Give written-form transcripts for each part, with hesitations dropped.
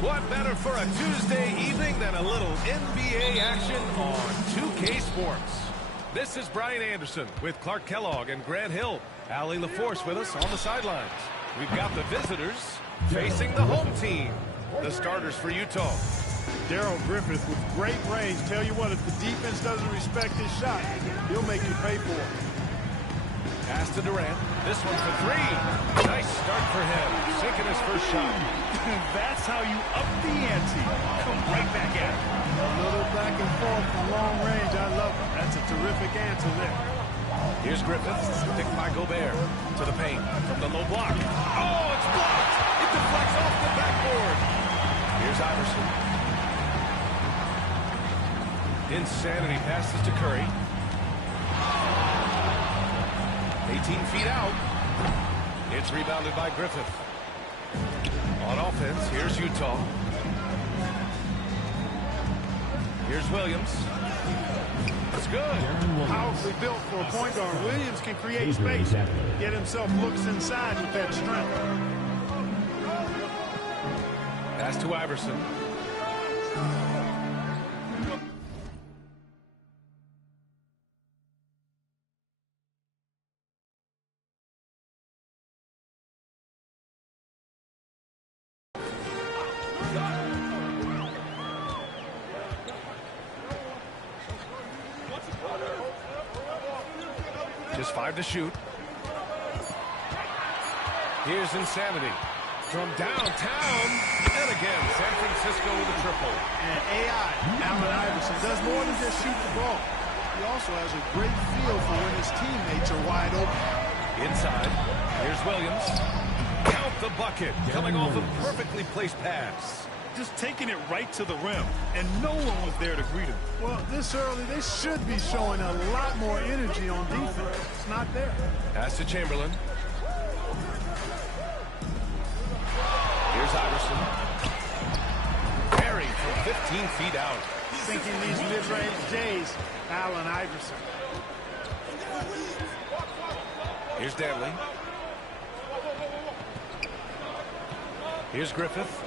What better for a Tuesday evening than a little NBA action on 2K Sports? This is Brian Anderson with Clark Kellogg and Grant Hill. Allie LaForce with us on the sidelines. We've got the visitors facing the home team. The starters for Utah. Daryl Griffith with great range. Tell you what, if the defense doesn't respect his shot, he'll make you pay for it. Pass to Durant. This one for three. Nice start for him. Sinking his first shot. That's how you up the ante. Come right back at it. A little back and forth from long range. I love it. That's a terrific answer there. Here's Griffith. Picked by Gobert. To the paint. From the low block. Oh, it's blocked. It deflects off the backboard. Here's Iverson. Insanity passes to Curry. 18 feet out. It's rebounded by Griffith. On offense, here's Utah. Here's Williams. It's good. Powerfully built for a point guard. Williams can create space. Get himself looks inside with that strength. Pass to Iverson. Just 5 to shoot. Here's Insanity. From downtown. And again, San Francisco with a triple. And AI, Allen Iverson, does more than just shoot the ball. He also has a great feel for when his teammates are wide open. Inside. Here's Williams. Count the bucket. Coming off a perfectly placed pass. Just taking it right to the rim, and no one was there to greet him. Well, this early, they should be showing a lot more energy on defense. It's not there. Pass to Chamberlain. Here's Iverson. Perry from 15 feet out. Sinking these mid-range J's, Allen Iverson. Here's Danley. Here's Griffith.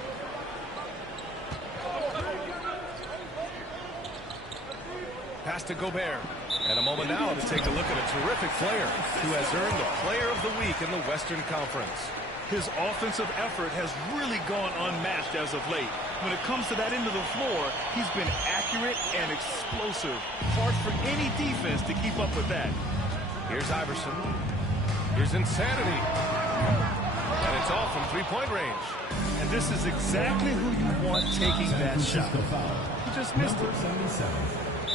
Pass to Gobert. And a moment now to take a look at a terrific player who has earned the Player of the Week in the Western Conference. His offensive effort has really gone unmatched as of late. When it comes to that end of the floor, he's been accurate and explosive. Hard for any defense to keep up with that. Here's Iverson. Here's Insanity. And it's all from three-point range. And this is exactly who you want taking that shot. He just missed it.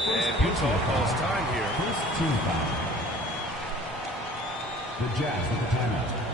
And Utah calls time here. First team foul. The Jazz with the timeout.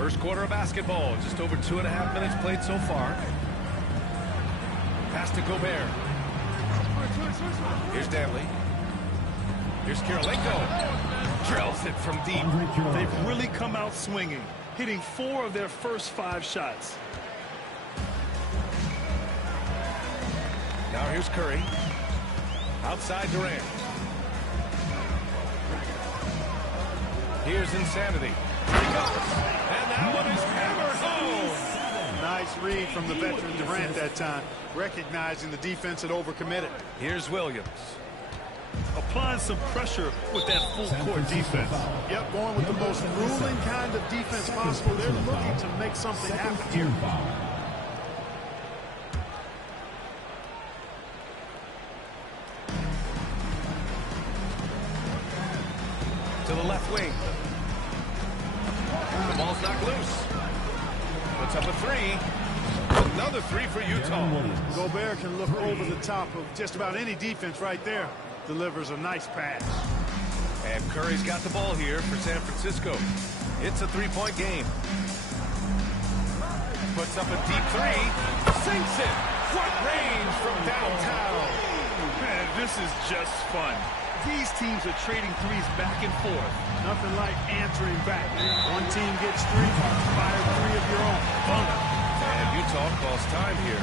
First quarter of basketball, just over 2.5 minutes played so far. Pass to Gobert. Here's Danley. Here's Kirilenko. Drills it from deep. They've really come out swinging, hitting 4 of their first 5 shots. Now here's Curry. Outside Durant. Here's Insanity. Here he goes. And that one is hammered home. Nice read from the veteran Durant that time, recognizing the defense had overcommitted. Here's Williams. Applying some pressure with that full-court defense. Yep, going with the most grueling kind of defense possible. They're looking to make something happen here. To the left wing. The ball's knocked loose. Puts up a 3. Another 3 for Utah. Gobert can look over the top of just about any defense right there. Delivers a nice pass. And Curry's got the ball here for San Francisco. It's a 3-point game. Puts up a deep 3. Sinks it. What range from downtown. Man, this is just fun. These teams are trading threes back and forth. Nothing like answering back. One team gets 3, fire 3 of your own. Fun. And Utah calls time here.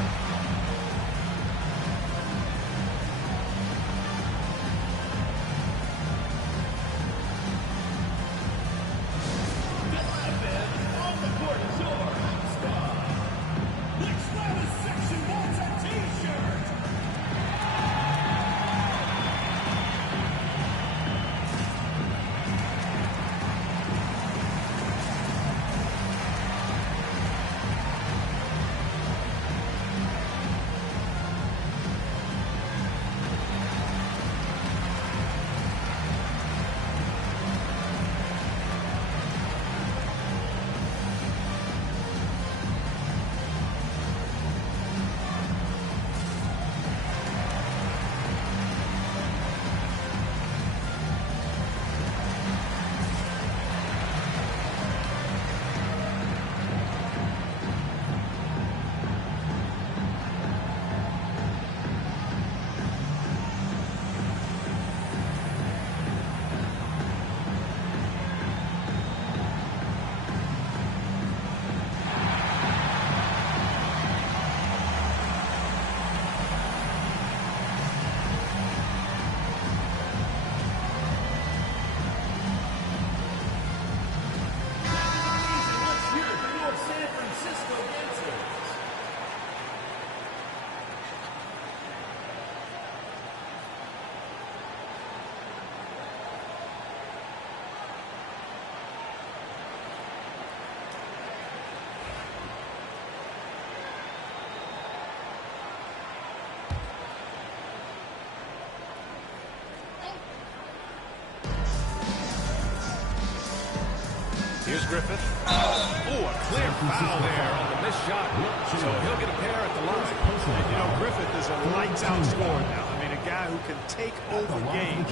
Here's Griffith. Oh, a clear foul there on the missed shot. So he'll get a pair at the line. And, you know, Griffith is a lights-out scorer now. I mean, a guy who can take over games.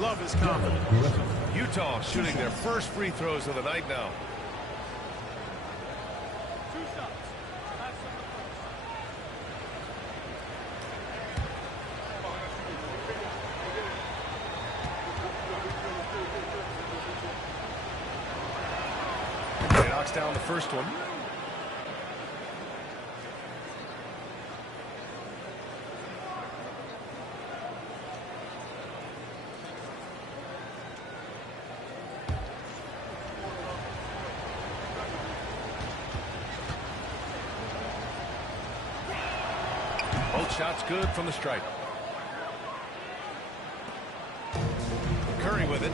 Love his confidence. Utah shooting their first free throws of the night now. Knocks down the first one. Both shots good from the stripe. Curry with it.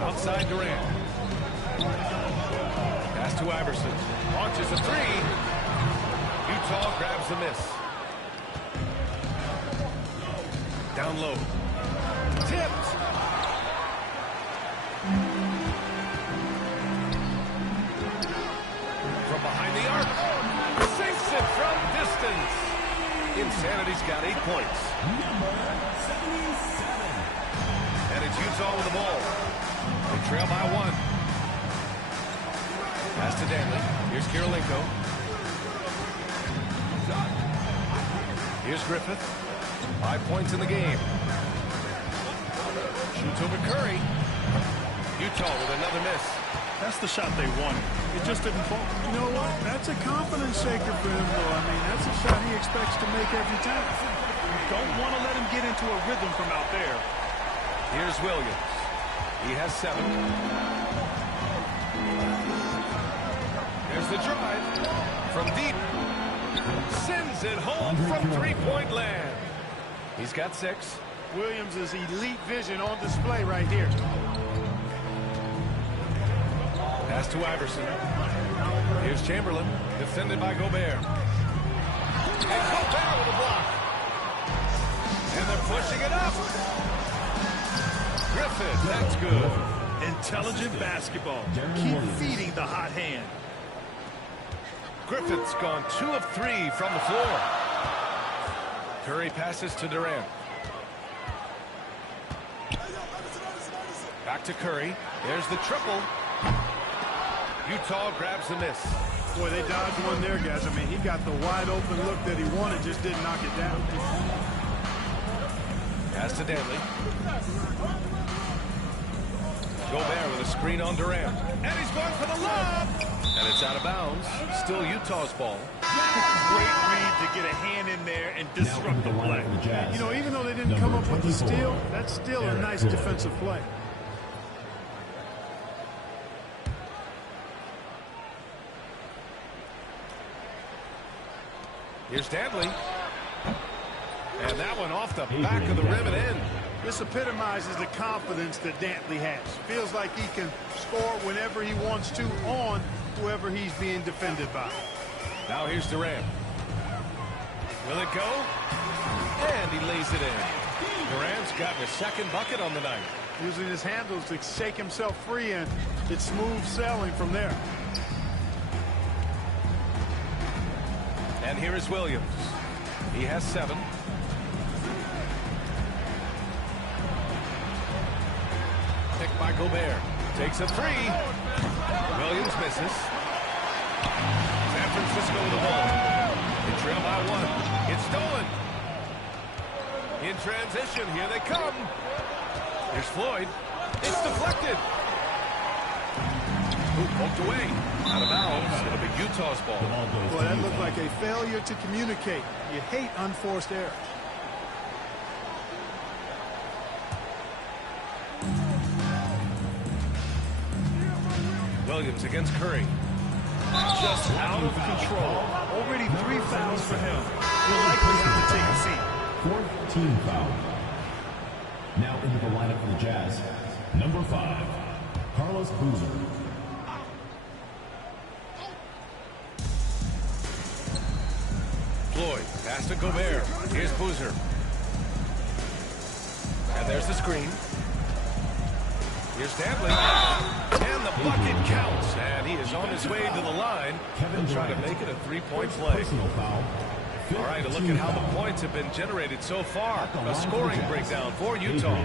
Outside Durant. Pass to Iverson. Launches a 3. Utah grabs the miss. Down low. Tipped. From behind the arc. Sinks it from distance. Insanity's got 8 points. And it's Utah with the ball. They trail by 1. Pass to Danley. Here's Kirilenko. Here's Griffith. 5 points in the game. Shoots over Curry. Utah with another miss. That's the shot they wanted. It just didn't fall. You know what? That's a confidence shaker for him, though. I mean, that's a shot he expects to make every time. You don't want to let him get into a rhythm from out there. Here's Williams. He has 7. There's the drive. From deep. Sends it home from three-point land. He's got 6. Williams' elite vision on display right here. Pass to Iverson. Here's Chamberlain, defended by Gobert. And Gobert with a block. And they're pushing it up. Griffith, that's good. Intelligent basketball. Keep feeding the hot hand. Griffith's gone 2 of 3 from the floor. Curry passes to Durant. Back to Curry. There's the triple. Utah grabs the miss. Boy, they dodged one there, guys. I mean, he got the wide open look that he wanted, just didn't knock it down. Pass to Danley. Gobert with a screen on Durant. And he's going for the lob. And it's out of bounds. Still Utah's ball. Great read to get a hand in there and disrupt the play. You know, even though they didn't come up with the steal, that's still a nice defensive play. Here's Danley. And that one off the back of the rim and in. This epitomizes the confidence that Dantley has. Feels like he can score whenever he wants to on whoever he's being defended by. Now here's Durant. Will it go? And he lays it in. Durant's gotten a second bucket on the night. Using his handles to shake himself free, and it's smooth sailing from there. And here is Williams. He has 7. Picked by Gobert. Takes a 3. Williams misses. San Francisco with the ball. They trail by 1. It's stolen. In transition, here they come. Here's Floyd. It's deflected. Ooh, poked away. Out of bounds. It'll be Utah's ball. Boy, that looked like a failure to communicate. You hate unforced errors. Williams against Curry. Just out of control. Already 3 fouls for him. He'll likely have to take a seat. 4th team foul. Now into the lineup for the Jazz. Number 5, Carlos Boozer. Floyd, pass to Gobert. Here's Boozer. And there's the screen. Here's Danley. And the bucket counts. And he is on his way to the line. He'll try to make it a 3-point play. Personal foul. All right, a look at how the points have been generated so far. A scoring breakdown for Utah.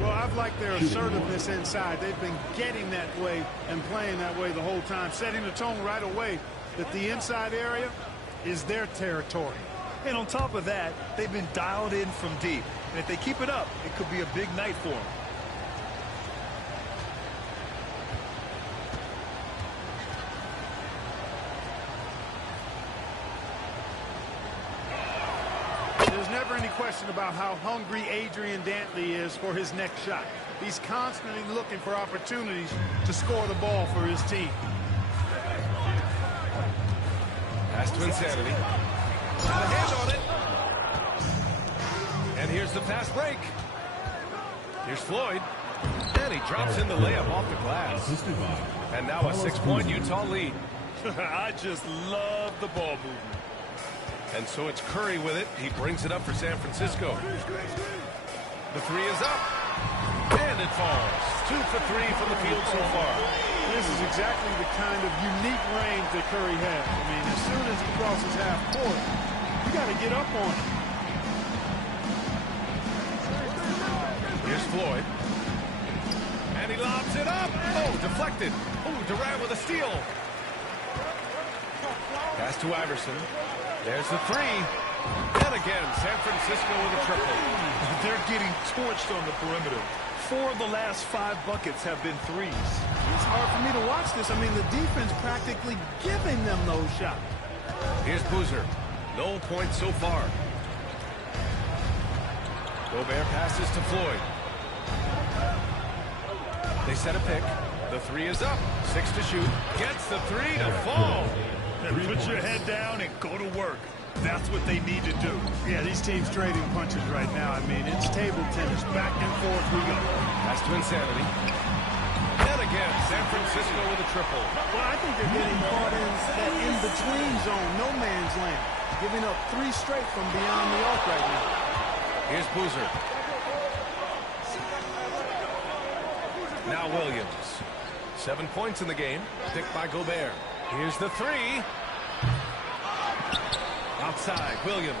Well, I've liked their assertiveness inside. They've been getting that way and playing that way the whole time, setting the tone right away that the inside area is their territory. And on top of that, they've been dialed in from deep. And if they keep it up, it could be a big night for them. There's never any question about how hungry Adrian Dantley is for his next shot. He's constantly looking for opportunities to score the ball for his team. Pass to Insanity. Got a hand on it. And here's the fast break. Here's Floyd. And he drops in the layup off the glass. And now a 6-point Utah lead. I just love the ball movement. And so it's Curry with it. He brings it up for San Francisco. The 3 is up. And it falls. 2 for 3 from the field so far. This is exactly the kind of unique range that Curry has. I mean, as soon as he crosses half court, you got to get up on him. Here's Floyd. And he lobs it up. Oh, deflected. Oh, Durant with a steal. Pass to Iverson. There's the three. And again, San Francisco with a triple. They're getting torched on the perimeter. 4 of the last 5 buckets have been threes. It's hard for me to watch this. I mean, the defense practically giving them those shots. Here's Boozer. No points so far. Gobert passes to Floyd. They set a pick. The three is up. 6 to shoot. Gets the three to fall. Put your head down and go to work. That's what they need to do. Yeah, these teams trading punches right now. I mean, it's table tennis. Back and forth we go. Pass to Insanity. And again, San Francisco with a triple. Well, I think they're getting caught in that in-between zone, no man's land. Giving up 3 straight from beyond the arc right now. Here's Boozer. Now Williams. 7 points in the game. Picked by Gobert. Here's the three. Outside, Williams.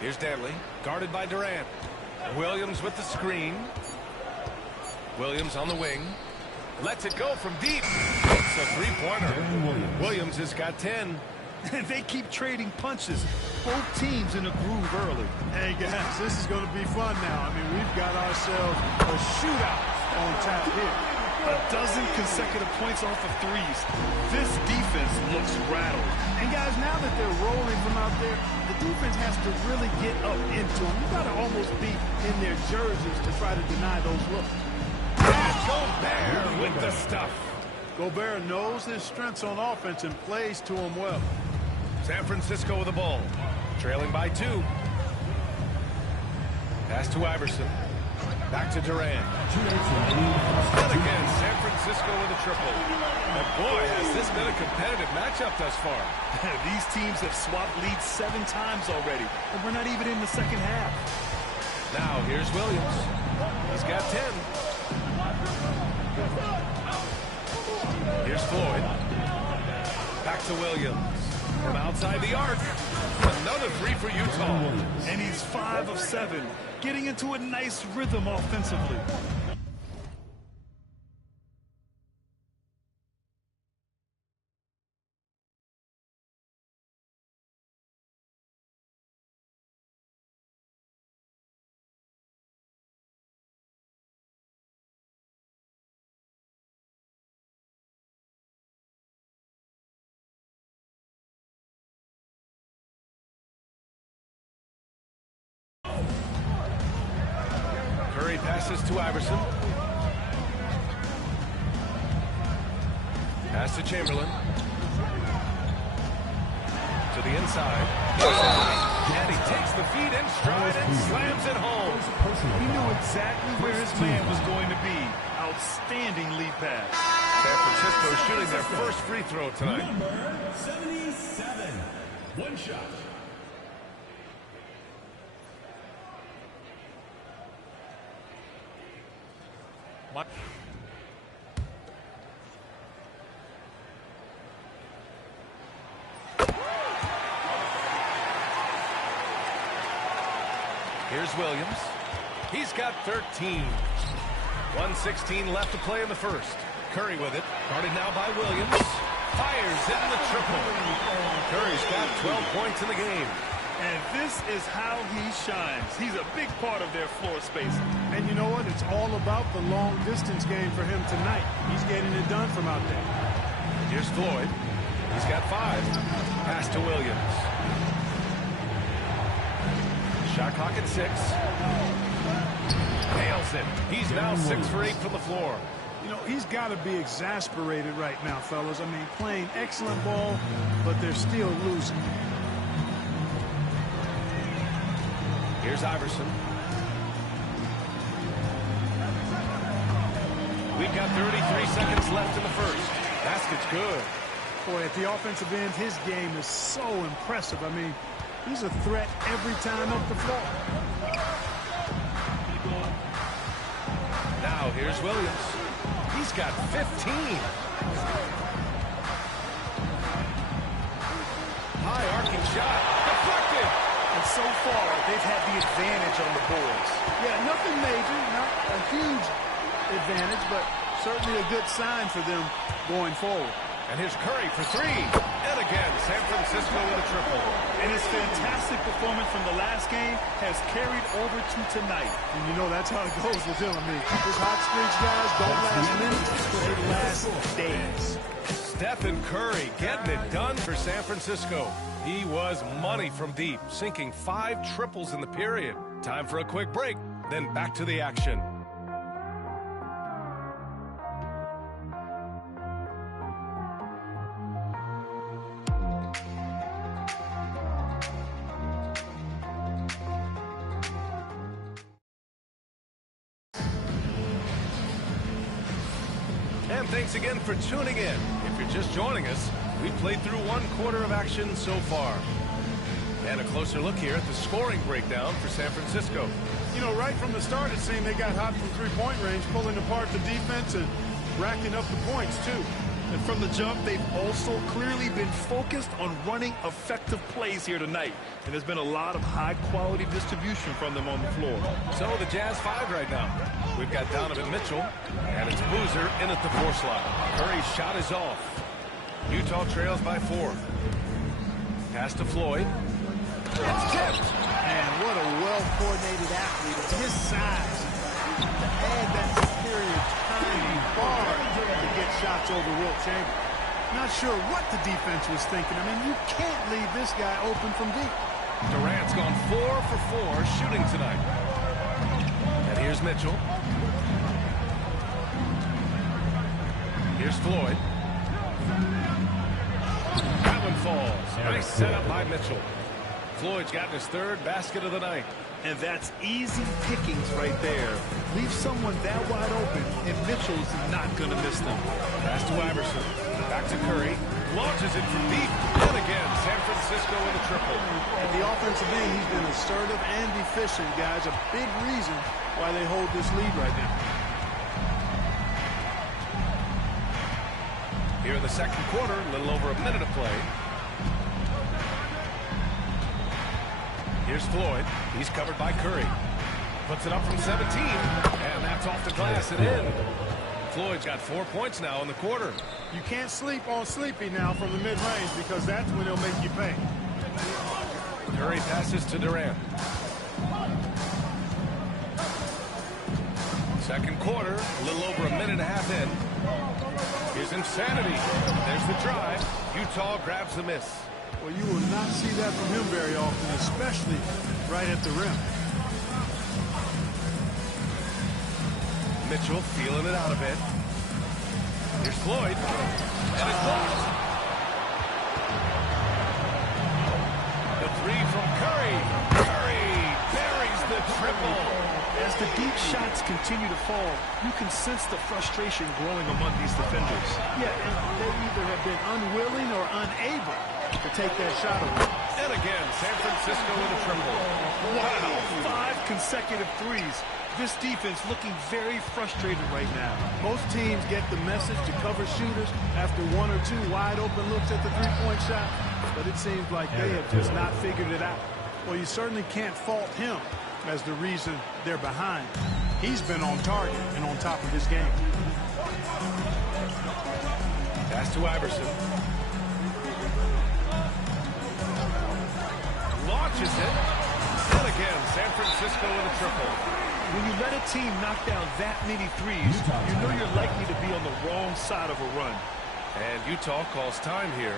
Here's Danley, guarded by Durant. Williams with the screen. Williams on the wing. Lets it go from deep. It's a three-pointer. Williams has got 10. They keep trading punches. Both teams in a groove early. Hey, guys, this is going to be fun now. I mean, we've got ourselves a shootout on tap here. A dozen consecutive points off of threes. This defense looks rattled. And guys, now that they're rolling from out there, the defense has to really get up into them. You got to almost be in their jerseys to try to deny those looks. And Gobert with the stuff. Gobert knows his strengths on offense and plays to them well. San Francisco with the ball, trailing by 2. Pass to Iverson. Back to Durant. And again, San Francisco with a triple. And boy, has this been a competitive matchup thus far. These teams have swapped leads 7 times already, and we're not even in the second half. Now, here's Williams. He's got 10. Here's Floyd. Back to Williams. From outside the arc. Another three for Utah. And he's 5 of 7, getting into a nice rhythm offensively. Curry passes to Iverson. Pass to Chamberlain. To the inside. And he takes the feet in stride and slams it home. He knew exactly where his man was going to be. Outstanding lead pass. San Francisco shooting their first free throw tonight. Number 77. One shot. Here's Williams. He's got 13. 1:16 left to play in the first. Curry with it. Guarded now by Williams. Fires in the triple. Curry's got 12 points in the game. And this is how he shines. He's a big part of their floor space. And you know what? It's all about the long distance game for him tonight. He's getting it done from out there. Here's Floyd. He's got 5. Pass to Williams. Shot clock at 6. Nails it. He's now 6 for 8 from the floor. You know, he's got to be exasperated right now, fellas. I mean, playing excellent ball, but they're still losing. Here's Iverson. We've got 33 seconds left in the first. Basket's good. Boy, at the offensive end, his game is so impressive. I mean, he's a threat every time up the floor. Now, here's Williams. He's got 15. High arcing shot. Deflected. And so far, they've had the advantage on the boards. Yeah, nothing major, not a huge advantage, but Certainly a good sign for them going forward. And here's Curry for three. And again, San Francisco with a triple. And his fantastic performance from the last game has carried over to tonight. And you know that's how it goes with him. I mean, his hot streaks, guys, don't last minutes, they last days. Stephen Curry getting it done for San Francisco. He was money from deep, sinking 5 triples in the period. Time for a quick break, then back to the action. And thanks again for tuning in. If you're just joining us, we've played through 1 quarter of action so far. And a closer look here at the scoring breakdown for San Francisco. You know, right from the start, it seemed they got hot from three-point range, pulling apart the defense and racking up the points, too. And from the jump, they've also clearly been focused on running effective plays here tonight. And there's been a lot of high-quality distribution from them on the floor. So the Jazz 5 right now. We've got Donovan Mitchell, and it's Boozer in at the 4 slot. Curry's shot is off. Utah trails by 4. Pass to Floyd. It's tipped. And what a well-coordinated athlete at his size to add that superior timing bar to get shots over Wilt Chamberlain. Not sure what the defense was thinking. I mean, you can't leave this guy open from deep. Durant's gone 4 for 4 shooting tonight. And here's Mitchell. Here's Floyd. That one falls. Nice setup by Mitchell. Floyd's gotten his 3rd basket of the night. And that's easy pickings right there. Leave someone that wide open, and Mitchell's not going to miss them. Pass to Iverson. Back to Curry. Launches it from deep. And again, San Francisco with a triple. At the offensive end, he's been assertive and efficient, guys. A big reason why they hold this lead right now. Here in the second quarter, a little over a minute of play. Here's Floyd. He's covered by Curry. Puts it up from 17. And that's off the glass and in. Floyd's got 4 points now in the quarter. You can't sleep on Sleepy now from the mid-range because that's when he'll make you pay. Curry passes to Durant. Second quarter, a little over a minute and a half in. Here's Insanity. There's the drive. Utah grabs the miss. Well, you will not see that from him very often, especially right at the rim. Mitchell feeling it out a bit. Here's Floyd. And it's blocked. The 3 from Curry. Curry buries the triple. As the deep shots continue to fall, you can sense the frustration growing among these defenders. Yeah, and they either have been unwilling or unable to take that shot away. And again, San Francisco with a triple. Wow, 5 consecutive threes. This defense looking very frustrated right now. Most teams get the message to cover shooters after 1 or 2 wide open looks at the three-point shot, but it seems like they have just not figured it out. Well, you certainly can't fault him as the reason they're behind. He's been on target and on top of his game. Pass to Iverson. Launches it. And again, San Francisco with a triple. When you let a team knock down that many threes, you know you're likely to be on the wrong side of a run. And Utah calls time here.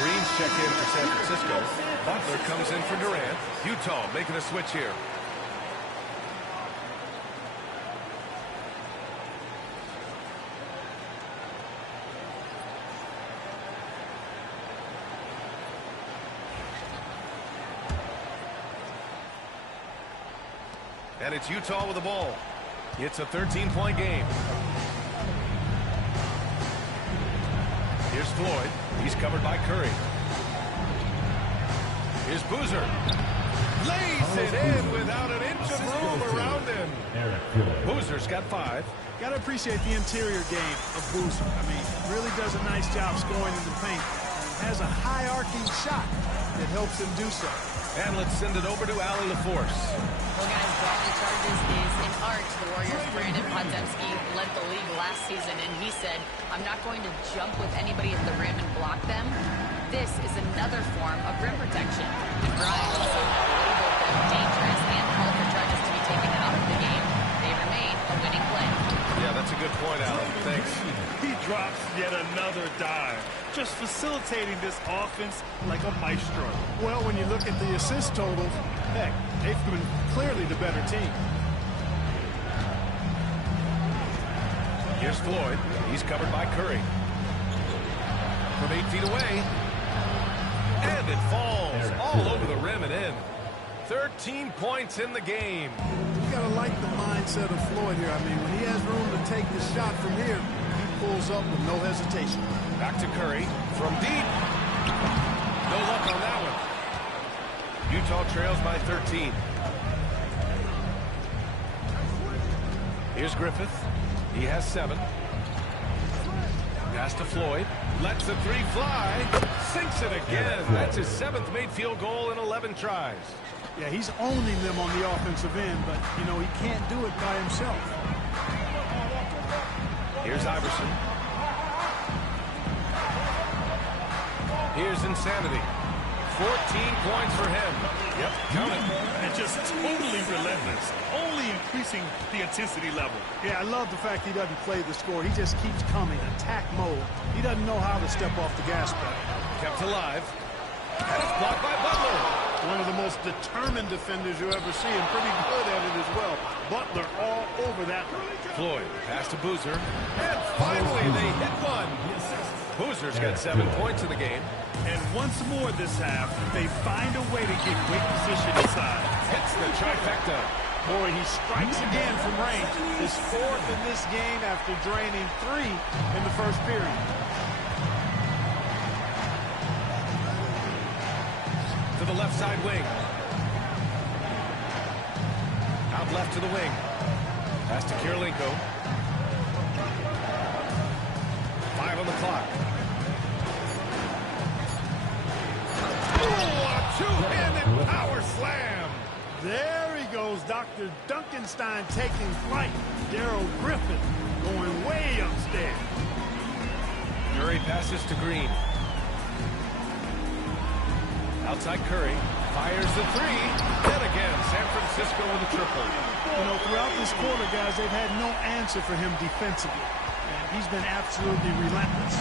Green's check in for San Francisco. Butler comes in for Durant. Utah making a switch here. And it's Utah with the ball. It's a 13-point game. Here's Floyd. He's covered by Curry. Here's Boozer. Lays it in without an inch of room around him. Boozer's got 5. Got to appreciate the interior game of Boozer. I mean, really does a nice job scoring in the paint. Has a high-arcing shot that helps him do so. And let's send it over to Allie LaForce. Well, guys, drawing charges is an art. The Warriors' Brandon Podziemski led the league last season, and he said, I'm not going to jump with anybody at the rim and block them. This is another form of rim protection. And Brian also labeled them dangerous and called for charges to be taken out of the game. They remain a winning play. Yeah, that's a good point, Alan. Thanks. He drops yet another dive, just facilitating this offense like a maestro. Well, when you look at the assist totals, heck, they've been clearly the better team. Here's Floyd. He's covered by Curry. From 8 feet away. And it falls all over the rim and in. 13 points in the game. You got to like the mindset of Floyd here. I mean, when he has room to take the shot from here, he pulls up with no hesitation. Back to Curry from deep. No luck on that one. Utah trails by 13. Here's Griffith. He has 7. Pass to Floyd. Lets the 3 fly. Sinks it again. That's his 7th made field goal in 11 tries. Yeah, he's owning them on the offensive end, but, you know, he can't do it by himself. Here's Iverson. Here's Insanity. 14 points for him. Yep, count it. And just totally relentless, only increasing the intensity level. Yeah, I love the fact he doesn't play the score. He just keeps coming, attack mode. He doesn't know how to step off the gas pedal. Kept alive. And it's blocked by Butler. One of the most determined defenders you ever see, and pretty good at it as well. Butler all over that one. Floyd, pass to Boozer. And finally, they hit one. Boozer's got 7 points in the game. And once more this half, they find a way to get great position inside. Hits the trifecta. Boy, he strikes again from range. His 4th in this game after draining 3 in the first period. To the left side wing. Out left to the wing. Pass to Kirilenko. 5 on the clock. Oh, a two-handed power slam. There he goes, Dr. Duncanstein taking flight. Darrell Griffith going way upstairs. Curry passes to Green. Outside Curry, fires the 3, and again, San Francisco with a triple. You know, throughout this quarter, guys, they've had no answer for him defensively. And he's been absolutely relentless.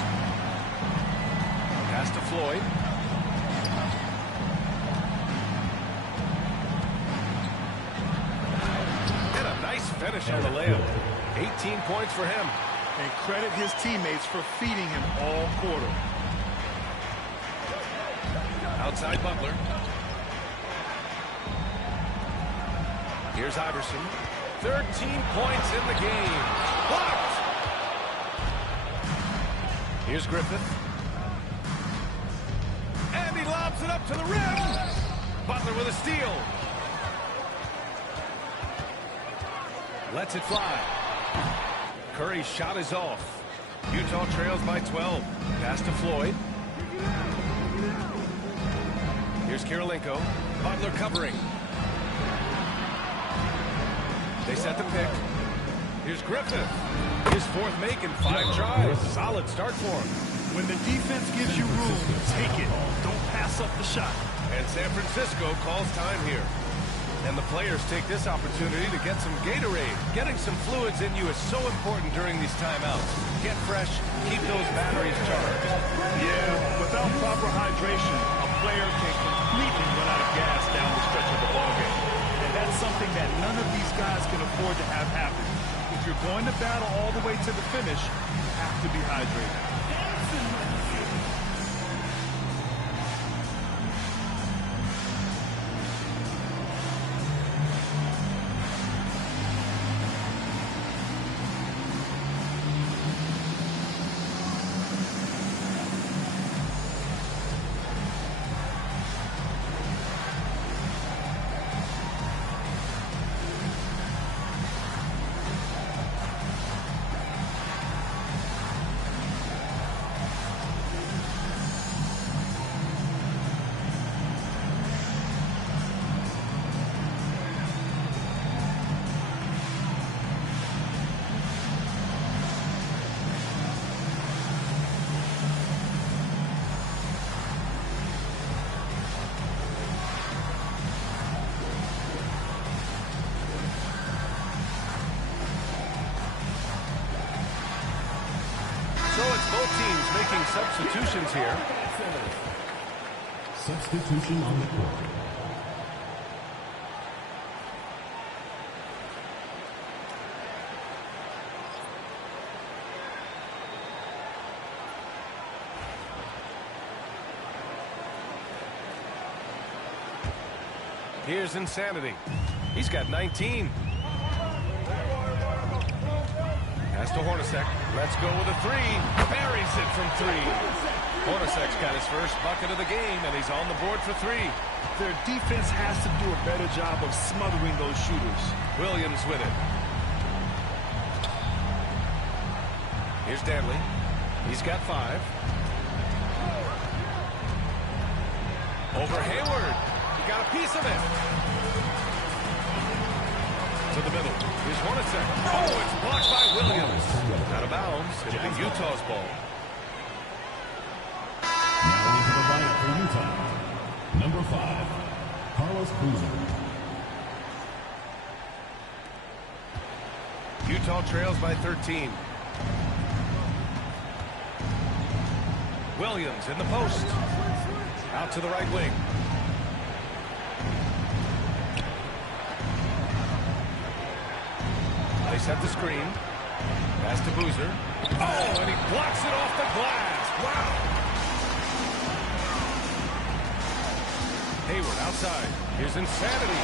Pass to Floyd. And a nice finish on the layup. 18 points for him. And credit his teammates for feeding him all quarter. Outside Butler. Here's Iverson. 13 points in the game. Blocked! Here's Griffith. And he lobs it up to the rim. Butler with a steal. Lets it fly. Curry's shot is off. Utah trails by 12. Pass to Floyd. Here's Kirilenko. Butler covering. They set the pick. Here's Griffith. His 4th make in 5 tries. Solid start for him. When the defense gives you room, take it. Don't pass up the shot. And San Francisco calls time here. And the players take this opportunity to get some Gatorade. Getting some fluids in you is so important during these timeouts. Get fresh, keep those batteries charged. Yeah, without proper hydration. hydration, a player can completely run out of gas down the stretch of the ballgame. And that's something that none of these guys can afford to have happen. If you're going to battle all the way to the finish, you have to be hydrated. So it's both teams making substitutions here. Substitution on the court. Here's Insanity. He's got 19. Pass to Hornacek. Let's go with a three. Buries it from three. Hornacek's got his first bucket of the game, and he's on the board for three. Their defense has to do a better job of smothering those shooters. Williams with it. Here's Danley. He's got 5. Over Hayward. He got a piece of it. To the middle. Here's Hornacek. Oh, it's blocked by Williams. Out of bounds. It'll be Utah's ball. Now into the lineup for Utah. Number 5, Carlos Boozer. Utah trails by 13. Williams in the post. Out to the right wing. They set the screen. Pass to Boozer. Oh, and he blocks it off the glass. Wow. Hayward outside. Here's Insanity.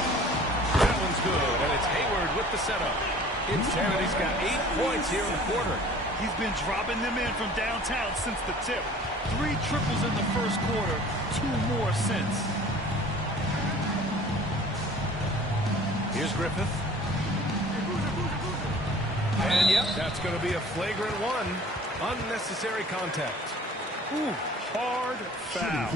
That one's good, and it's Hayward with the setup. Insanity's got 8 points here in the quarter. He's been dropping them in from downtown since the tip. 3 triples in the first quarter, 2 more since. Here's Griffith. And yep, that's going to be a flagrant one. Unnecessary contact. Ooh, hard foul.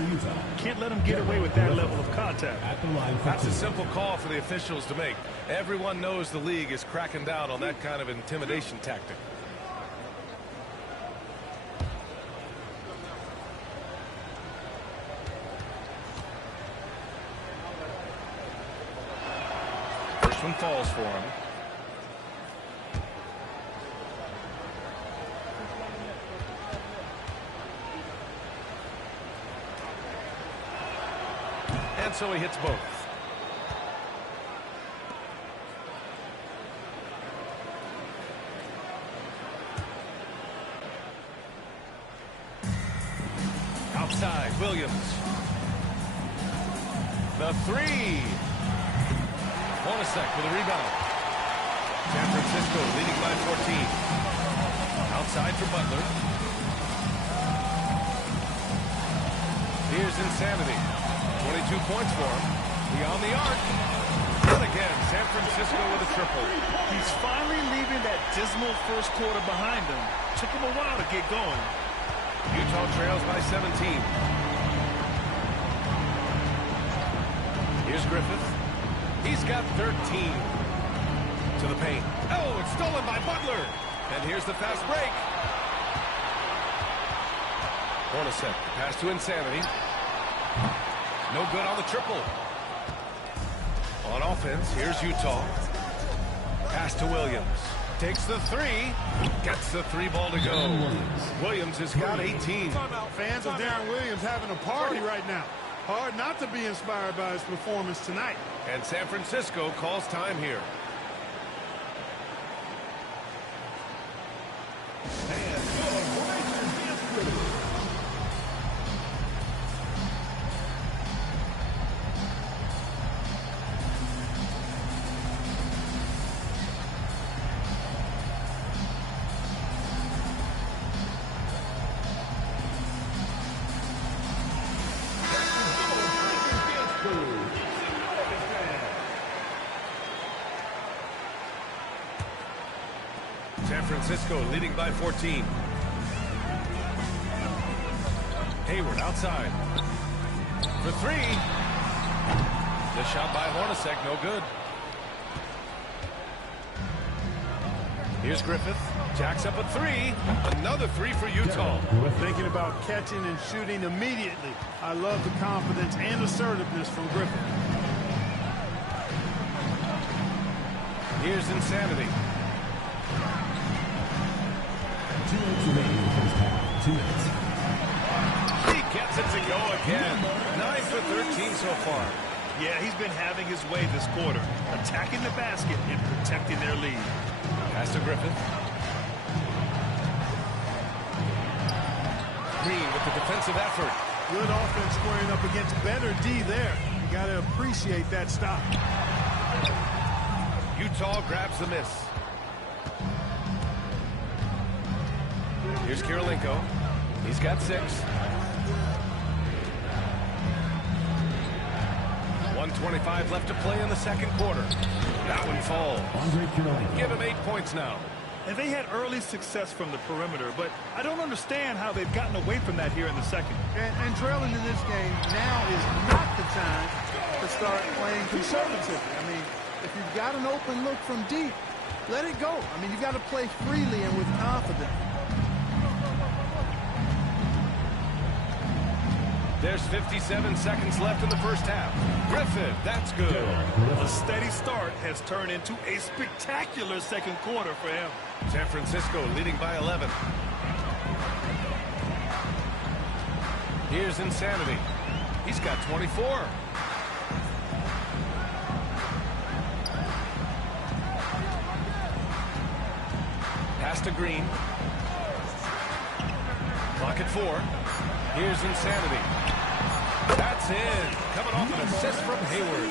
Can't let him get away with that level of contact. At the line for That's 2. a simple call for the officials to make. Everyone knows the league is cracking down on that kind of intimidation tactic. First one falls for him. And so he hits both. Outside, Williams. The three. Hornacek with a rebound. San Francisco leading by 14. Outside for Butler. Here's Insanity. 22 points for him. Beyond the arc. And again, San Francisco with a triple. He's finally leaving that dismal first quarter behind him. Took him a while to get going. Utah trails by 17. Here's Griffith. He's got 13. To the paint. Oh, it's stolen by Butler. And here's the fast break. Hornacek, pass to Insanity. No good on the triple. On offense, here's Utah. Pass to Williams. takes the three. Gets the three ball to go. Williams has got 18. Fans of Darren Williams having a party right now. Hard not to be inspired by his performance tonight. And San Francisco calls time here. San Francisco leading by 14. Hayward outside. For three. The shot by Hornacek, no good. Here's Griffith. Jacks up a three. Another three for Utah. Thinking about catching and shooting immediately. I love the confidence and assertiveness from Griffith. Here's Insanity. 2 minutes remaining in the first half. 2 minutes. He gets it to go again. 9 for 13 so far. Yeah, he's been having his way this quarter, attacking the basket and protecting their lead. Pass to Griffith. Green with the defensive effort. Good offense squaring up against better D there. You got to appreciate that stop. Utah grabs the miss. Here's Kirilenko. He's got 6. 1:25 left to play in the second quarter. That one falls. Give him 8 points now. And they had early success from the perimeter, but I don't understand how they've gotten away from that here in the second. And trailing in this game, now is not the time to start playing conservatively. I mean, if you've got an open look from deep, let it go. I mean, you've got to play freely and with confidence. There's 57 seconds left in the first half. Griffith, that's good. A steady start has turned into a spectacular second quarter for him. San Francisco leading by 11. Here's Insanity. He's got 24. Pass to Green. Clock at 4. Here's Insanity. That's in. Coming off an assist from Hayward.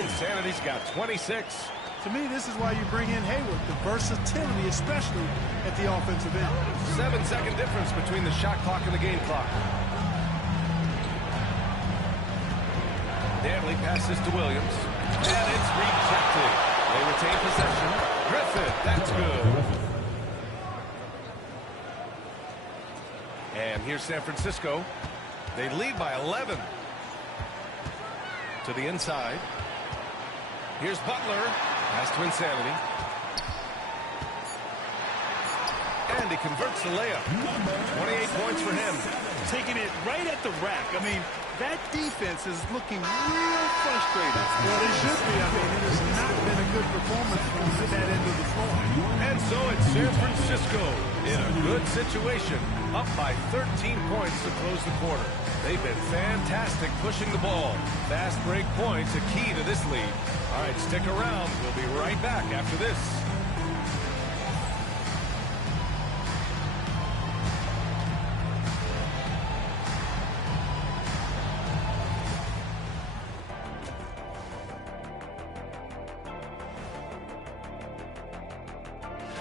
Insanity's got 26. To me, this is why you bring in Hayward. The versatility, especially at the offensive end. 7-second difference between the shot clock and the game clock. Danley passes to Williams. And it's rejected. They retain possession. Griffith, that's good. And here's San Francisco. They lead by 11. To the inside. Here's Butler. Pass to Insanity. And he converts the layup. 28 points for him. Taking it right at the rack. I mean, that defense is looking real frustrated. Well, they should be. I mean, it has not been a good performance from that end of the floor. And so it's San Francisco in a good situation, up by 13 points to close the quarter. They've been fantastic pushing the ball. Fast break points, a key to this lead. All right, stick around. We'll be right back after this.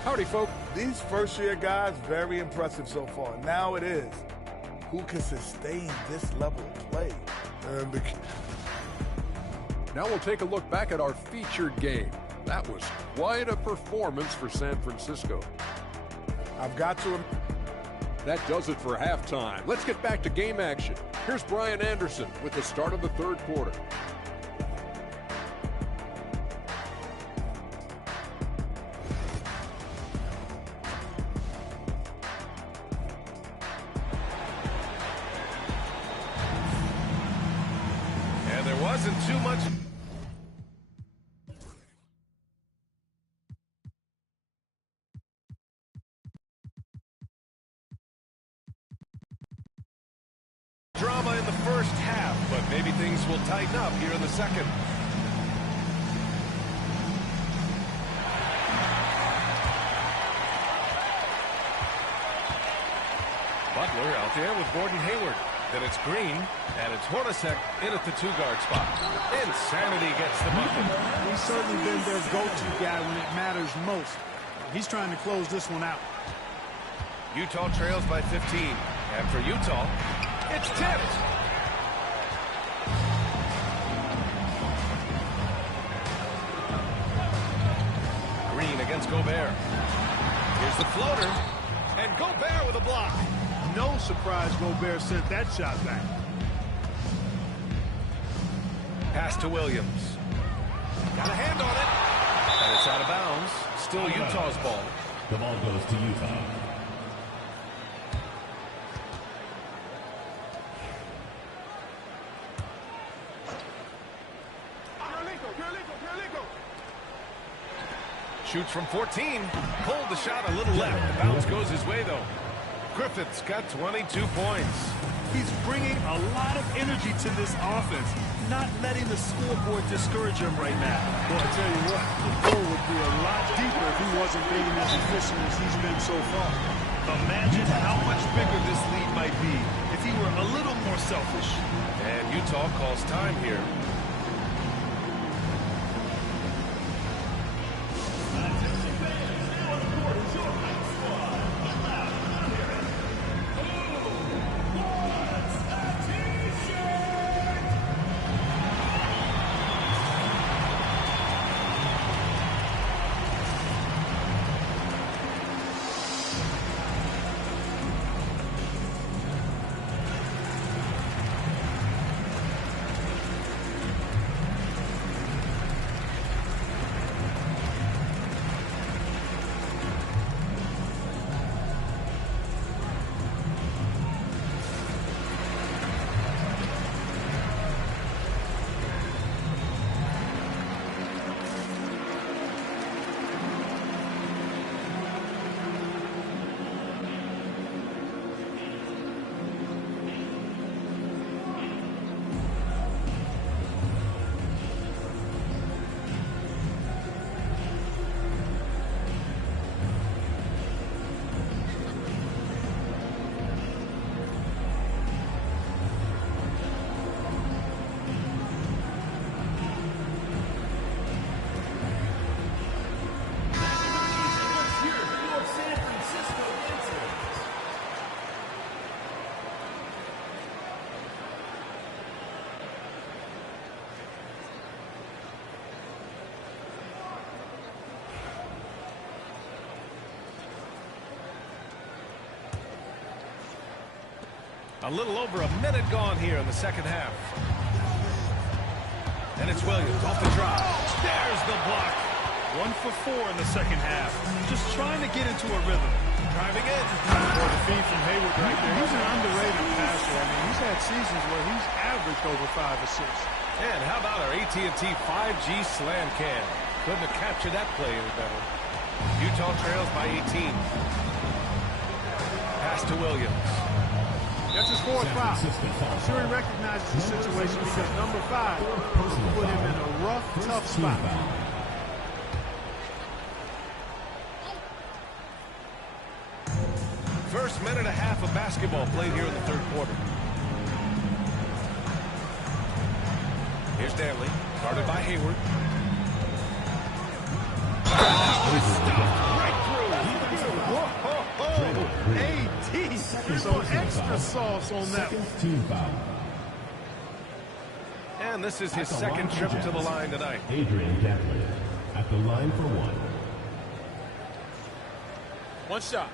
Howdy, folks. These first-year guys, very impressive so far. Now it is, who can sustain this level of play? Now we'll take a look back at our featured game. That was quite a performance for San Francisco. I've got to... That does it for halftime. Let's get back to game action. Here's Brian Anderson with the start of the third quarter. And there wasn't too much... first half, but maybe things will tighten up here in the second. Butler out there with Gordon Hayward. Then it's Green, and it's Hornacek in at the two-guard spot. Insanity gets the bucket. He's certainly been their go-to guy when it matters most. He's trying to close this one out. Utah trails by 15. And for Utah, it's tipped. Green against Gobert. Here's the floater. And Gobert with a block. No surprise Gobert sent that shot back. Pass to Williams. Got a hand on it. And it's out of bounds. Still Utah's ball. The ball goes to Utah. Shoots from 14. Pulled the shot a little left. The bounce goes his way, though. Griffith's got 22 points. He's bringing a lot of energy to this offense, not letting the scoreboard discourage him right now. Well, I tell you what, the goal would be a lot deeper if he wasn't being as efficient as he's been so far. Imagine how much bigger this lead might be if he were a little more selfish. And Utah calls time here. A little over a minute gone here in the second half. And it's Williams off the drop. There's the block. 1 for 4 in the second half. Just trying to get into a rhythm. Driving in. For the feed from Hayward right there. He's an underrated passer. I mean, he's had seasons where he's averaged over 5 assists. And how about our AT&T 5G slam cam? Couldn't have captured that play any better. Utah trails by 18. Pass to Williams. That's his fourth foul. I'm sure he recognizes the situation because number 5 put him in a rough, tough spot. First minute and a half of basketball played here in the third quarter. Here's Danley, guarded by Hayward. Some extra sauce on that one. And this is his second trip to the line tonight. Adrian Dantley at the line for one. One shot.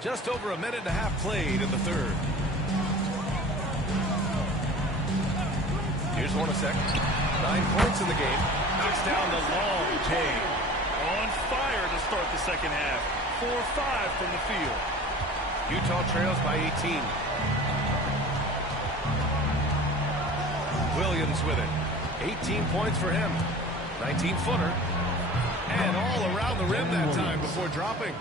Just over a minute and a half played in the third. Here's Hornacek. 9 points in the game. Knocks down the long J. On fire to start the second half. 4-5 from the field. Utah trails by 18. Williams with it. 18 points for him. 19-footer. And all around the rim that time before dropping.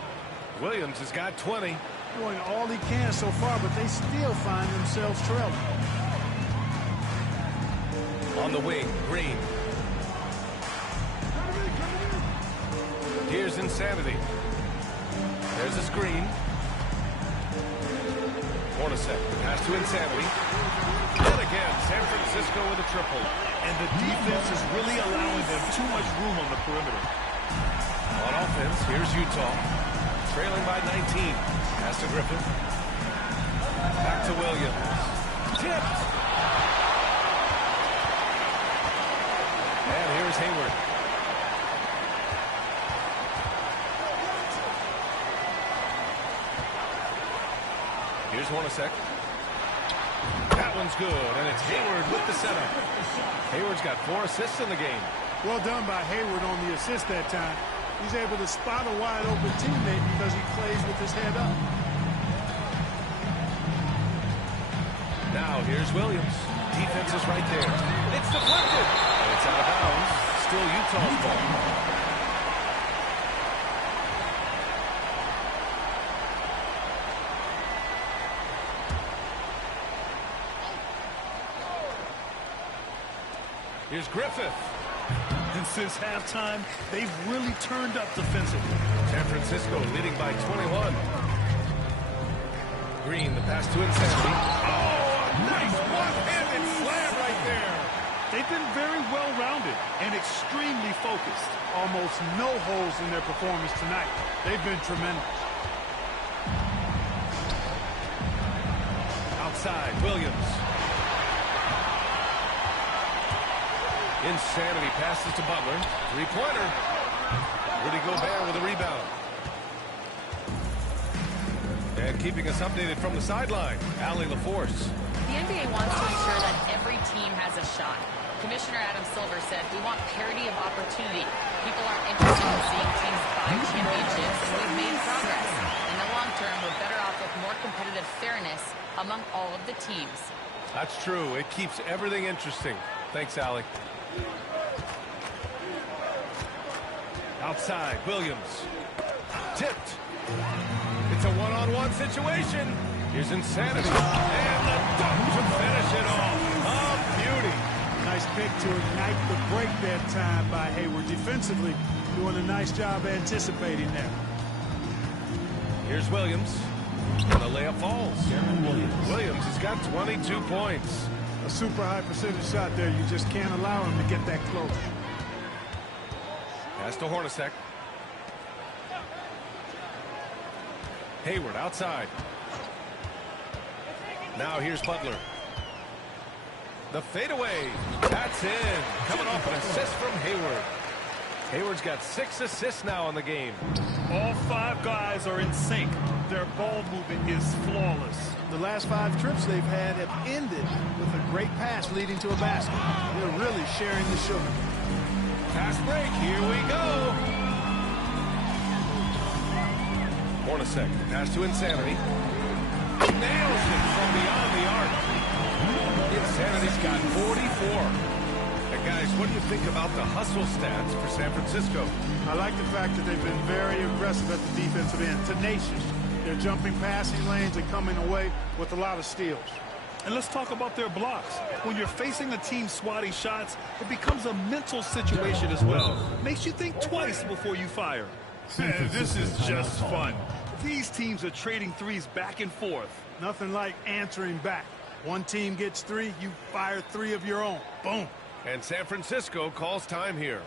Williams has got 20. Doing all he can so far, but they still find themselves trailing. On the wing, Green. Here's Insanity. There's a screen. Hornacek, pass to Insanity. And again, San Francisco with a triple. And the defense is really allowing them too much room on the perimeter. On offense, here's Utah. Trailing by 19. Pass to Griffin. Back to Williams. Tipped. And here's Hayward. Here's Hornacek. That one's good, and it's Hayward with the setup. Hayward's got 4 assists in the game. Well done by Hayward on the assist that time. He's able to spot a wide open teammate because he plays with his head up. Now here's Williams. Defense is right there. It's deflected. And it's out of bounds. Still Utah's ball. Here's Griffith. And since halftime, they've really turned up defensively. San Francisco leading by 21. Green, the pass to Insanity. Oh, nice one-handed slam right there. They've been very well-rounded and extremely focused. Almost no holes in their performance tonight. They've been tremendous. Outside, Williams. Insanity passes to Butler. Three-pointer. Rudy Gobert with a rebound. And keeping us updated from the sideline, Allie LaForce. The NBA wants to ensure that every team has a shot. Commissioner Adam Silver said, we want parity of opportunity. People aren't interested in seeing teams buy championships, and we've made progress. In the long term, we're better off with more competitive fairness among all of the teams. That's true. It keeps everything interesting. Thanks, Allie. Outside, Williams. Tipped. It's a one-on-one situation. Here's Insanity. And the dunk to finish it off. A beauty. Nice pick to ignite the break that time by Hayward. Defensively, doing a nice job anticipating that. Here's Williams. And the layup falls. Williams has got 22 points. A super high percentage shot there. You just can't allow him to get that close. Pass to Hornacek. Hayward outside. Now here's Butler. The fadeaway. That's in. Coming off an assist from Hayward. Hayward's got 6 assists now in the game. All 5 guys are in sync. Their ball movement is flawless. The last 5 trips they've had have ended with a great pass leading to a basket. They're really sharing the sugar. Pass break. Here we go. Hornacek. Pass to Insanity. Nails it from beyond the arc. Insanity's got 44. And guys, what do you think about the hustle stats for San Francisco? I like the fact that they've been very aggressive at the defensive end. Tenacious. They're jumping passing lanes and coming away with a lot of steals. And let's talk about their blocks. When you're facing a team swatting shots, it becomes a mental situation as well. Makes you think twice before you fire. This is just fun. These teams are trading threes back and forth. Nothing like answering back. One team gets 3, you fire 3 of your own. Boom. And San Francisco calls time here.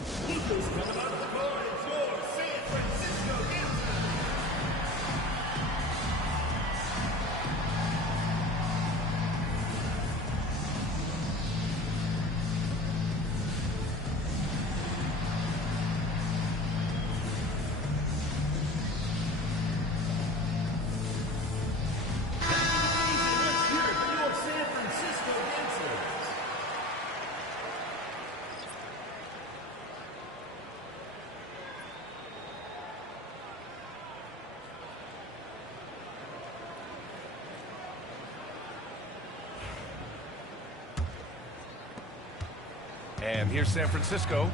And here's San Francisco.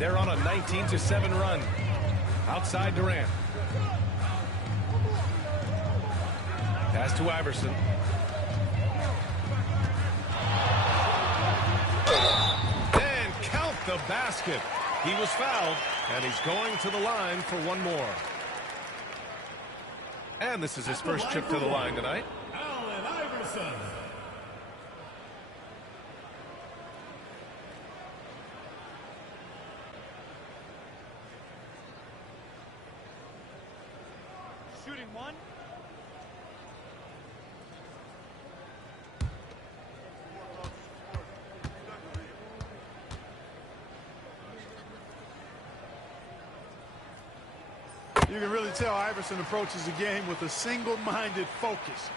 They're on a 19-7 run. Outside Durant. Pass to Iverson. And count the basket. He was fouled, and he's going to the line for one more. And this is his first trip to the line tonight. Allen Iverson. Shooting one. You can really tell Iverson approaches the game with a single-minded focus.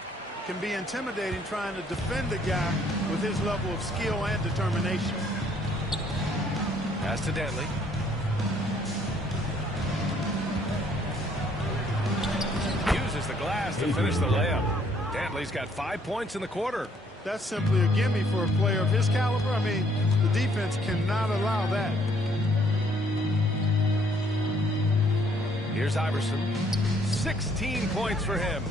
Can be intimidating trying to defend a guy with his level of skill and determination. Pass to Dantley. Uses the glass to finish the layup. Dantley's got 5 points in the quarter. That's simply a gimme for a player of his caliber. I mean, the defense cannot allow that. Here's Iverson. 16 points for him.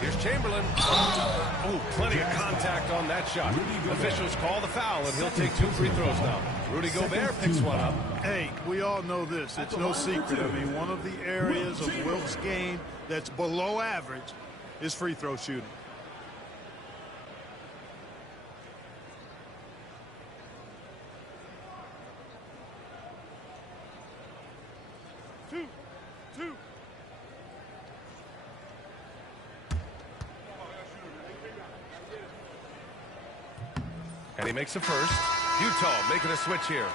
Here's Chamberlain. Oh, plenty of contact on that shot. Officials call the foul, and he'll take 2 free throws now. Rudy Gobert picks one up. Hey, we all know this. It's no secret. I mean, one of the areas of Wilt's game that's below average is free throw shooting. And he makes the first. Utah making a switch here.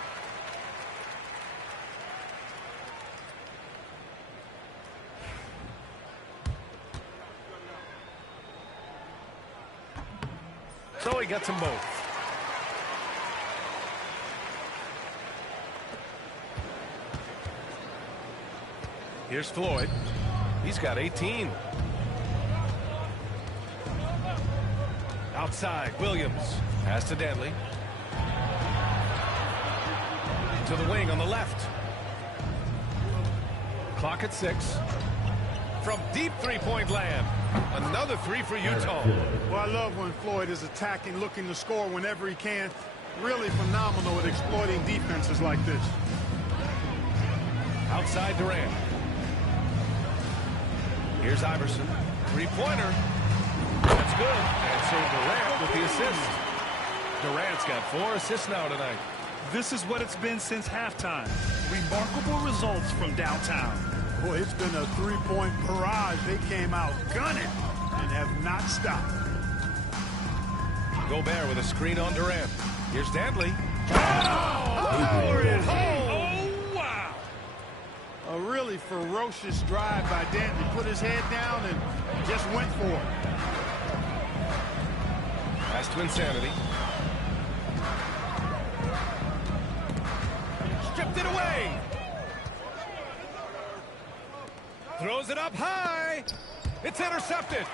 So he gets them both. Here's Floyd. He's got 18. Outside, Williams. Pass to Dantley. To the wing on the left. Clock at 6. From deep three-point land. Another 3 for Utah. Well, I love when Floyd is attacking, looking to score whenever he can. Really phenomenal at exploiting defenses like this. Outside Durant. Here's Iverson. Three-pointer. That's good. And so Durant with the assist. Durant's got 4 assists now tonight. This is what it's been since halftime. Remarkable results from downtown. Boy, it's been a three-point barrage. They came out gunning and have not stopped. Gobert with a screen on Durant. Here's Dantley. Power it home. Oh, wow. A really ferocious drive by Dantley. Put his head down and just went for it. Pass to Insanity. Stripped it away. Throws it up high. It's intercepted.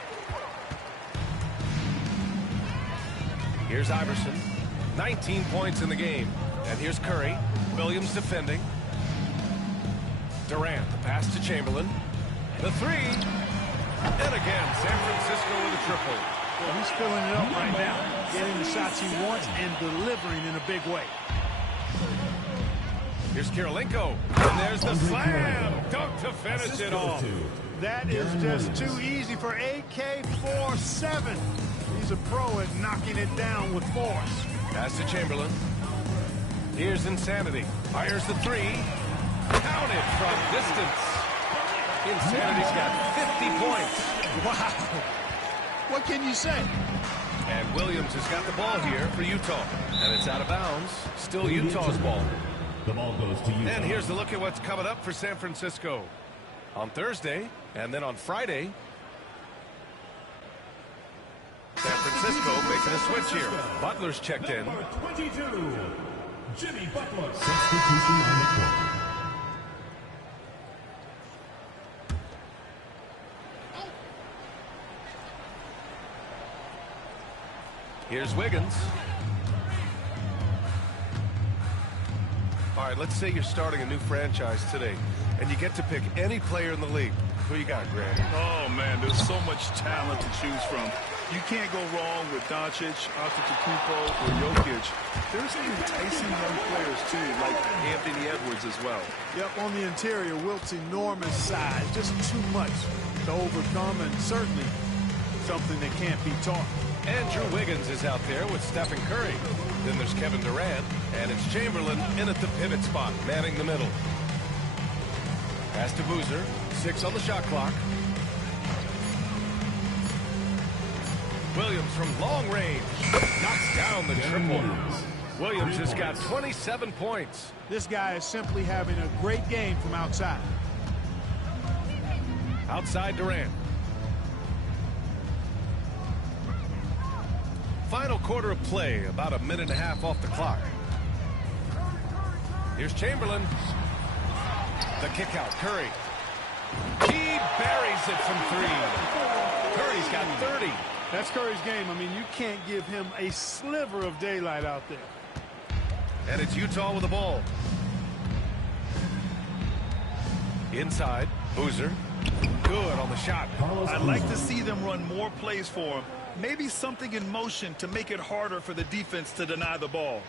Here's Iverson. 19 points in the game. And here's Curry. Williams defending. Durant, the pass to Chamberlain. The 3. And again, San Francisco with a triple. Well, he's filling it up right now. Getting the shots he wants and delivering in a big way. Here's Kirilenko. And there's the slam. Dunk to finish it off. That is just too easy for AK-47. He's a pro at knocking it down with force. Pass to Chamberlain. Here's Insanity. Fires the 3. Counted from distance. Insanity's got 50 points. Wow. What can you say? And Williams has got the ball here for Utah. And it's out of bounds. Still Utah's ball. The ball goes to Utah. And here's the look at what's coming up for San Francisco. On Thursday, and then on Friday, San Francisco making a switch here. Butler's checked in. Number 22, Jimmy Butler. Substitution on the court. Here's Wiggins. All right, let's say you're starting a new franchise today, and you get to pick any player in the league. Who you got, Grant? Oh, man, there's so much talent to choose from. You can't go wrong with Doncic, Antetokounmpo, or Jokic. There's some enticing young players, too, like Anthony Edwards as well. Yep, on the interior, Wilt's enormous size. Just too much to overcome, and certainly something that can't be taught. Andrew Wiggins is out there with Stephen Curry. Then there's Kevin Durant, and it's Chamberlain in at the pivot spot, manning the middle. Pass to Boozer, 6 on the shot clock. Williams from long range knocks down the triple. Williams has got 27 points. This guy is simply having a great game from outside. Outside Durant. Final quarter of play, about a minute and a half off the clock. Here's Chamberlain. The kick out, Curry. He buries it from 3. Curry's got 30. That's Curry's game. I mean, you can't give him a sliver of daylight out there. And it's Utah with the ball. Inside, Boozer. Good on the shot. I'd like to see them run more plays for him. Maybe something in motion to make it harder for the defense to deny the ball.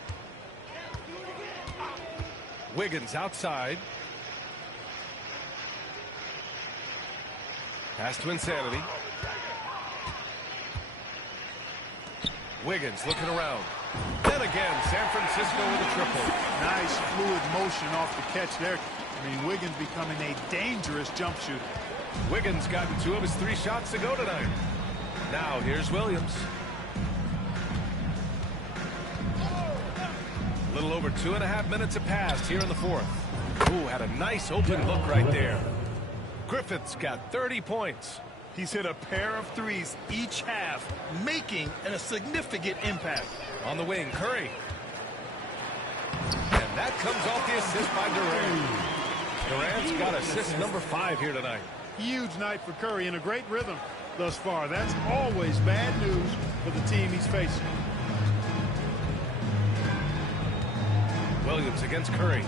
Wiggins outside. Pass to Insanity. Wiggins looking around. Then again, San Francisco with a triple. Nice fluid motion off the catch there. I mean, Wiggins becoming a dangerous jump shooter. Wiggins gotten 2 of his 3 shots to go tonight. Now here's Williams. A little over 2.5 minutes have passed here in the 4th. Ooh, had a nice open look right there. Griffith's got 30 points. He's hit a pair of threes each half, making a significant impact. On the wing, Curry. And that comes off the assist by Durant. Durant's got assist number 5 here tonight. Huge night for Curry and a great rhythm thus far. That's always bad news for the team he's facing. Williams against Curry.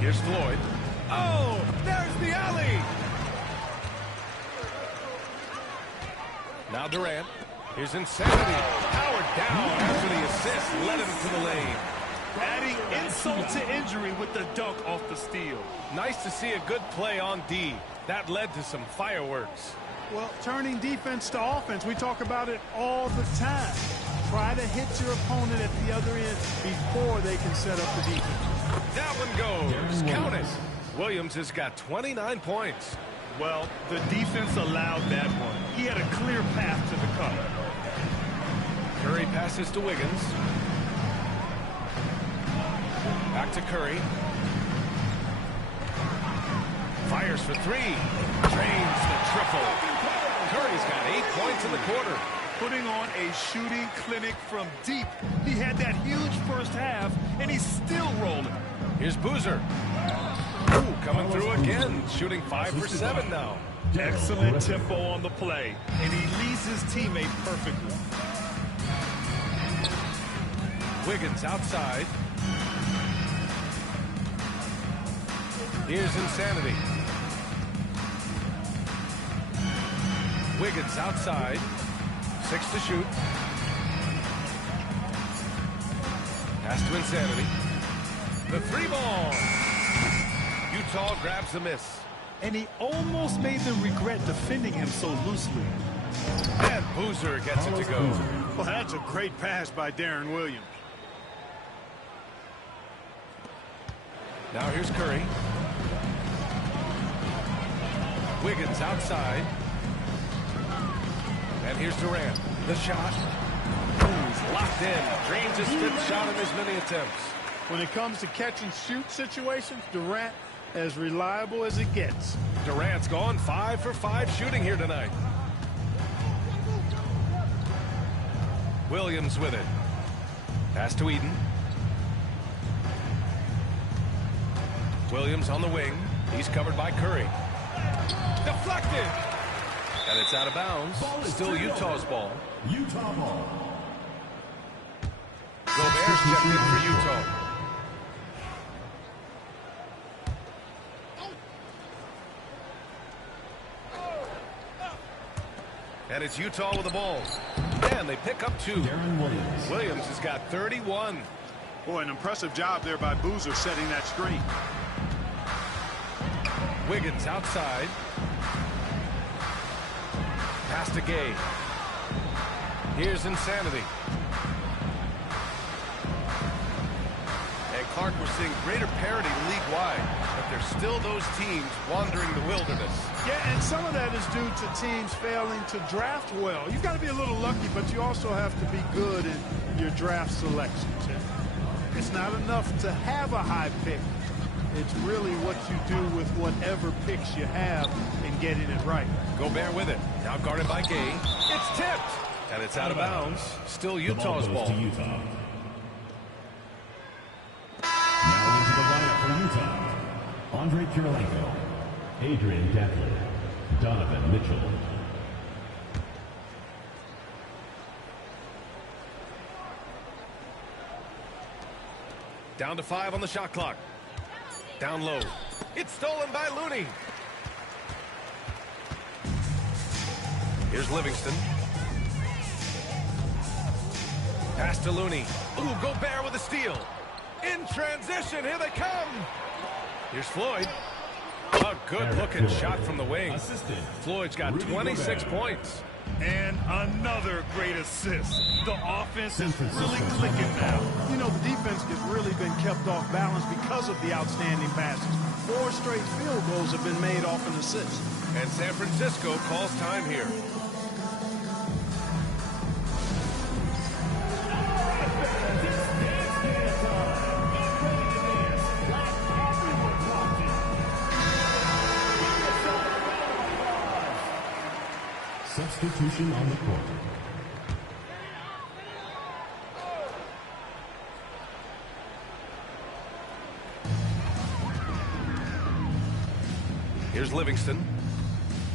Here's Floyd. Oh, there's the alley. Now Durant. Here's Insanity. Powered down after the assist. Led him to the lane. Adding insult to injury with the dunk off the steal. Nice to see a good play on D. That led to some fireworks. Well, turning defense to offense, we talk about it all the time. Try to hit your opponent at the other end before they can set up the defense. That one goes. Count it. Williams has got 29 points. Well, the defense allowed that one. He had a clear path to the cup. Curry passes to Wiggins. Back to Curry. Fires for 3. Drains the triple. Curry's got 8 points in the quarter. Putting on a shooting clinic from deep. He had that huge first half, and he's still rolling. Here's Boozer. Ooh, coming through again. Shooting 5 for 7 now. Excellent tempo on the play, and he leads his teammate perfectly. Wiggins outside. Here's Insanity. Wiggins outside. 6 to shoot. Pass to Insanity. The 3 ball. Utah grabs the miss. And he almost made them regret defending him so loosely. And Boozer gets it to go. Well, that's a great pass by Darren Williams. Now here's Curry. Wiggins outside. And here's Durant. The shot. He's locked in. Drains his 5th shot in as many attempts. When it comes to catch and shoot situations, Durant as reliable as it gets. Durant's gone 5 for 5 shooting here tonight. Williams with it. Pass to Eden. Williams on the wing. He's covered by Curry. Deflected. And it's out of bounds. Still Utah's ball. Utah ball. Gobert's back in for Utah. And it's Utah with the ball. And they pick up 2. Williams has got 31. Boy, an impressive job there by Boozer setting that screen. Wiggins outside. Pass to Gay. Here's Insanity. And Clark, we're seeing greater parity league-wide, but there's still those teams wandering the wilderness. Yeah, and some of that is due to teams failing to draft well. You've got to be a little lucky, but you also have to be good in your draft selections. It's not enough to have a high pick. It's really what you do with whatever picks you have and getting it right. Gobert with it. Now guarded by Gay. It's tipped. And it's out of bounds. Still Utah's ball. To Utah. Now into the lineup for Utah. Andre Kirilenko, Adrian Gatlin, Donovan Mitchell. Down to 5 on the shot clock. Down low. It's stolen by Looney. Here's Livingston. Pass to Looney. Ooh, Gobert with a steal. In transition, here they come. Here's Floyd. A good-looking shot from the wing. Floyd's got 26 points. And another great assist. The offense is really clicking now. You know, the defense has really been kept off balance because of the outstanding passes. 4 straight field goals have been made off an assist. And San Francisco calls time here. Substitution on the court. Here's Livingston.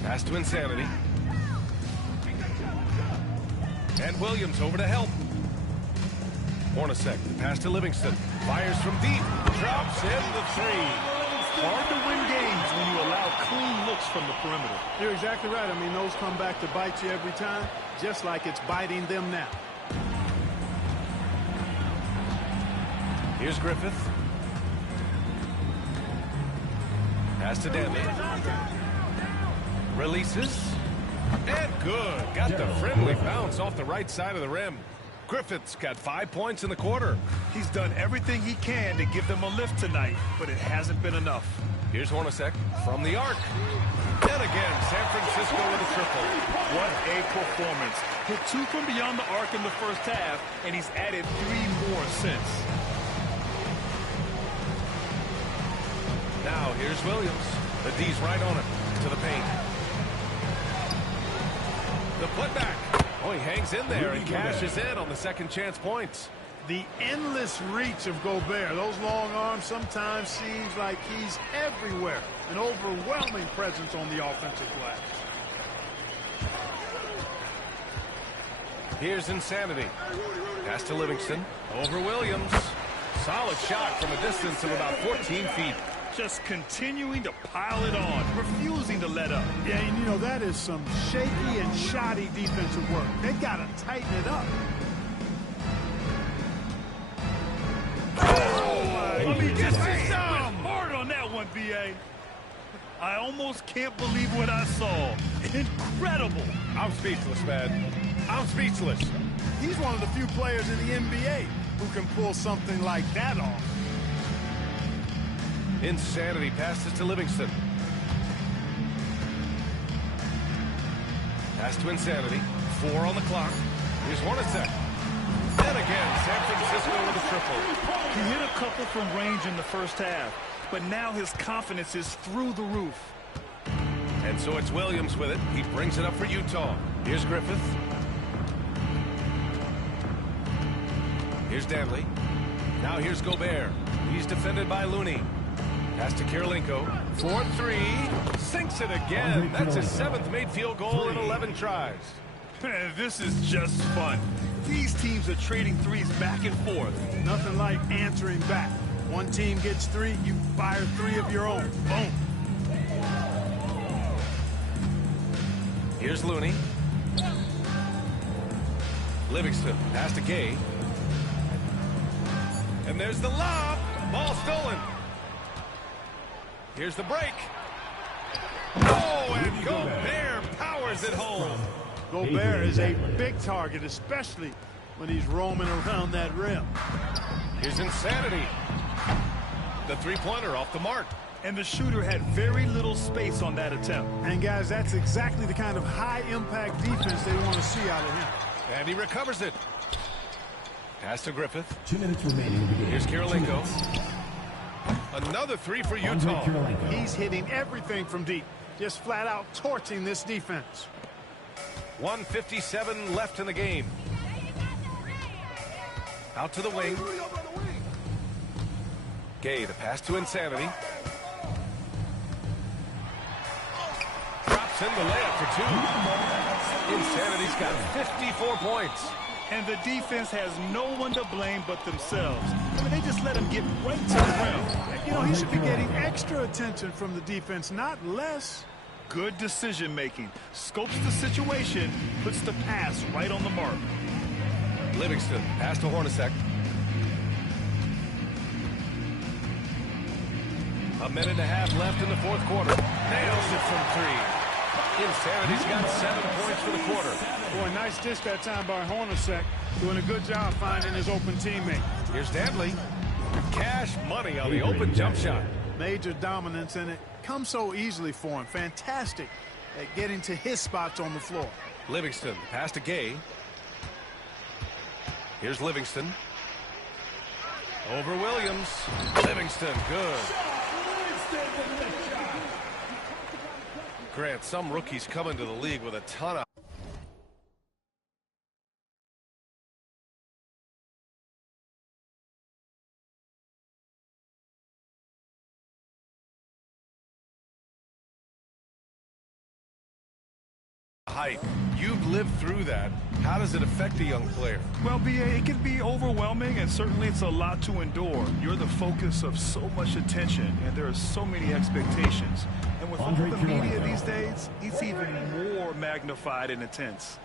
Pass to Insanity. And Williams over to help. Hornacek, pass to Livingston. Fires from deep. Drops in the 3. Hard to win games when you allow clean looks from the perimeter. You're exactly right. I mean, those come back to bite you every time, just like it's biting them now. Here's Griffith. Pass to Danley. Releases. And good. Got the friendly bounce off the right side of the rim. Griffith's got 5 points in the quarter. He's done everything he can to give them a lift tonight, but it hasn't been enough. Here's Hornacek from the arc. And again, San Francisco with a triple. What a performance. Hit 2 from beyond the arc in the first half, and he's added 3 more since. Now here's Williams. The D's right on it. To the paint. The putback. Oh, he hangs in there and cashes in on the second chance points. The endless reach of Gobert. Those long arms sometimes seems like he's everywhere. An overwhelming presence on the offensive glass. Here's Insanity. Pass to Livingston. Over Williams. Solid shot from a distance of about 14 feet. Just continuing to pile it on, refusing to let up. Yeah, and you know, that is some shaky and shoddy defensive work. They got to tighten it up. I mean, just hard on that one, B.A. I almost can't believe what I saw. Incredible. I'm speechless, man. I'm speechless. He's one of the few players in the NBA who can pull something like that off. Insanity passes to Livingston. Pass to Insanity. 4 on the clock. Here's Hornacek. And again, San Francisco with a triple. He hit a couple from range in the first half, but now his confidence is through the roof. And so it's Williams with it. He brings it up for Utah. Here's Griffith. Here's Danley. Now here's Gobert. He's defended by Looney. Pass to Kirilenko. 4-3. Sinks it again. That's his 7th made field goal in 11 tries. This is just fun. These teams are trading threes back and forth. Nothing like answering back. One team gets 3, you fire 3 of your own. Boom. Here's Looney. Livingston, pass to Gay. And there's the lob. Ball stolen. Here's the break. Oh, and Gobert powers it home. Gobert is a big target, especially when he's roaming around that rim. Here's Insanity. The three-pointer off the mark. And the shooter had very little space on that attempt. And, guys, that's exactly the kind of high-impact defense they want to see out of him. And he recovers it. Pass to Griffith. 2 minutes remaining in the game. Here's Kirilenko. Another 3 for Utah. He's hitting everything from deep. Just flat out torching this defense. 1:57 left in the game. Out to the wing. Gay, the pass to Insanity. Drops in the layup for 2. Insanity's got 54 points. And the defense has no one to blame but themselves. I mean, they just let him get right to the rim. You know, he should be getting extra attention from the defense, not less. Good decision making. Scopes the situation, puts the pass right on the mark. Livingston, pass to Hornacek. A minute and a half left in the fourth quarter. Nails it from 3. Insanity's got 7 points for the quarter. Boy, nice dish that time by Hornacek. Doing a good job finding his open teammate. Here's Dantley. Cash money on the open jump shot. Major dominance, and it comes so easily for him. Fantastic at getting to his spots on the floor. Livingston, pass to Gay. Here's Livingston. Over Williams. Livingston, good. Grant, some rookies come into the league with a ton of hype. You've lived through that. How does it affect a young player? Well, B.A., it can be overwhelming, and certainly it's a lot to endure. You're the focus of so much attention, and there are so many expectations. And with all the media these days, it's even more magnified and intense.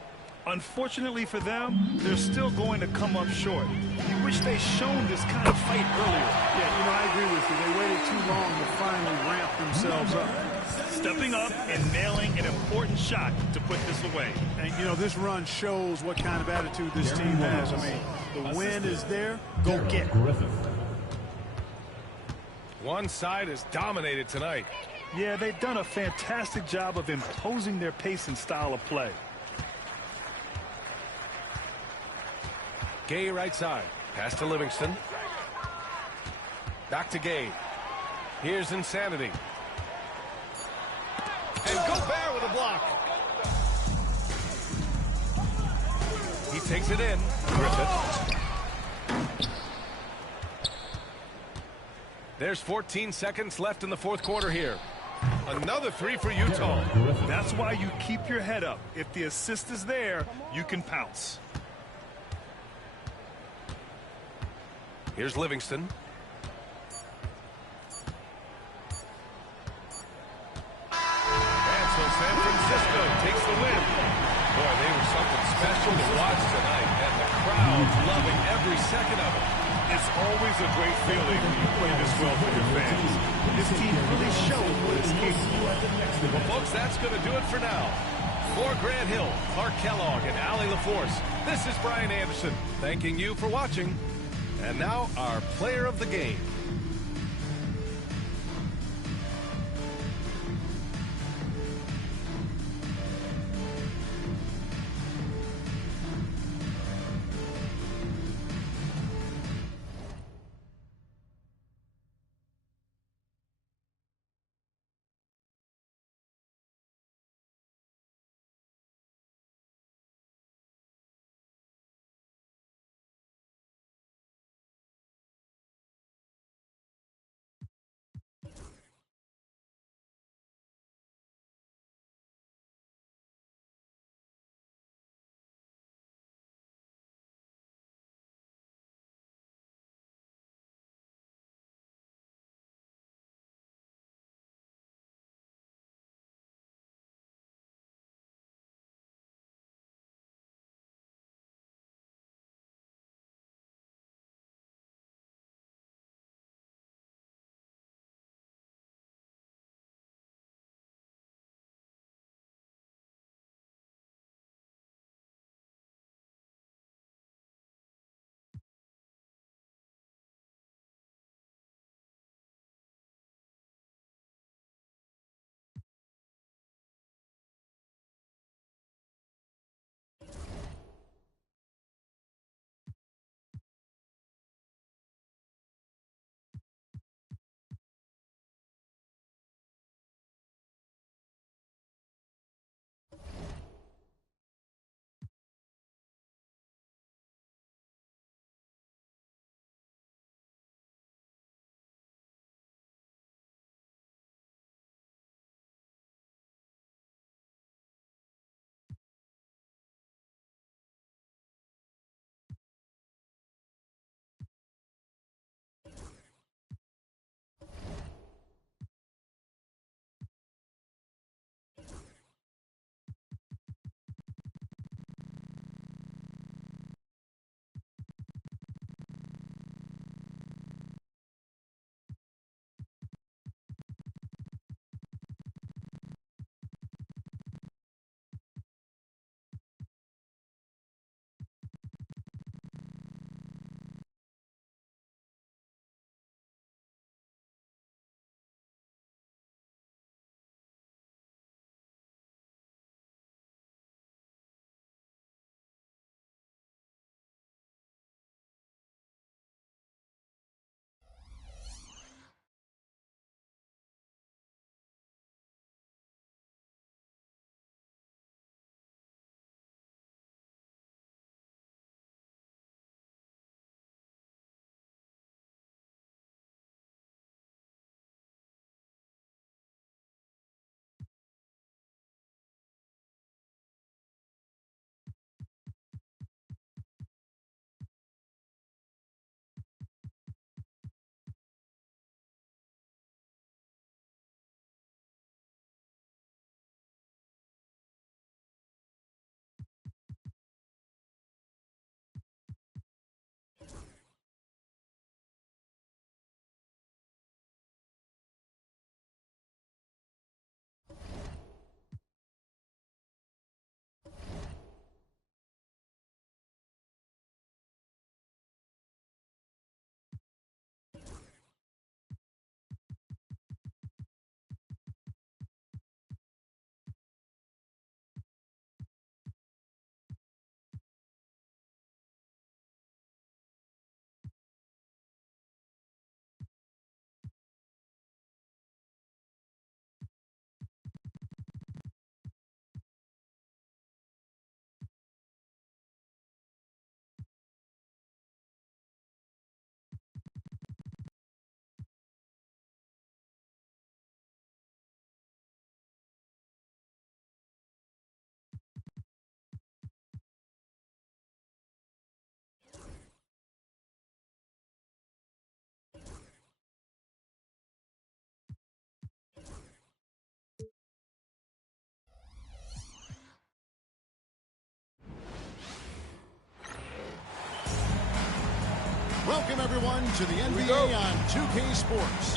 Unfortunately for them, they're still going to come up short. You wish they'd shown this kind of fight earlier. Yeah, you know, I agree with you. They waited too long to finally ramp themselves up. Stepping up and nailing an important shot to put this away. And, you know, this run shows what kind of attitude this team has. I mean, the win is there. Go get it. One side is dominated tonight. Yeah, they've done a fantastic job of imposing their pace and style of play. Gay right side. Pass to Livingston. Back to Gay. Here's Insanity. And Gobert with a block. He takes it in. Griffith. There's 14 seconds left in the fourth quarter here. Another 3 for Utah. That's why you keep your head up. If the assist is there, you can pounce. Here's Livingston. And so San Francisco takes the win. Boy, they were something special to watch tonight, and the crowd's loving every second of it. It's always a great feeling when you play this well for your fans. This team really showed what it's capable of. Well, folks, that's going to do it for now. For Grant Hill, Clark Kellogg, and Allie LaForce, this is Brian Anderson thanking you for watching. And now our player of the game. Welcome, everyone, to the NBA on 2K Sports.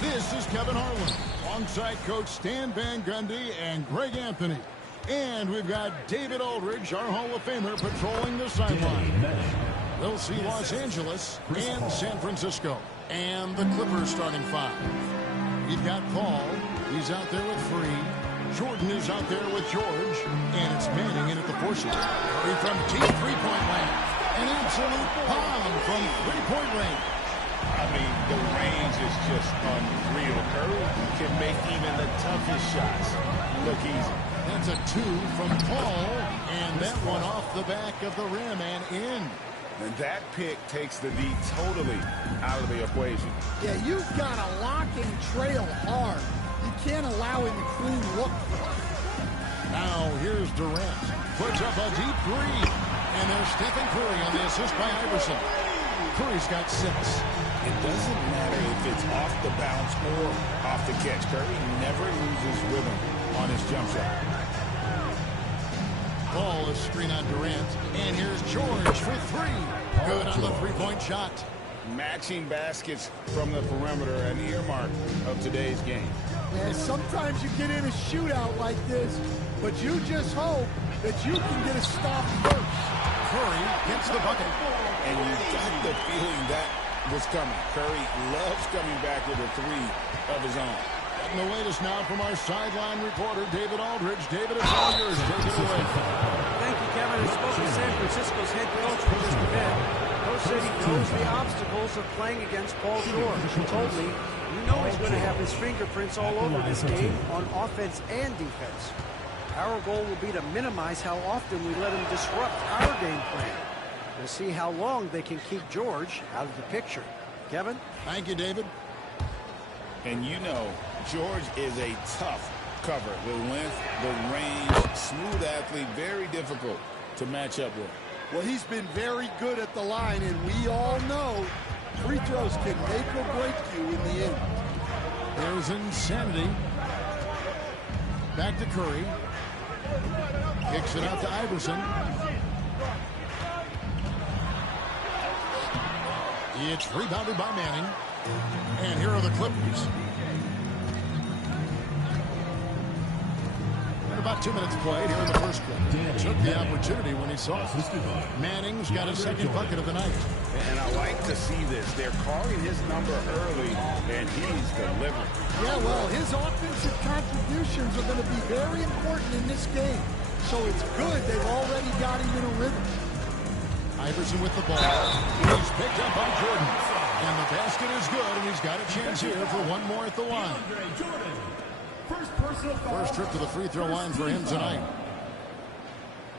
This is Kevin Harlan, alongside Coach Stan Van Gundy and Greg Anthony. And we've got David Aldridge, our Hall of Famer, patrolling the sideline. We'll see Los Angeles and San Francisco. And the Clippers starting five. We've got Paul. He's out there with Free. Jordan is out there with George. And it's Manning in at the 4 slot. Curry from deep three-point land. An absolute bomb from three-point range. I mean, the range is just unreal. Curry can make even the toughest shots look easy. That's a 2 from Paul. And that one off the back of the rim and in. And that pick takes the D totally out of the equation. Yeah, you've got to lock and trail hard. You can't allow him a clean look. Now here's Durant. Puts up a deep three. And there's Stephen Curry on the assist by Iverson. Curry's got 6. It doesn't matter if it's off the bounce or off the catch. Curry never loses rhythm on his jump shot. Ball is screen on Durant. And here's George for 3. Good on the three-point shot. Matching baskets from the perimeter, an earmark of today's game. And sometimes you get in a shootout like this, but you just hope that you can get a stop first. Curry gets the bucket. And you got the feeling that was coming. Curry loves coming back with a 3 of his own. Getting the latest now from our sideline reporter, David Aldridge. David, it's all yours. Take it away. Thank you, Kevin. I spoke to San Francisco's head coach for just a bit. Coach said he knows the obstacles of playing against Paul George. He told me, you know he's going to have his fingerprints all over this game on offense and defense. Our goal will be to minimize how often we let him disrupt our game plan. We'll see how long they can keep George out of the picture. Kevin? Thank you, David. And you know, George is a tough cover. The length, the range, smooth athlete, very difficult to match up with. Well, he's been very good at the line, and we all know free throws can make or break you in the end. There's insanity. Back to Curry. Kicks it out to Iverson. It's rebounded by Manning. And here are the Clippers. And about 2 minutes played here in the first quarter. Took the opportunity when he saw it. Manning's got his second bucket of the night. And I like to see this. They're calling his number early, and he's delivering. Yeah, well, his offensive contributions are going to be very important in this game. So it's good they've already got him in a rhythm. Iverson with the ball. He's picked up by Jordan. And the basket is good, and he's got a chance here for one more at the line. First trip to the free throw line for him tonight.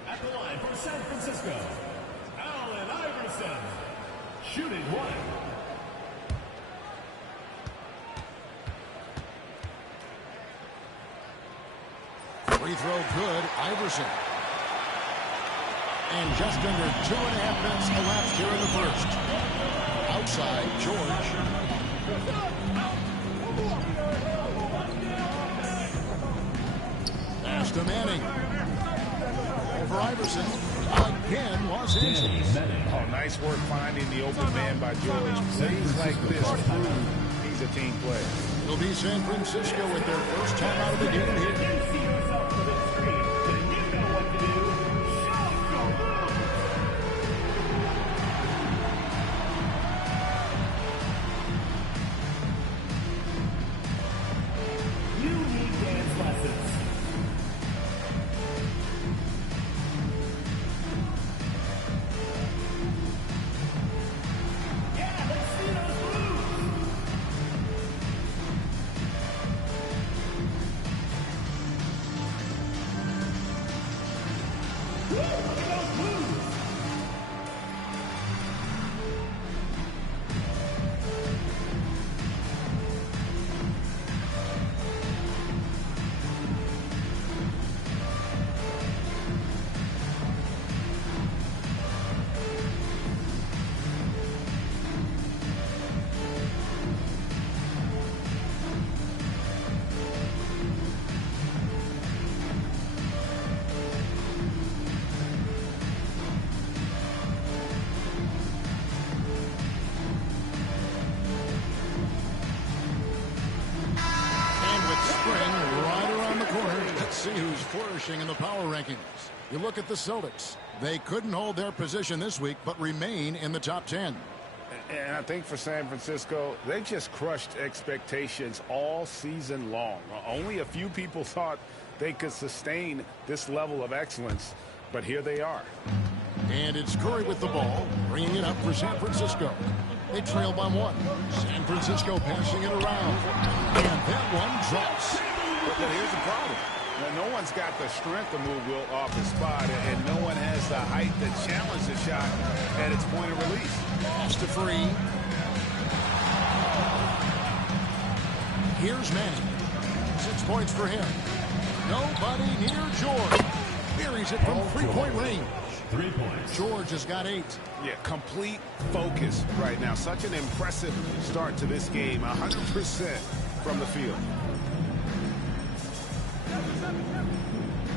At the line for San Francisco, Allen Iverson, shooting 1. Free throw good, Iverson. And just under 2.5 minutes elapsed here in the first. Outside, George. Pass to Manning. Over Iverson. Again, Los Angeles. Oh, nice work finding the open man by George. Plays like this prove he's a team player. It'll be San Francisco with their first time out of the game here. languishing in the power rankings. You look at the Celtics. They couldn't hold their position this week, but remain in the top 10. And I think for San Francisco, they just crushed expectations all season long. Only a few people thought they could sustain this level of excellence, but here they are. And it's Curry with the ball, bringing it up for San Francisco. They trail by 1. San Francisco passing it around. And that one drops. But here's the problem. Now, no one's got the strength to move Wilt off his spot, and no one has the height to challenge the shot at its point of release. Pass to Free. Here's Manning. 6 points for him. Nobody near George. Buries it from three-point range. 3 points. George has got 8. Yeah, complete focus right now. Such an impressive start to this game. 100% from the field.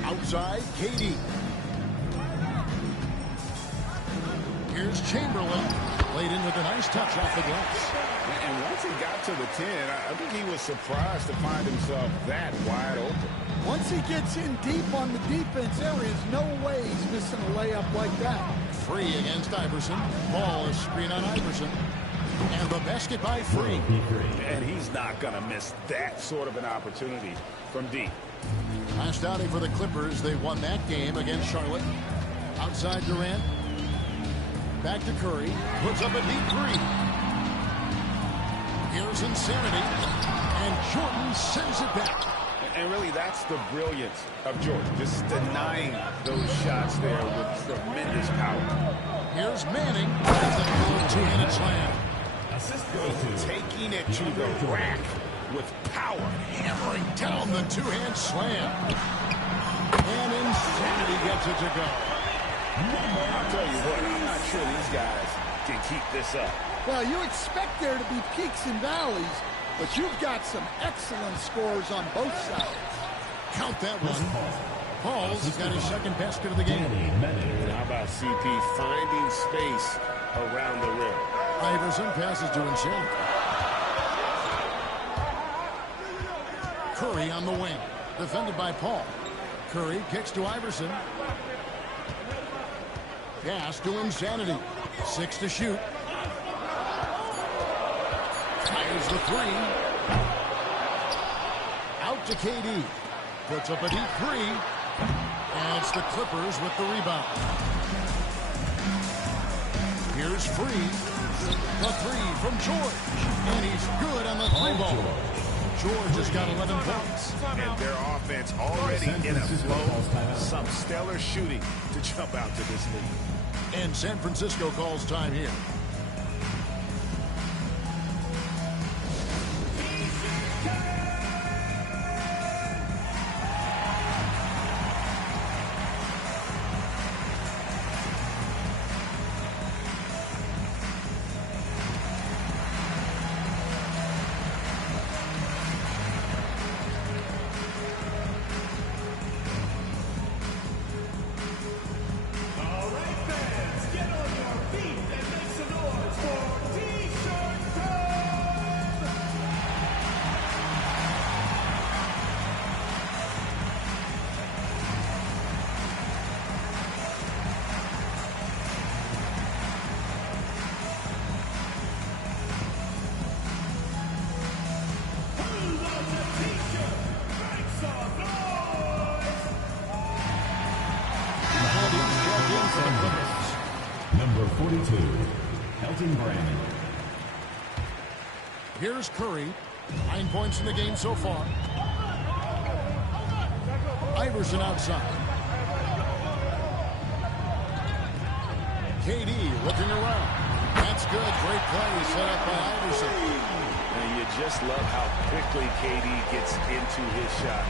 Outside, KD. Here's Chamberlain. Played in with a nice touch off the glass. And once he got to the 10, I think he was surprised to find himself that wide open. Once he gets in deep on the defense, there is no way he's missing a layup like that. Free against Iverson. Ball is screen on Iverson. And the basket by Free. And he's not going to miss that sort of an opportunity from deep. Last outing for the Clippers. They won that game against Charlotte. Outside Durant. Back to Curry. Puts up a deep 3. Here's Insanity. And Jordan sends it back. And really, that's the brilliance of Jordan. Just denying those shots there with tremendous power. Here's Manning. There's the two-handed slam. Taking it to the rack with power. Hammering down the two-hand slam. And Insanity gets it to go. I'll tell you what, I'm not sure these guys can keep this up. Well, you expect there to be peaks and valleys, but you've got some excellent scores on both sides. Count that one. Paul's got his second basket of the game. And how about CP finding space around the rim? Iverson passes to Insanity. Curry on the wing. Defended by Paul. Curry kicks to Iverson. Pass to Insanity. 6 to shoot. Fires the 3. Out to KD. Puts up a deep 3. And it's the Clippers with the rebound. Here's Free. The 3 from George. And he's good on the 3-ball. George has got 11 points. And their offense already in a flow. Some stellar shooting to jump out to this lead. And San Francisco calls time here. Number 42, Elton Brand. Here's Curry. 9 points in the game so far. Iverson outside. KD looking around. That's good. Great play set up by Iverson. And you just love how quickly KD gets into his shot.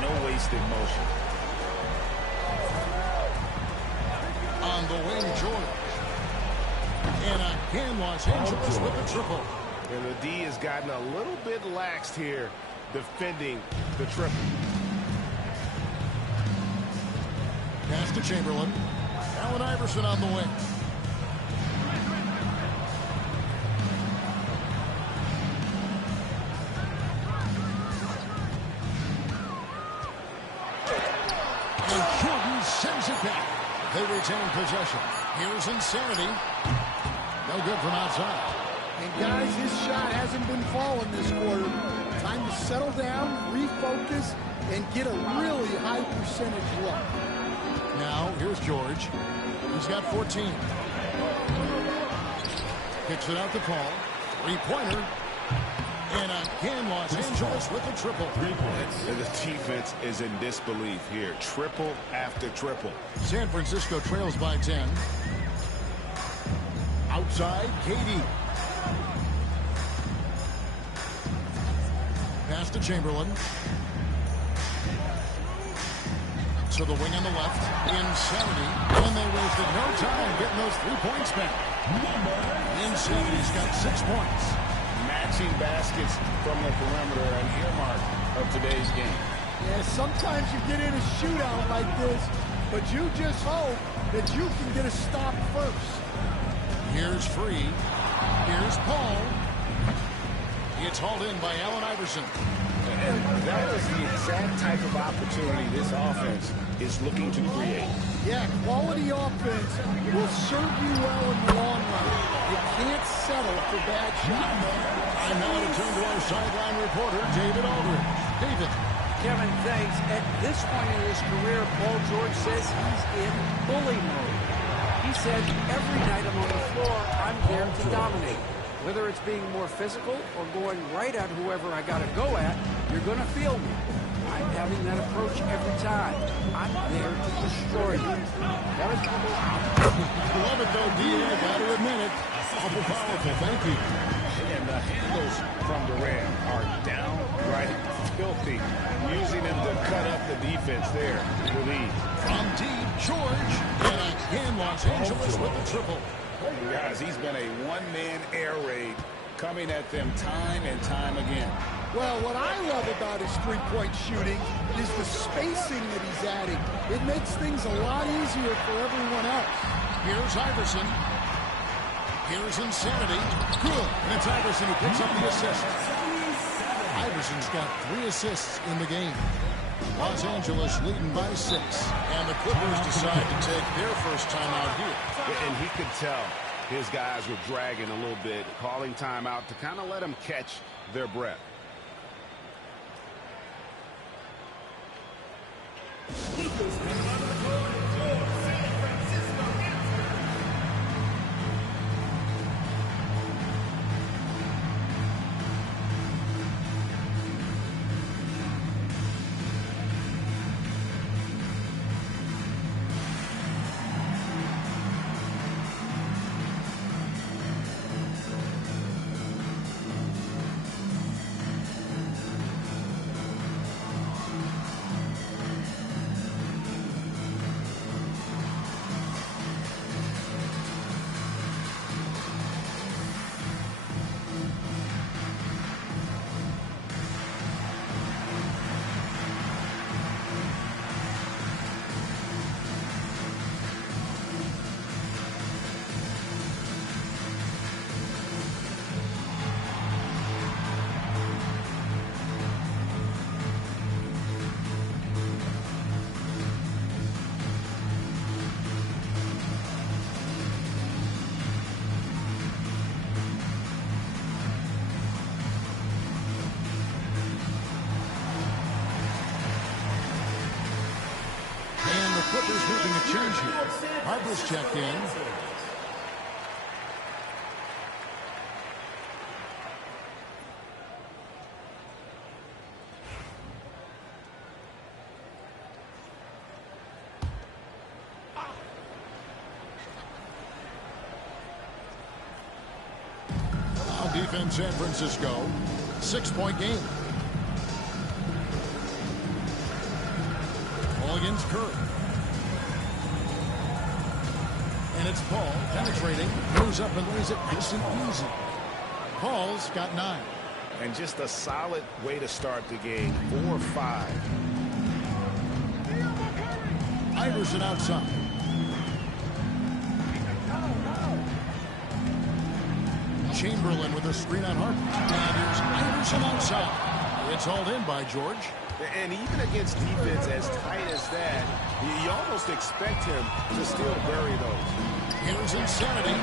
No wasted motion. On the wing, George. And again, Los Angeles with the triple. And the D has gotten a little bit laxed here defending the triple. Pass to Chamberlain. Allen Iverson on the wing. Sends it back. They retain possession. Here's Insanity. No good from outside. And guys, his shot hasn't been falling this quarter. Time to settle down, refocus, and get a really high percentage look. Now, here's George. He's got 14. Kicks it out to Paul. Three-pointer. And again, Los Angeles with a triple. The defense is in disbelief here. Triple after triple. San Francisco trails by 10. Outside, KD. Pass to Chamberlain. To the wing on the left. Insanity. And they wasted no time getting those 3 points back. Insanity's got 6 points. Matching baskets from the perimeter, an earmark of today's game. Yeah, sometimes you get in a shootout like this, but you just hope that you can get a stop first. Here's Free. Here's Paul. It's hauled in by Allen Iverson. And that is the exact type of opportunity this offense is looking to create. Yeah, quality offense will serve you well in the long run. You can't settle for bad shots. And now to turn to our sideline reporter, David Aldridge. David. Kevin, thanks. At this point in his career, Paul George says he's in bully mode. He said, every night I'm on the floor, I'm there to dominate. Whether it's being more physical or going right at whoever I got to go at, you're going to feel me. I'm having that approach every time. I'm there to destroy you. Love it, though, D.A. Got to admit it. Awful powerful. Thank you. And the handles from Durant are downright filthy, using him to cut up the defense there to lead. From deep, George. And again, Los Angeles with the triple. Guys, he's been a one-man air raid coming at them time and time again. Well, what I love about his three-point shooting is the spacing that he's adding. It makes things a lot easier for everyone else. Here's Iverson. Here's Insanity. Good. And it's Iverson who picks up the assist. Iverson's got 3 assists in the game. Los Angeles leading by 6. And the Clippers decide to take their first timeout here. And he could tell his guys were dragging a little bit, calling timeout to kind of let them catch their breath. Clippers making a change here. Harper's checked in. On defense, San Francisco. 6-point game. Ball against Curry. And it's Paul penetrating, goes up and lays it nice and easy. Paul's got 9. And just a solid way to start the game. 4-5. Iverson outside. Chamberlain with a screen on Harper. And here's Iverson outside. It's hauled in by George. And even against defense as tight as that, you almost expect him to still bury those. Here's Insanity.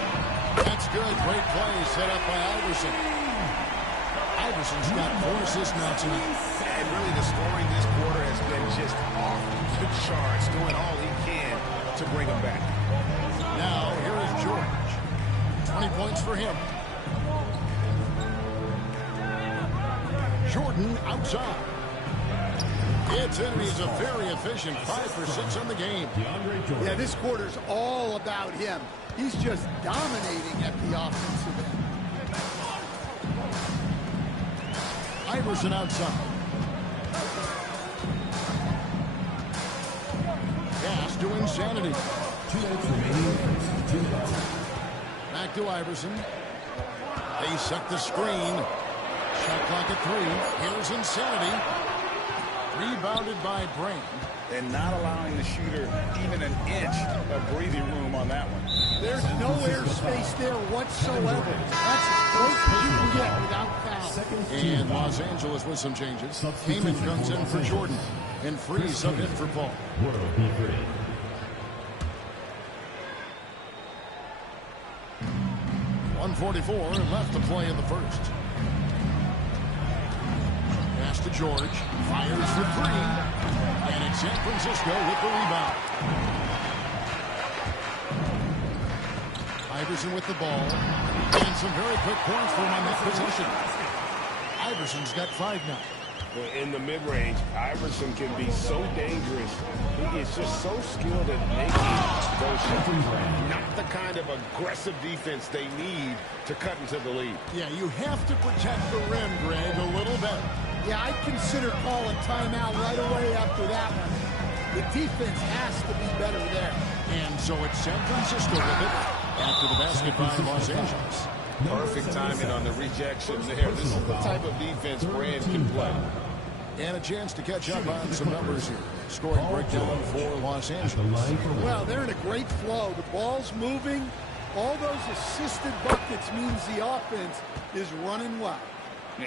That's good. Great play set up by Iverson. Iverson's got 4 assists now tonight. And really the scoring this quarter has been just off the charts, doing all he can to bring them back. Now, here is George. 20 points for him. Jordan outside. He's a very efficient 5 for 6 on the game. Yeah, this quarter's all about him. He's just dominating at the offensive end. Iverson outside. Pass to Insanity. 2 minutes remaining. 2 Back to Iverson. They set the screen. Shot clock at 3. Here's Insanity. Rebounded by Brain. And not allowing the shooter even an inch of breathing room on that one. There's no airspace there whatsoever. That's as close as you can get without foul. And Los Angeles with some changes. Heyman comes in for Jordan. And Free sub in for Paul. 144 left to play in the first. Pass to George. Fires for 3. And it's San Francisco with the rebound. Iverson with the ball. And some very quick points for him on that possession. Iverson's got 5 now. In the mid-range, Iverson can be so dangerous. He is just so skilled at making those shots. Not the kind of aggressive defense they need to cut into the lead. Yeah, you have to protect the rim, Greg, a little better. Yeah, I'd consider calling timeout right away after that one. The defense has to be better there. And so it's San Francisco with it after the basket by Los Angeles. Perfect timing on the rejection there. This is the type of defense Brand can play. And a chance to catch up on some numbers here. Scoring breakdown for Los Angeles. Well, they're in a great flow. The ball's moving. All those assisted buckets means the offense is running well.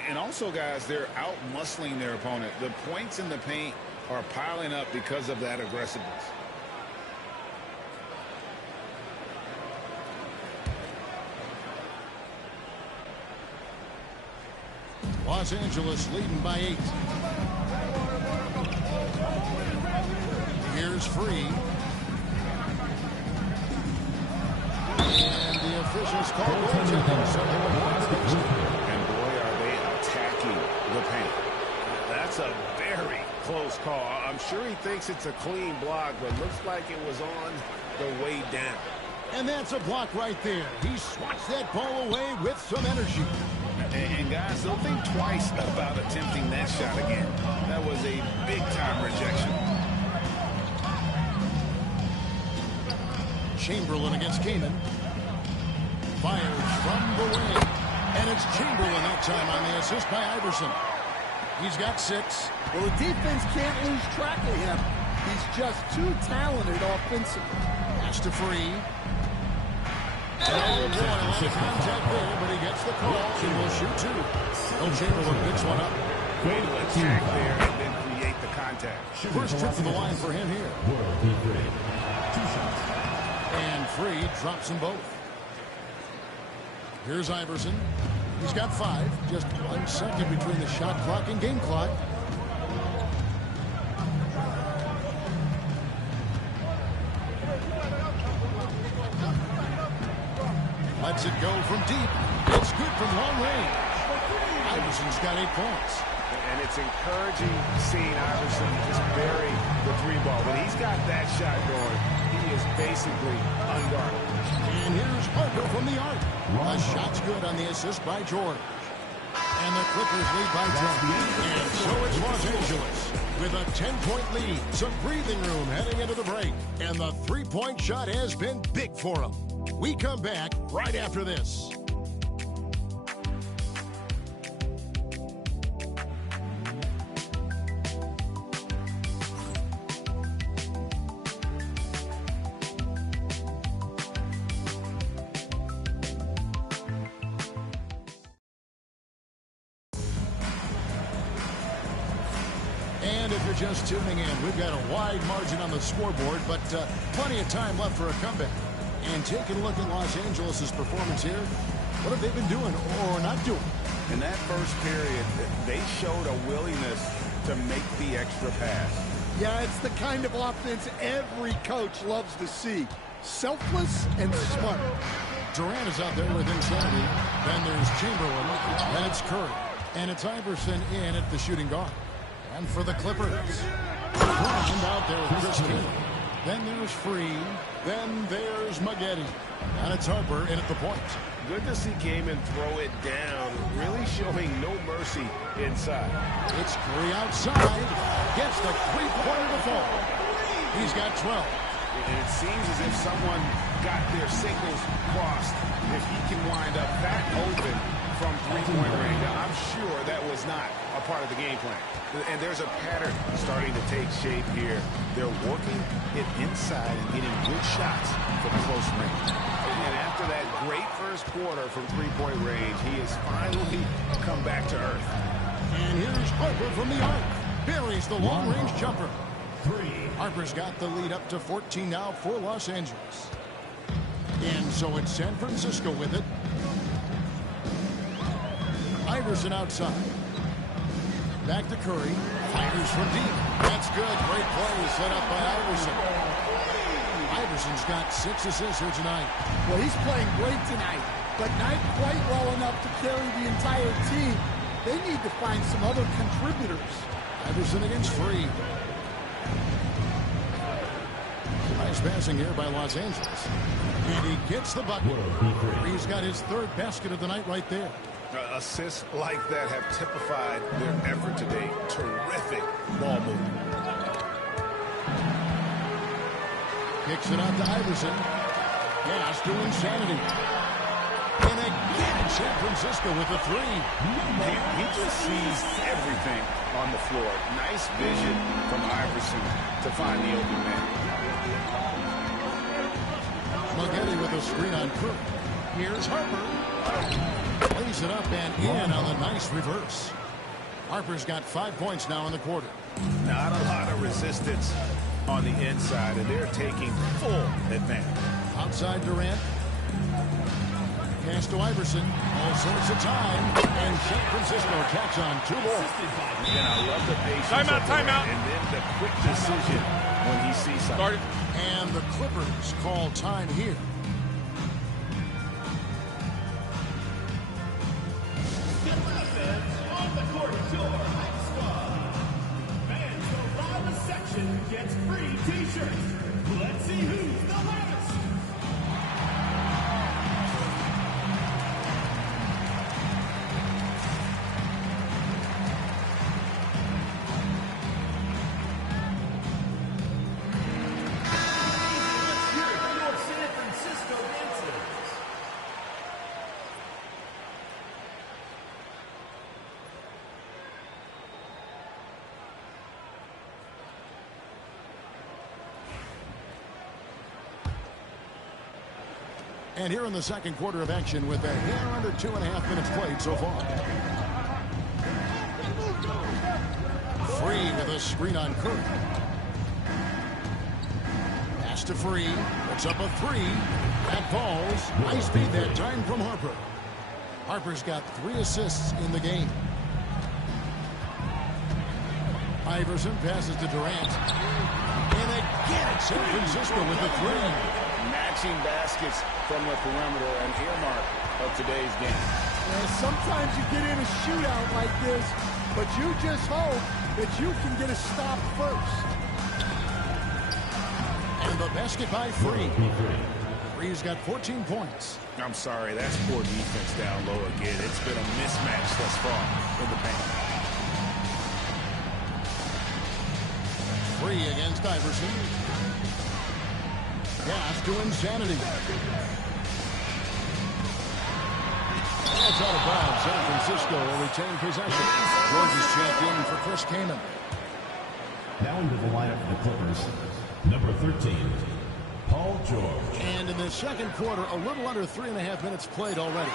And also, guys, they're out-muscling their opponent. The points in the paint are piling up because of that aggressiveness. Los Angeles leading by 8. Here's Free. And the officials call and boy, are they attacking the paint. That's a very close call. I'm sure he thinks it's a clean block, but looks like it was on the way down. And that's a block right there. He swats that ball away with some energy. And guys, they'll think twice about attempting that shot again. That was a big-time rejection. Chamberlain against Kaman. Fires from the wing. And it's Chamberlain that time on the assist by Iverson. He's got 6. Well, the defense can't lose track of him. He's just too talented offensively. Pass to Free. Oh, boy, a lot of contact there, but he gets the call. He will shoot 2. Oh, Chamberlain picks one up. Way to attack there and then create the contact. First trip to the line for him here. 2 shots. And Free drops them both. Here's Iverson. He's got 5. Just 1 second between the shot clock and game clock. Lets it go from deep. It's good from long range. Iverson's got 8 points. And it's encouraging seeing Iverson just bury the 3 ball. When he's got that shot going, he is basically unguarded. And here's Harper from the arc. A shot's good on the assist by George. And the Clippers lead by 10. And so it's Los Angeles with a 10-point lead. Some breathing room heading into the break. And the 3-point shot has been big for them. We come back right after this. And if you're just tuning in, we've got a wide margin on the scoreboard, but plenty of time left for a comeback. And taking a look at Los Angeles' performance here, what have they been doing or not doing? In that first period, they showed a willingness to make the extra pass. Yeah, it's the kind of offense every coach loves to see. Selfless and smart. Durant is out there with insanity. Then there's Chamberlain. Then it's Curry. And it's Iverson in at the shooting guard. And for the Clippers, Drummond out there with Chris King. Then there's Free. Then there's Maggette. And it's Harper in at the point. Good to see Gaiman throw it down, really showing no mercy inside. It's Curry outside. Gets the three-pointer to fall. He's got 12. And it seems as if someone got their signals crossed. If he can wind up that open from three-point range, I'm sure that was not a part of the game plan. And there's a pattern starting to take shape here. They're working it inside and getting good shots from close range. And after that great first quarter from three-point range, he has finally come back to earth. And here's Harper from the arc. Buries the long-range jumper. Harper's got the lead up to 14 now for Los Angeles. And so it's San Francisco with it. Iverson outside. Back to Curry. Fires from deep. That's good. Great play set up by Iverson. Iverson's got 6 assists here tonight. Well, he's playing great tonight, but not quite well enough to carry the entire team. They need to find some other contributors. Iverson against Free. Nice passing here by Los Angeles. And he gets the bucket. He's got his third basket of the night right there. Assists like that have typified their effort today. Terrific ball movement. Kicks it out to Iverson. Pass to Insanity. And again, San Francisco with a three. He just sees everything on the floor. Nice vision from Iverson to find the open man. Maggette with a screen on Cook. Here's Harper. Lays it up and in on the nice reverse. Harper's got 5 points now in the quarter. Not a lot of resistance on the inside, and they're taking full advantage. Outside Durant. Pass to Iverson. All sorts of time. And San Francisco tacks on 2 more. And I love the patience. Timeout. And then the quick decision when he sees something. And the Clippers call time here. On the court, your hype squad. Fans go loudest section gets free t-shirts. Let's see who's the loudest. Let's hear it for your San Francisco dancers. And here in the second quarter of action with a hair under 2.5 minutes played so far. Free with a screen on Curry. Pass to Free. Puts up a 3. That falls. Nice speed that time from Harper. Harper's got 3 assists in the game. Iverson passes to Durant. And again, San Francisco with a 3. Matching baskets from the perimeter, an earmark of today's game. Yeah, sometimes you get in a shootout like this, but you just hope that you can get a stop first. And the basket by Free. Free's got 14 points. I'm sorry, that's poor defense down low again. It's been a mismatch thus far in the paint. Free against Iverson. Pass to Insanity. That's out of bounds. San Francisco will retain possession. George is checked in for Chris Kaman. Now into the lineup for the Clippers, number 13, Paul George. And in the second quarter, a little under 3.5 minutes played already.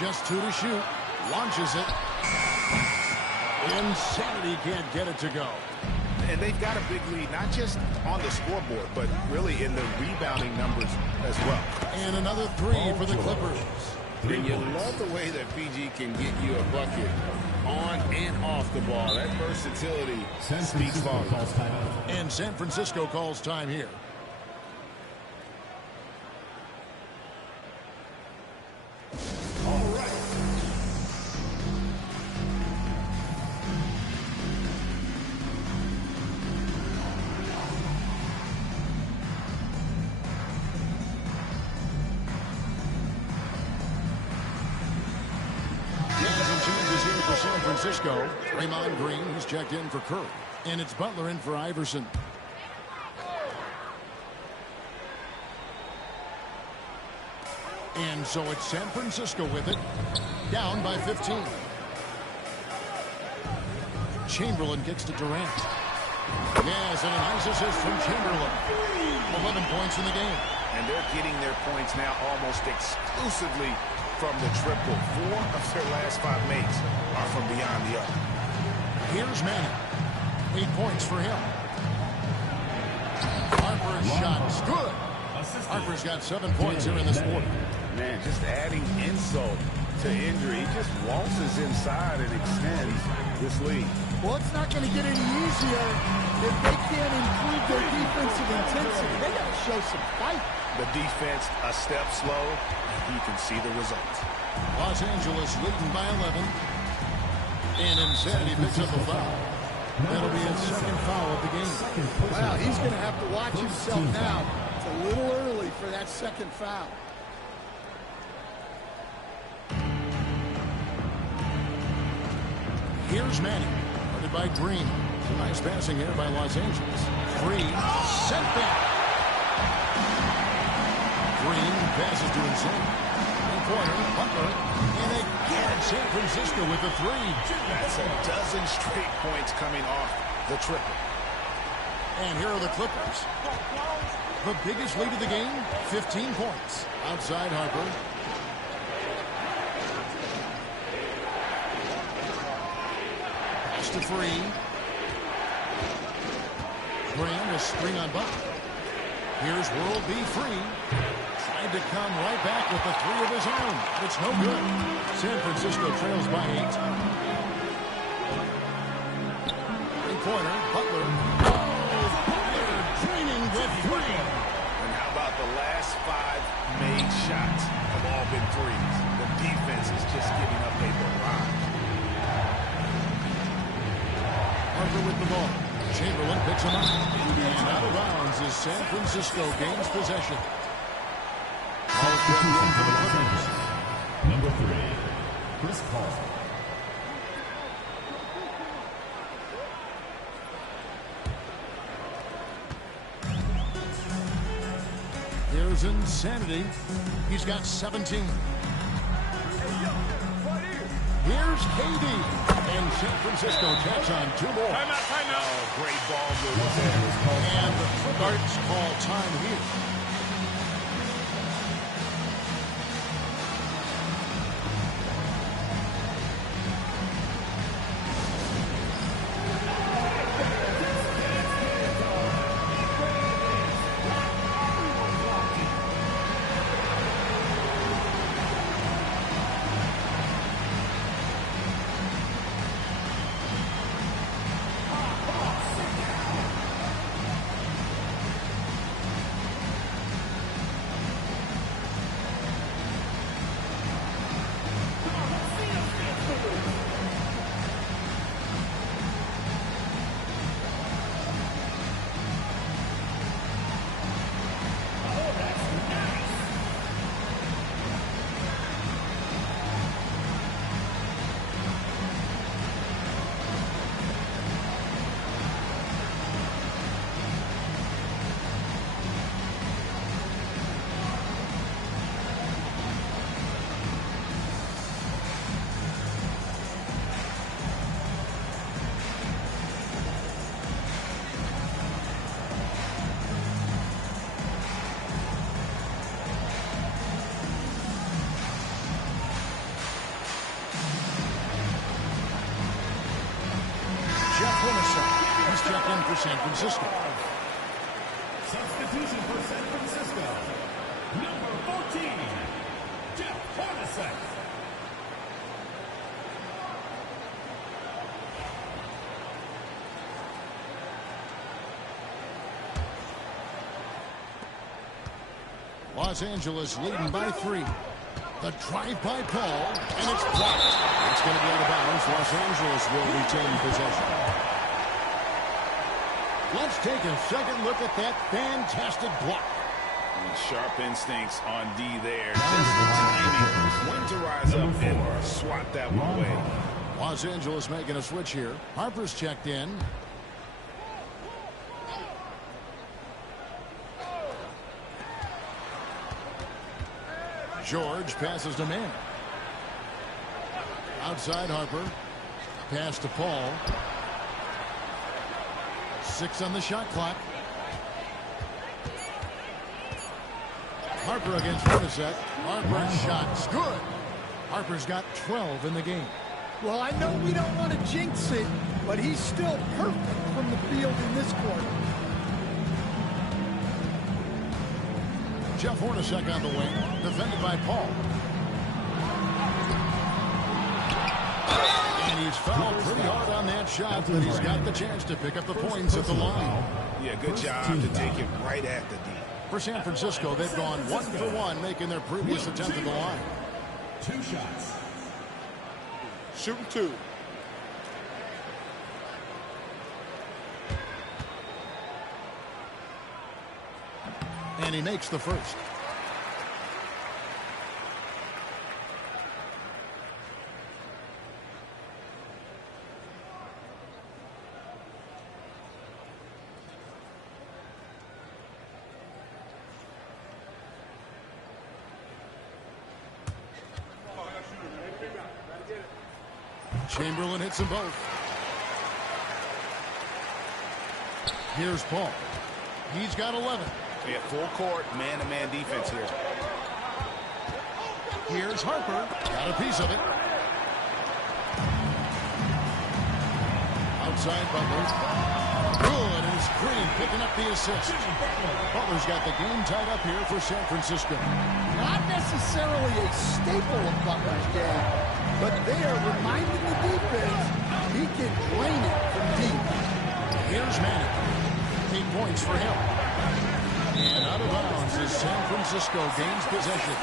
Just 2 to shoot. Launches it. Insanity can't get it to go. And they've got a big lead, not just on the scoreboard, but really in the rebounding numbers as well. And another three for the Clippers. And you love the way that PG can get you a bucket on and off the ball. That versatility speaks volumes. And San Francisco calls time here. All right. San Francisco. Draymond Green, he's checked in for Curry. And it's Butler in for Iverson. And so it's San Francisco with it. Down by 15. Chamberlain kicks to Durant. Yes, and a nice assist from Chamberlain. 11 points in the game. And they're getting their points now almost exclusively from the triple. 4 of their last 5 makes are from beyond the arc. Here's Manning. 8 points for him. Harper's shot is good. Harper's got 7 points here in this quarter. Man, just adding insult to injury. He just waltzes inside and extends this lead. Well, it's not going to get any easier if they can't improve their defensive intensity. They got to show some fight. The defense a step slow, and you can see the results. Los Angeles leading by 11. And Insanity picks up a foul. That'll be his second foul of the game. Wow, he's going to have to watch himself now. It's a little early for that second foul. Here's Manning. Guarded by Green. Some nice passing here by Los Angeles. Free. Sent back. Green passes to Insanity. Corner, Butler, and again San Francisco with a 3. That's a dozen straight points coming off the triple. And here are the Clippers. The biggest lead of the game, 15 points. Outside Harper. Pass to Free. Graham will string on Butler. Here's World B. Free. Tried to come right back with the 3 of his own. It's no good. San Francisco trails by 8. In corner, Butler. Oh, Butler draining the 3. And how about the last 5 made shots have all been threes? The defense is just giving up a barrage. Harper with the ball. Chamberlain picks him up. And out of bounds as San Francisco gains possession. Number 3, Chris Paul. Here's Insanity. He's got 17. Here's KD. And San Francisco tacks on 2 more. Timeout. Oh, great ball movement there. And the Clippers call time here. check in for San Francisco. Substitution for San Francisco. Number 14, Jeff Hornacek. Los Angeles leading by 3. The drive by Paul, and it's blocked. It's going to be out of bounds. Los Angeles will retain possession. Let's take a second look at that fantastic block. And sharp instincts on D there. Just the timing. When to rise up and swat that one away. Los Angeles making a switch here. Harper's checked in. George passes to Manning. Outside Harper. Pass to Paul. 6 on the shot clock. Harper against Hornacek. Harper's shot's good. Harper's got 12 in the game. Well, I know we don't want to jinx it, but he's still perfect from the field in this quarter. Jeff Hornacek on the wing, defended by Paul. And he's fouled pretty hard on that shot, but he's got the chance to pick up the points at the line. Yeah, good job to take it right at the D. For San Francisco, they've gone 1 for 1, making their previous attempt at the line. 2 shots. Shooting 2. And he makes the first. Chamberlain hits them both. Here's Paul. He's got 11. Yeah, full court, man-to-man defense here. Here's Harper. Got a piece of it. Outside Butler. Good, and it's Green picking up the assist. Butler's got the game tied up here for San Francisco. Not necessarily a staple of Butler's game, but they are reminding the defense he can drain it from deep. Here's Manning. 8 points for him. And out of bounds as San Francisco gains possession.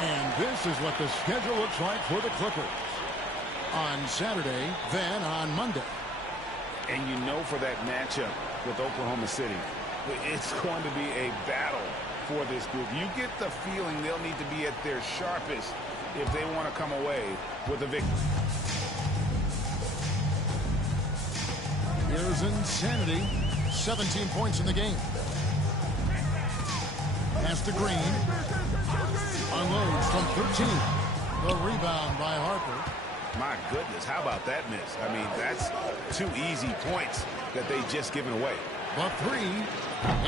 And this is what the schedule looks like for the Clippers. On Saturday, then on Monday. And you know, for that matchup with Oklahoma City, it's going to be a battle for this group. You get the feeling they'll need to be at their sharpest if they want to come away with a victory. Here's Insanity. 17 points in the game. Pass to Green. Unloads from 13. The rebound by Harper. My goodness, how about that miss? I mean, that's 2 easy points that they just given away. But 3,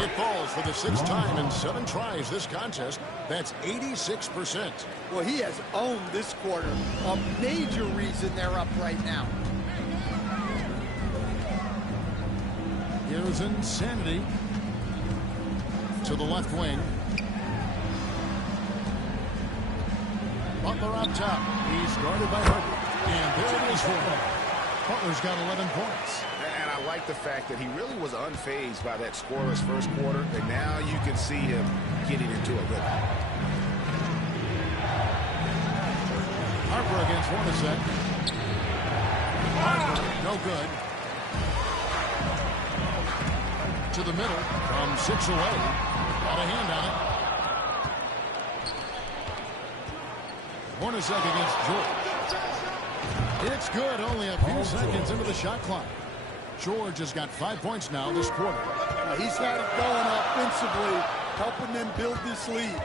it falls for the 6th time in 7 tries this contest. That's 86%. Well, he has owned this quarter. A major reason they're up right now. Here's Insanity to the left wing. Butler up top. He's guarded by Harper. And there it is for him. Butler's got 11 points. And I like the fact that he really was unfazed by that scoreless first quarter. And now you can see him getting into a rhythm. Harper against Hornacek. Harper, no good. To the middle from 6 away. Got a hand on it. Hornacek against George. It's good. Only a few seconds into the shot clock. George has got 5 points now this quarter. He's had it going offensively, helping them build this lead.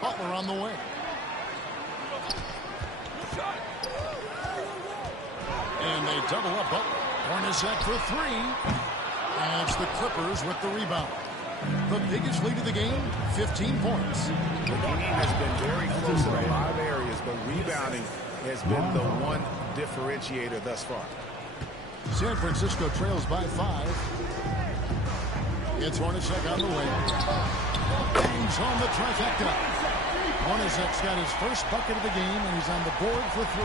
Butler on the way. And they double up Butler. Hornacek for 3. And it's the Clippers with the rebound. The biggest lead of the game, 15 points. The team has been very close in a lot of areas, but rebounding has been the one differentiator thus far. San Francisco trails by 5. It's Hornacek on the way. Bangs on the trifecta. Hornacek's got his first bucket of the game, and he's on the board for 3.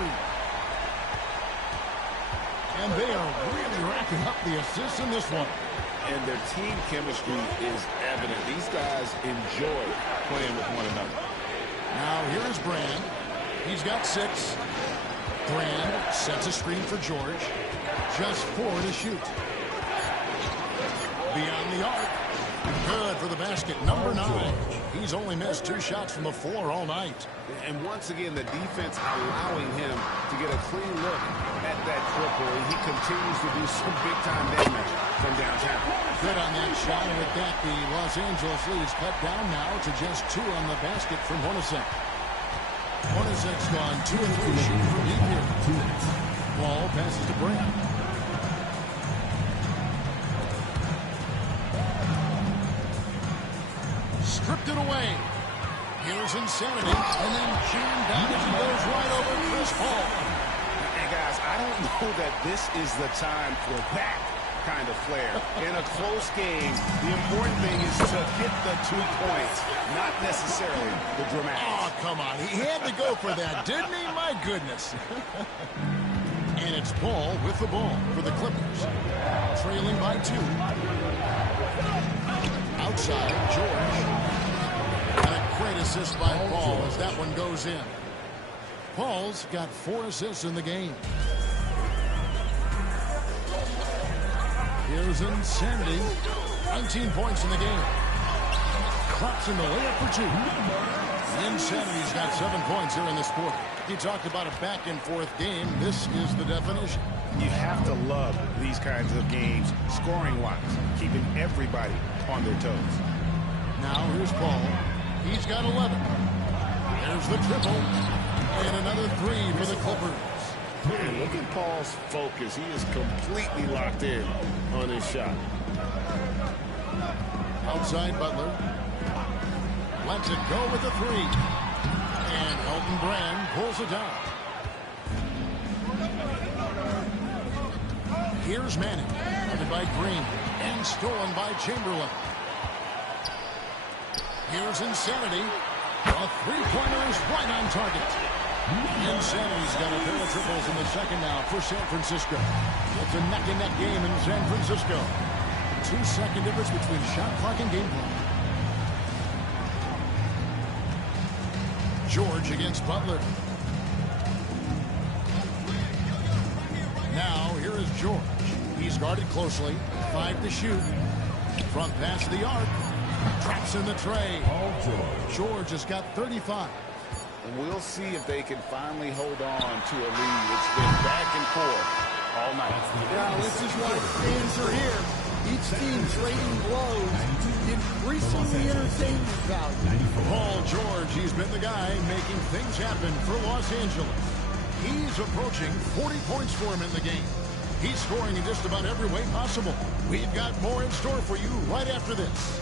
And they are really racking up the assists in this one. And their team chemistry is evident. These guys enjoy playing with one another. Now here's Brand. He's got 6. Brand sets a screen for George. Just 4 to shoot. Beyond the arc. Good for the basket. Number 9. He's only missed 2 shots from the floor all night. And once again, the defense allowing him to get a clean look at that triple. And he continues to do some big-time damage from downtown. Good on that shot. And with that, the Los Angeles lead is cut down now to just 2 on the basket from Hornacek. Hornacek's gone 2 of 3 shooting from deep here. Ball passes to Brand. Stripped it away. Here's Insanity, and then jammed down as he goes right over Chris Paul. And guys, I don't know that this is the time for that kind of flair. In a close game, the important thing is to get the 2 points, not necessarily the dramatics. Oh, come on. He had to go for that, didn't he? My goodness. And it's Paul with the ball for the Clippers. Trailing by 2. Outside, George. And a great assist by Paul as that one goes in. Paul's got 4 assists in the game. Here's Insanity. 19 points in the game. Clocks in the layup for 2. Insanity's got 7 points here in this quarter. He talked about a back-and-forth game. This is the definition. You have to love these kinds of games, scoring-wise, keeping everybody on their toes. Now here's Paul. He's got 11. There's the triple. And another 3 for the Clippers. Man, look at Paul's focus. He is completely locked in on his shot. Outside Butler. Lets it go with the 3. And Elton Brand pulls it down. Here's Manning. Covered by Green. And stolen by Chamberlain. Here's Insanity. A 3-pointer is right on target. Insanity's got a pair of triples in the second now for San Francisco. It's a neck-and-neck game in San Francisco. 2-second difference between shot clock and game clock. George against Butler. Now here is George. He's guarded closely. 5 to shoot. Front pass to the arc. Traps in the tray. George has got 35. And we'll see if they can finally hold on to a lead. It's been back and forth all night. Yeah, this is why fans are here. Each team trading blows, increasingly entertainment value. Paul George, he's been the guy making things happen for Los Angeles. He's approaching 40 points for him in the game. He's scoring in just about every way possible. We've got more in store for you right after this.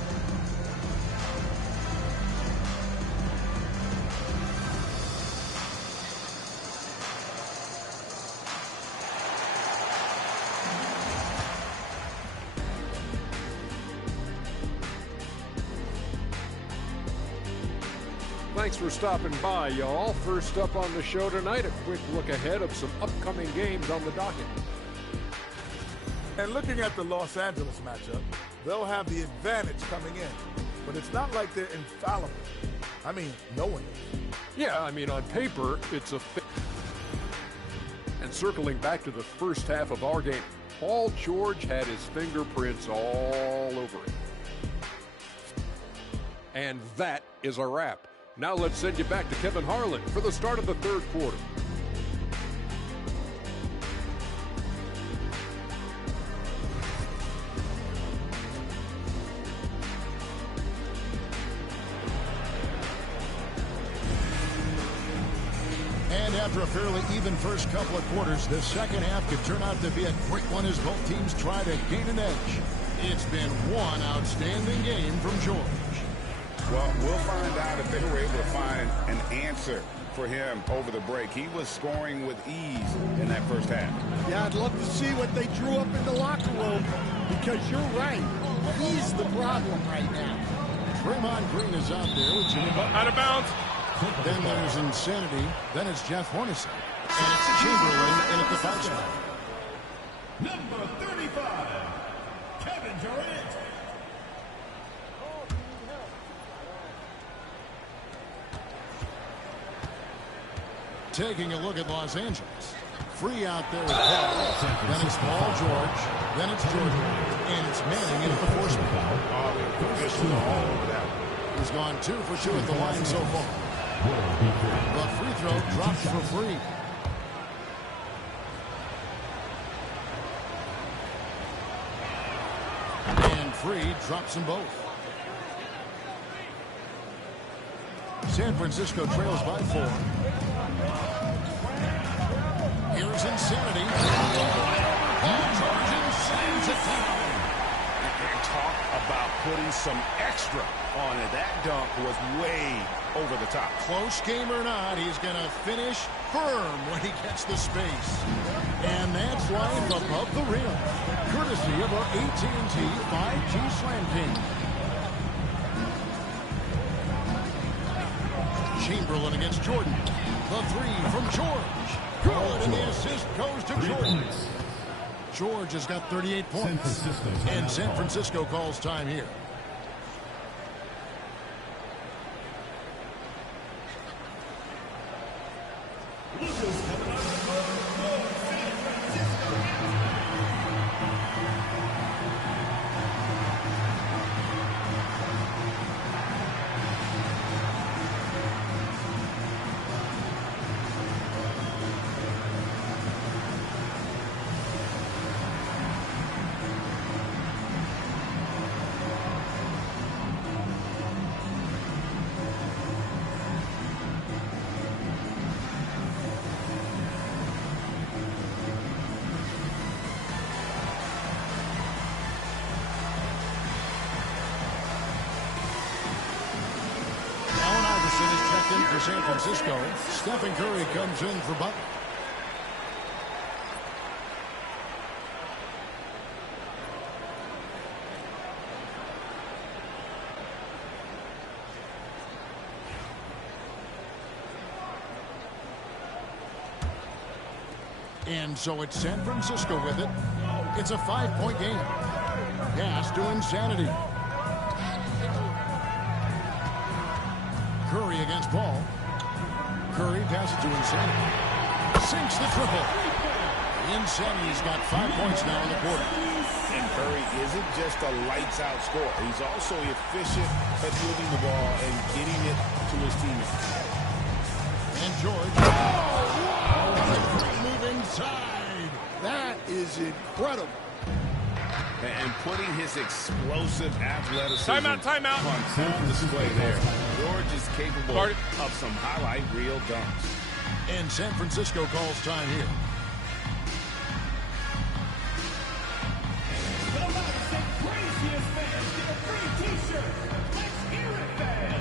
Thanks for stopping by, y'all. First up on the show tonight, a quick look ahead of some upcoming games on the docket. And looking at the Los Angeles matchup, they'll have the advantage coming in. But it's not like they're infallible. I mean, no one is. Yeah, I mean, on paper, it's a... And circling back to the first half of our game, Paul George had his fingerprints all over it. And that is a wrap. Now let's send you back to Kevin Harlan for the start of the third quarter. And after a fairly even first couple of quarters, the second half could turn out to be a great one as both teams try to gain an edge. It's been one outstanding game from George. Well, we'll find out if they were able to find an answer for him over the break. He was scoring with ease in that first half. Yeah, I'd love to see what they drew up in the locker room, because you're right. He's the problem right now. Draymond Green is out there with Jimmy Butler. Out of bounds. Then there's Insanity. Then it's Jeff Hornacek. And it's Chamberlain in at the foul spot. Number 35, Kevin Durant. Taking a look at Los Angeles. Free out there with Paul. Then it's Paul George. Then it's Jordan. And it's Manning in at the force foul. He's gone 2 for 2 at the line so far. The free throw drops for free. And Free drops them both. San Francisco trails by 4. Here's Insanity. Paul George sends it down. Talk about putting some extra on it. That dunk was way over the top. Close game or not, he's going to finish firm when he gets the space. And that's life above the rim, courtesy of our AT&T 5G Slam King. Chamberlain against Jordan. The 3 from George. Good, and the assist goes to Jordan. George has got 38 points. And San Francisco calls time here. For San Francisco, Stephen Curry comes in for Butler. And so it's San Francisco with it. It's a 5-point game. Pass to Insanity. Curry against Paul. Curry passes to Insanity. Sinks the triple. Insanity's got 5 points now in the quarter. And Curry isn't just a lights-out scorer. He's also efficient at moving the ball and getting it to his teammates. And George. Move inside. That is incredible. And putting his explosive athleticism Timeout. on full display there. George is capable of some highlight reel dunks. And San Francisco calls time here. The loudest and craziest fans get a free t-shirt. Let's hear it, fans.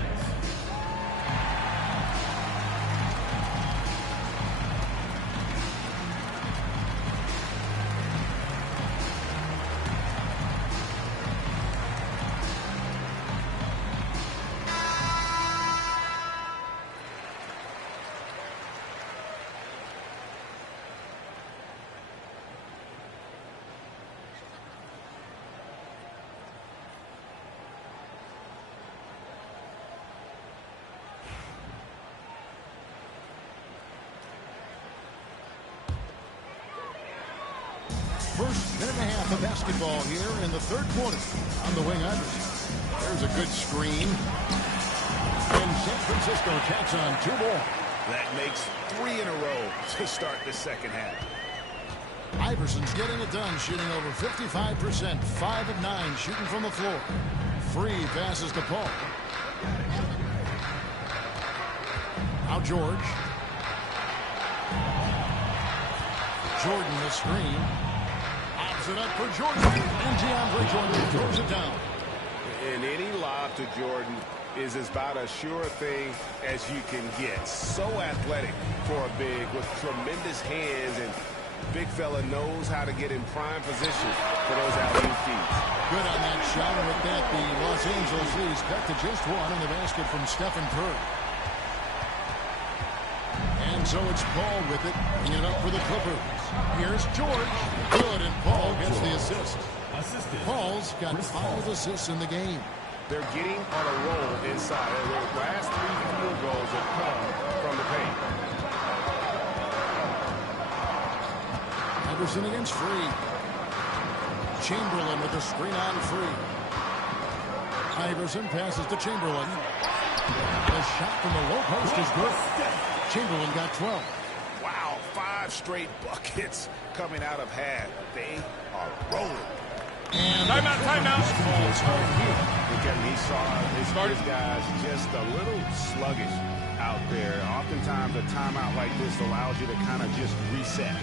First minute and a half of basketball here in the third quarter. On the wing, Iverson. There's a good screen. And San Francisco tacks on 2 more. That makes 3 in a row to start the second half. Iverson's getting it done, shooting over 55%. 5 of 9 shooting from the floor. Free passes to Paul. Now George. Jordan the screen. Pops it up for Jordan. And DeAndre Jordan throws it down. And any lob to Jordan is about as sure a thing as you can get. So athletic for a big with tremendous hands, and big fella knows how to get in prime position for those alley-oop feeds. Good on that shot, and with that, the Los Angeles leads cut to just one in the basket from Stephen Curry. And so it's Paul with it, bringing it up for the Clippers. Here's George. Good, and Paul gets the assist. Paul's got 5 assists in the game. They're getting on a roll inside. Their last 3 field goals have come from the paint. Iverson against Free. Chamberlain with a screen on Free. Iverson passes to Chamberlain. The shot from the low post is good. Chamberlain got 12. Wow, 5 straight buckets coming out of half. They are rolling. And timeout. Again, he saw his guys just a little sluggish out there. Oftentimes, a timeout like this allows you to kind of just reset.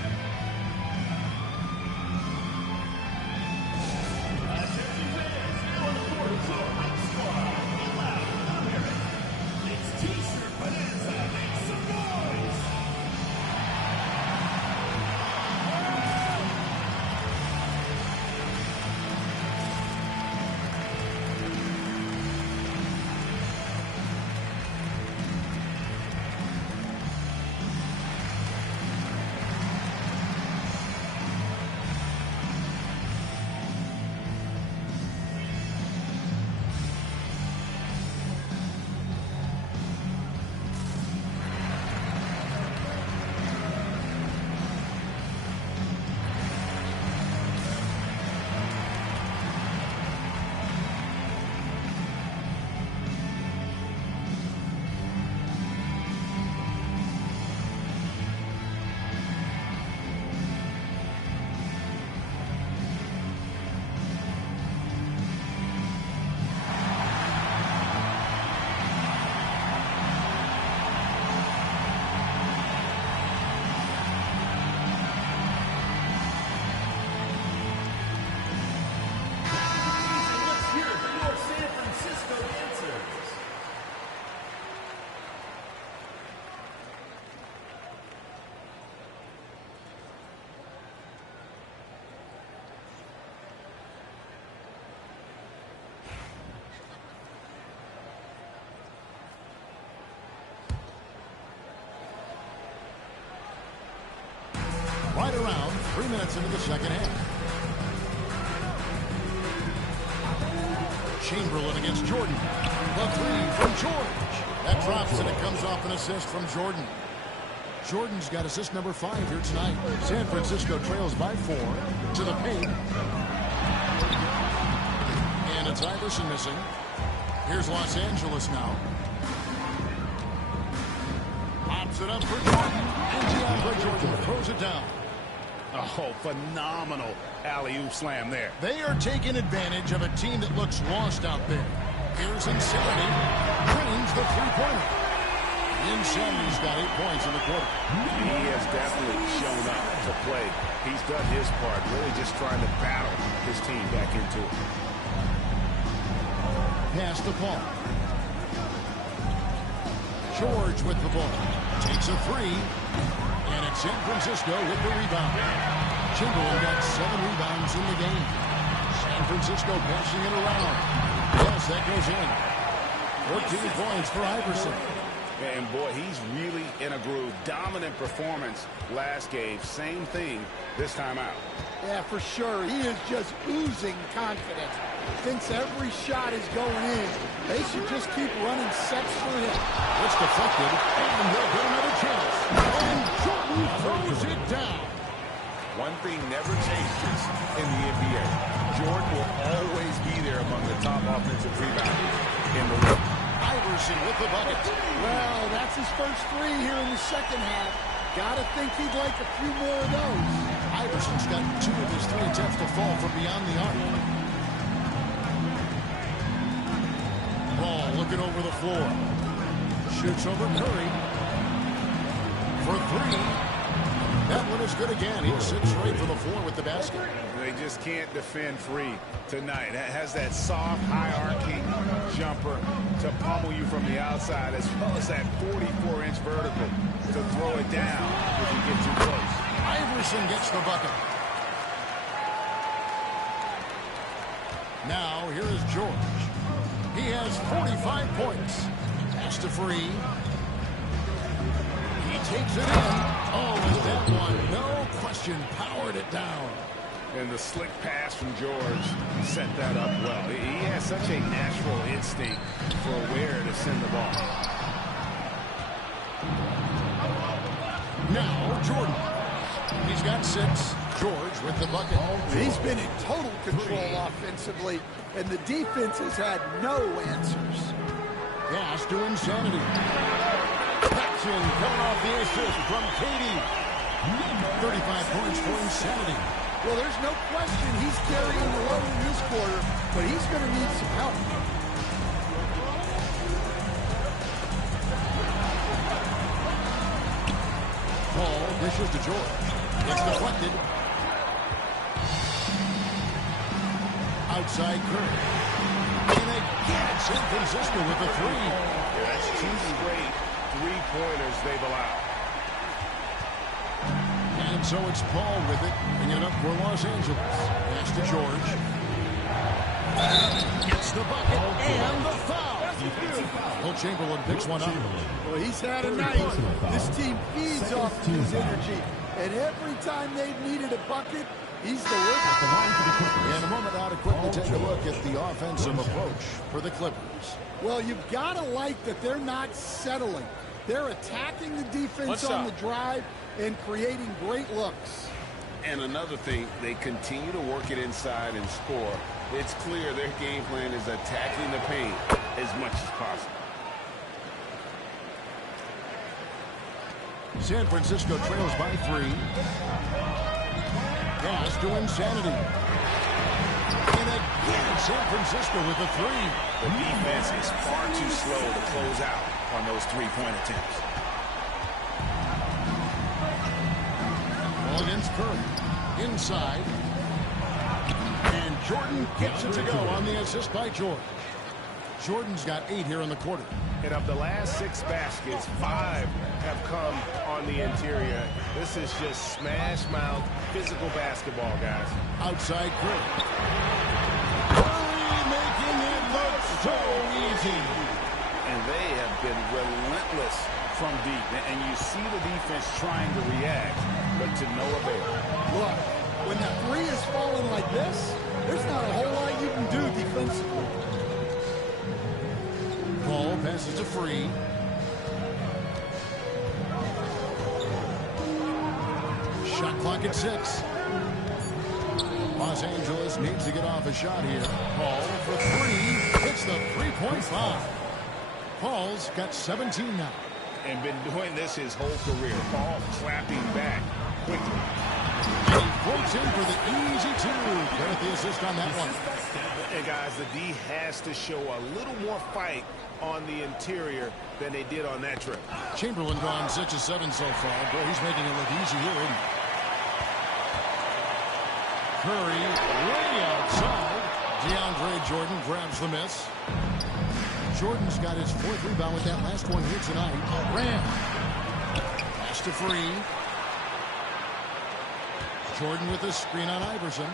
Right around 3 minutes into the second half. Chamberlain against Jordan. The 3 from George. That drops, and it comes off an assist from Jordan. Jordan's got assist number 5 here tonight. San Francisco trails by 4 to the paint. And it's Iverson missing. Here's Los Angeles now. Pops it up for Jordan. And DeAndre Jordan throws it down. Oh, phenomenal alley-oop slam there. They are taking advantage of a team that looks lost out there. Here's Insanity. Drains the three-pointer. Insanity's got 8 points in the quarter. He has definitely shown up to play. He's done his part, really just trying to battle his team back into it. Pass to Paul. George with the ball. Takes a 3. And it's San Francisco with the rebound. Chamberlain got 7 rebounds in the game. San Francisco passing it around. Yes, that goes in. 14 points for Iverson. And boy, he's really in a groove. Dominant performance last game. Same thing this time out. Yeah, for sure. He is just oozing confidence. Thinks every shot is going in. They should just keep running sets for him. It's deflected, and they'll get another chance. And Jordan throws it down. One thing never changes in the NBA. Jordan will always be there among the top offensive rebounders in the league. Iverson with the bucket. Well, that's his first 3 here in the second half. Gotta think he'd like a few more of those. Iverson's got 2 of his 3 attempts to fall from beyond the arc. Ball looking over the floor. Shoots over Curry. For 3. That one is is good again. He's 6 straight from the floor with the basket. They just can't defend free tonight. It has that soft, high-arcing jumper to pummel you from the outside, as well as that 44-inch vertical to throw it down if you get too close. Iverson gets the bucket. Now, here is George. He has 45 points. Pass to Free. He takes it in. Oh, and that one, no question, powered it down. And the slick pass from George set that up well. He has such a natural instinct for where to send the ball. Now, Jordan. He's got 6. George with the bucket. He's been in total control offensively, and the defense has had no answers. Pass to Insanity. Paxson coming off the assist from Katie. 35 points for Insanity. Well, there's no question he's carrying the load in this quarter, but he's going to need some help. Paul dishes to George. It's deflected. Outside Curry. And again, San Francisco with the 3. That's 2 straight three-pointers they've allowed. And so it's Paul with it, bringing it up for Los Angeles. Pass to George. Gets the bucket and the foul. Will Chamberlain picks one up. Well, he's had a night. This team feeds off his energy. And every time they've needed a bucket, he's delivered. In a moment now to quickly take a look at the offensive approach for the Clippers. Well, you've got to like that they're not settling. They're attacking the defense on the drive and creating great looks. And another thing, they continue to work it inside and score. It's clear their game plan is attacking the paint as much as possible. San Francisco trails by 3. Pass to Insanity. And again, San Francisco with the 3. The defense is far too slow to close out on those three-point attempts. Ball against Curry. Inside. And Jordan gets it to go on the assist by George. Jordan's got 8 here in the quarter. And of the last 6 baskets, 5 have come on the interior. This is just smash-mouth, physical basketball, guys. Outside Curry. Curry making it look so easy. And they have been relentless from deep. And you see the defense trying to react, but to no avail. Look, when the 3 is falling like this, there's not a whole lot you can do defensively. Paul passes to Free. Shot clock at 6. Los Angeles needs to get off a shot here. Paul for 3. Hits the 3.5. Paul's got 17 now. And been doing this his whole career. Paul clapping back quickly. And he floats in for the easy 2. Credit the assist on that one. And guys, the D has to show a little more fight on the interior than they did on that trip. Chamberlain gone 6 of 7 so far. Boy, he's making it look easy here, isn't he? Curry way outside. DeAndre Jordan grabs the miss. Jordan's got his 4th rebound with that last one here tonight. Grant. Pass to Free. Jordan with a screen on Iverson.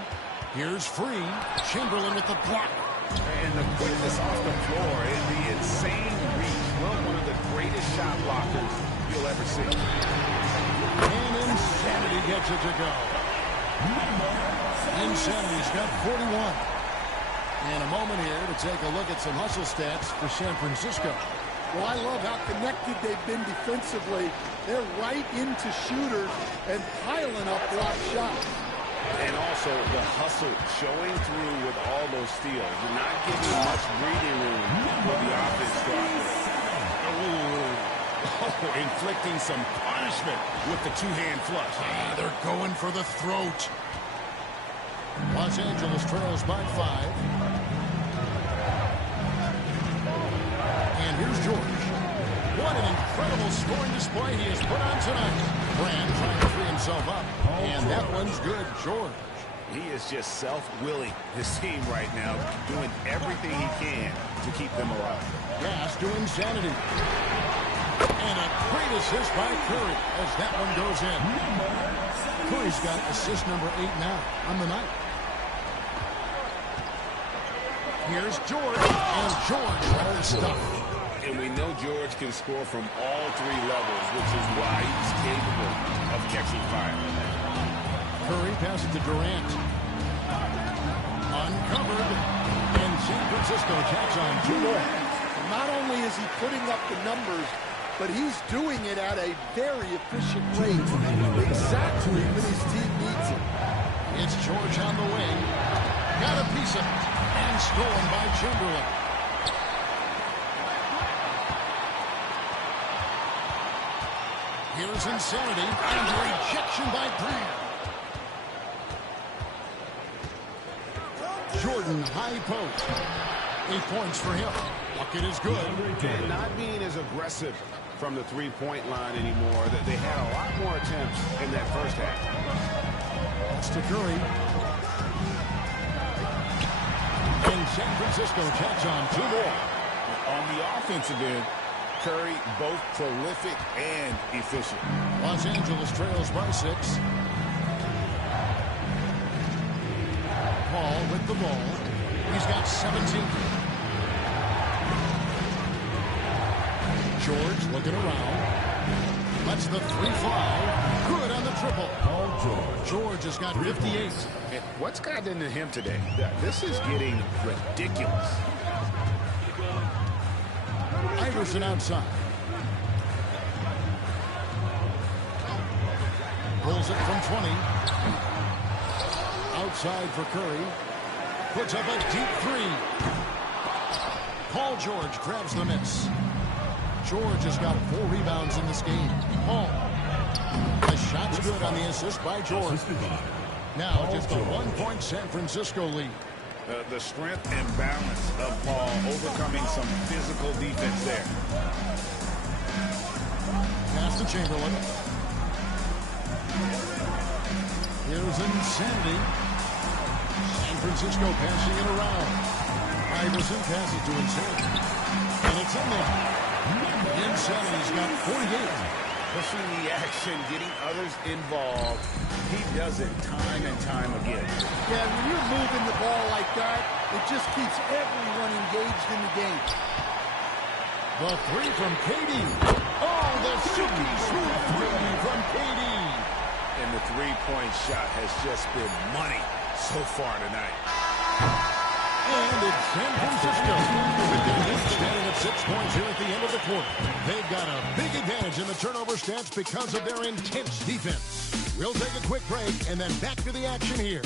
Here's Free. Chamberlain with the block. And the quickness off the floor and the insane reach. Well, one of the greatest shot blockers you'll ever see. And Insanity gets it to go. Insanity's got 41. And a moment here to take a look at some hustle stats for San Francisco. Well, I love how connected they've been defensively. They're right into shooters and piling up block shots. And also the hustle showing through with all those steals. You're not giving much breathing room for the offense to operate. Oh, inflicting some punishment with the 2-hand flush. They're going for the throat. Los Angeles trails by 5. And here's George. What an incredible scoring display he has put on tonight. Brand trying to free himself himself up, and that one's good. George. He is just self-willing his team right now, doing everything he can to keep them alive. Pass to Insanity. And a great assist by Curry as that one goes in. Curry's got assist number 8 now on the night. Here's George, and George got the stuff. And we know George can score from all 3 levels, which is why he's capable of catching fire. Curry passes to Durant. Uncovered. And San Francisco tacks on 2 more. Not only is he putting up the numbers, but he's doing it at a very efficient rate, exactly when his team needs it. It's George on the wing. Got a piece of it. And stolen by Chamberlain. Here's Insanity. And a rejection by Green. Jordan, high post. 8 points for him. Bucket is good. And not being as aggressive from the three-point line anymore. They had a lot more attempts in that first half. That's to Curry. And San Francisco tacks on 2 more. On the offensive end, Curry both prolific and efficient. Los Angeles trails by 6. Paul with the ball. He's got 17. George looking around. Lets the 3 fly. Good on the triple. George has got 58. And what's gotten into him today? This is getting ridiculous. Iverson outside. Pulls it from 20. Outside for Curry. Puts up a deep 3. Paul George grabs the miss. George has got 4 rebounds in this game. Paul. The shot's good on the assist by George. Now just a 1-point San Francisco lead. The strength and balance of Paul overcoming some physical defense there. Pass to Chamberlain. Here's Insanity. San Francisco passing it around. Iverson passes to Insanity. And it's in there. Insanity's got 48. Pushing the action, getting others involved. He does it time and time again. Yeah, when you're moving the ball like that, it just keeps everyone engaged in the game. The 3 from KD. Oh, the silky smooth 3 from KD. And the 3-point shot has just been money so far tonight. And it's San Francisco with their lead standing at 6 points here at the end of the quarter. They've got a big advantage in the turnover stats because of their intense defense. We'll take a quick break and then back to the action here.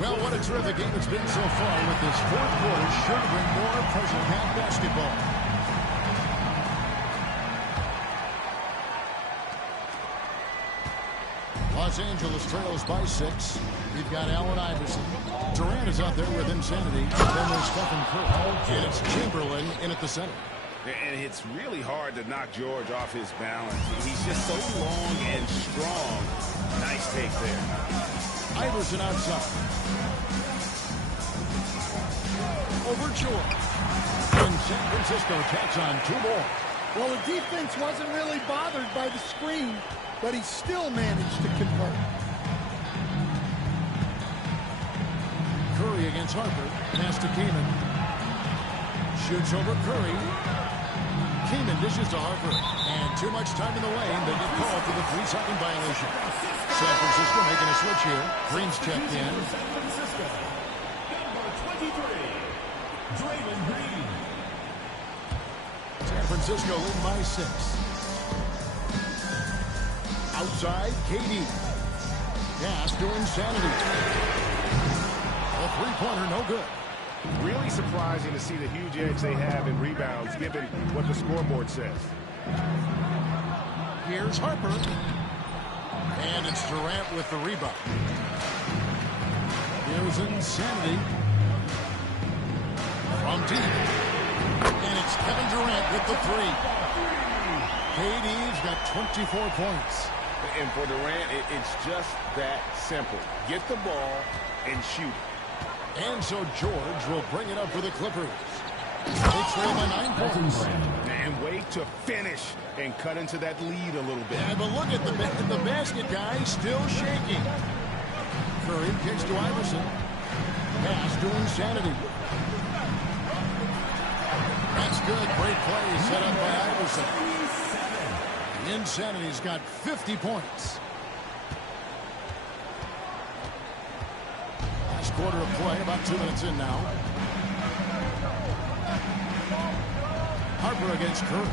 Well, what a terrific game it's been so far, with this 4th quarter sure to bring more pressure-packed basketball. Los Angeles trails by 6. We've got Allen Iverson. Durant is out there with Insanity. Then there's Stephen Curry. And it's Chamberlain in at the center. And it's really hard to knock George off his balance. He's just so long and strong. Nice take there. Iverson outside. Over George. And San Francisco tacks on 2 more. Well, the defense wasn't really bothered by the screen, but he still managed to convert. Curry against Harper. Pass to Kaman. Shoots over Curry. Kaman dishes to Harper. And too much time in the lane. They get called for the 3-second violation. San Francisco making a switch here. Green's checked in. San Francisco, number 23, Draymond Green. San Francisco lead by 6. Outside, KD. Pass to Insanity. A 3-pointer, no good. Really surprising to see the huge edge they have in rebounds, given what the scoreboard says. Here's Harper. And it's Durant with the rebound. Here's Insanity. From deep. And it's Kevin Durant with the three. KD's got 24 points. And for Durant, it's just that simple. Get the ball and shoot it. And so George will bring it up for the Clippers. They trail by 9 points. And wait to finish and cut into that lead a little bit. Yeah, but look at the basket guy still shaking. Curry kicks to Iverson. Pass to Insanity. That's good. Great play set up by Iverson. Insanity's got 50 points. Last quarter of play, about 2 minutes in now. Harper against Curry.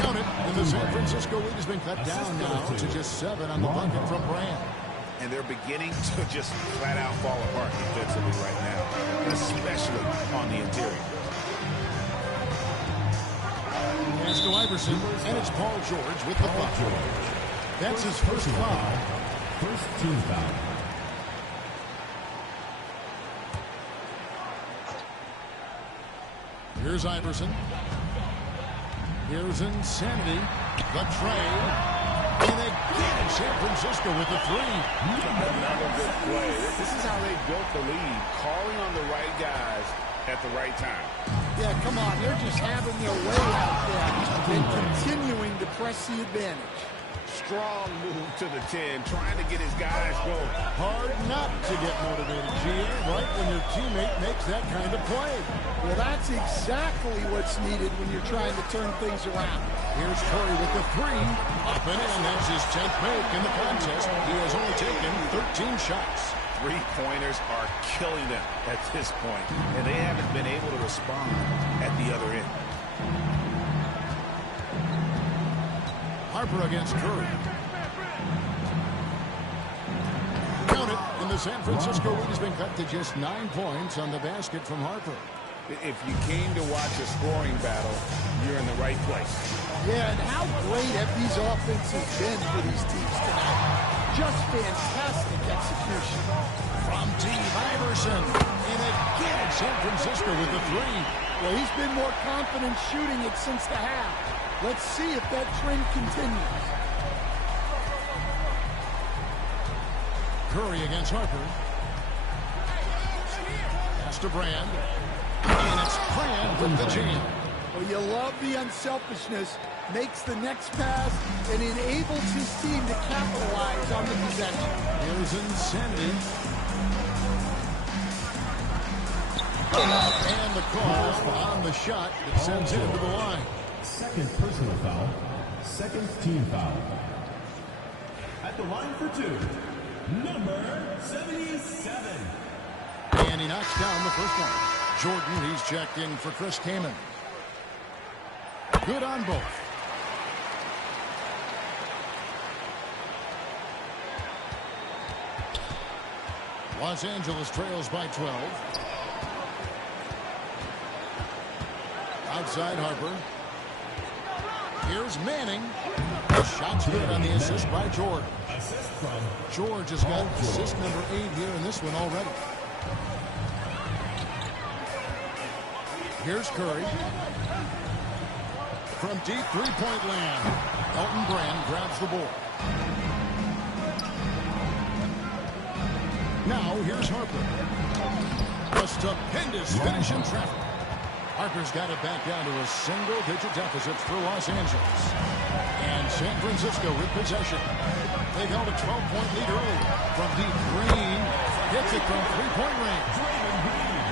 Count it. And the San Francisco lead has been cut down now to just 7 on the bucket from Brand. And they're beginning to just flat out fall apart defensively right now, especially on the interior. Pass to Iverson, and it's Paul George with the foul. That's his first foul. First team foul. Here's Iverson. Here's Insanity. The trade. And again, San Francisco with the three. Another good play. This is how they built the lead, calling on the right guys at the right time. Yeah, come on. They're just having their way out there and continuing to press the advantage. Strong move to the 10, trying to get his guys going. Hard not to get motivated, GA, right when your teammate makes that kind of play. Well, that's exactly what's needed when you're trying to turn things around. Here's Curry with the three. Up and in. That's his 10th make in the contest. He has only taken 13 shots. Three-pointers are killing them at this point, and they haven't been able to respond at the other end. Harper against Curry. Count it. And the San Francisco lead has been cut to just 9 points on the basket from Harper. If you came to watch a scoring battle, you're in the right place. Yeah, and how great have these offenses been for these teams tonight? Just fantastic execution. From deep, Iverson. And again, San Francisco with the three. Well, he's been more confident shooting it since the half. Let's see if that trend continues. Curry against Harper. Pass to Brand. And it's Brand with the jam. Well, you love the unselfishness. Makes the next pass and enables his team to capitalize on the possession. Here's Insanity. And the call on the shot that sends him to the line. Second personal foul. Second team foul. At the line for two, number 77. And he knocks down the first one. Jordan, he's checked in for Chris Kaman. Good on both. Los Angeles trails by 12. Outside Harper. Here's Manning. The shot's good on the assist by George. George has got assist number 8 here in this one already. Here's Curry. From deep three-point land. Elton Brand grabs the board. Now here's Harper. A stupendous finish in traffic. Harper's got it back down to a single-digit deficit for Los Angeles. And San Francisco with possession. They've held a 12-point lead early. From deep, Green hits it from three-point range.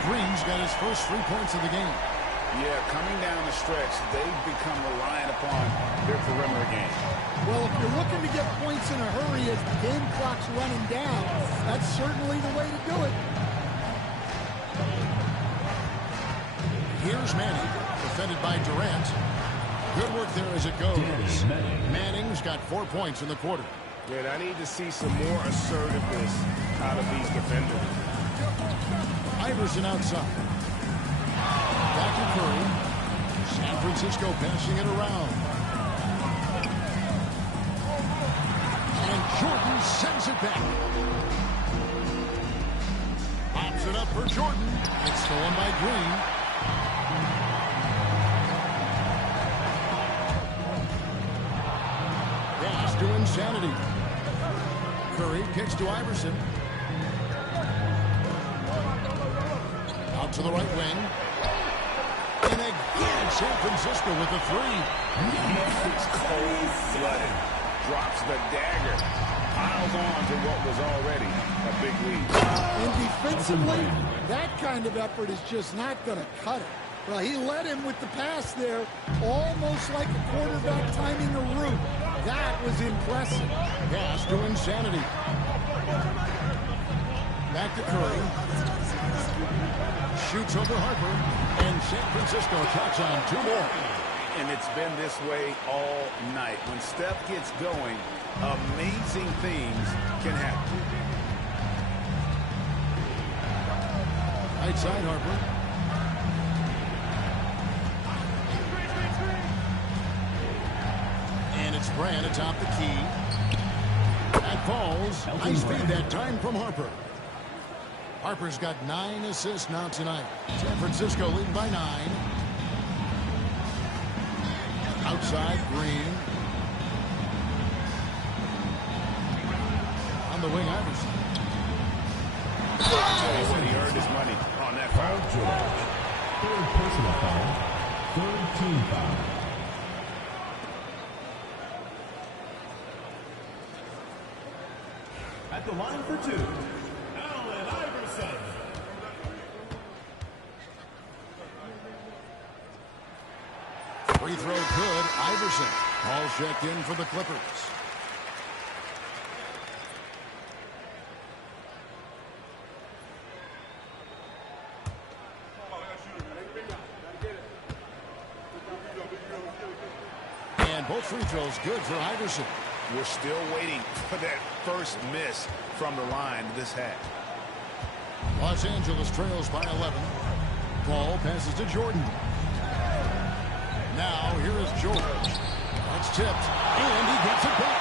Green's got his first 3 points of the game. Yeah, coming down the stretch, they've become reliant upon their perimeter game. Well, if you're looking to get points in a hurry as the game clock's running down, that's certainly the way to do it. Here's Manning, defended by Durant. Good work there as it goes. Manning's got 4 points in the quarter. Yeah, I need to see some more assertiveness out of these defenders. Iverson outside. Back to Curry. San Francisco passing it around. Jordan sends it back. Pops it up for Jordan. It's stolen by Green. Pass to Insanity. Curry kicks to Iverson. Out to the right wing. And again, San Francisco with a three. It's cold-blooded. Drops the dagger. Piles on to what was already a big lead. And defensively, that kind of effort is just not going to cut it. Well, he led him with the pass there, almost like a quarterback timing a route. That was impressive. Pass to Insanity. Back to Curry. Shoots over Harper. And San Francisco tacks on two more. And it's been this way all night. When Steph gets going, amazing things can happen. Right side, Harper. And it's Brand atop the key. That falls. Nice feed that time from Harper. Harper's got 9 assists now tonight. San Francisco leading by 9. Outside, Green. On the wing, Iverson. He earned his money on that foul. George. Third personal foul. Third team foul. At the line for two, Allen Iverson. Free throw good. Iverson. Ball checked in for the Clippers. And both free throws good for Iverson. We're still waiting for that first miss from the line this half. Los Angeles trails by 11. Ball passes to Jordan. Now here is George. That's tipped, and he gets it back.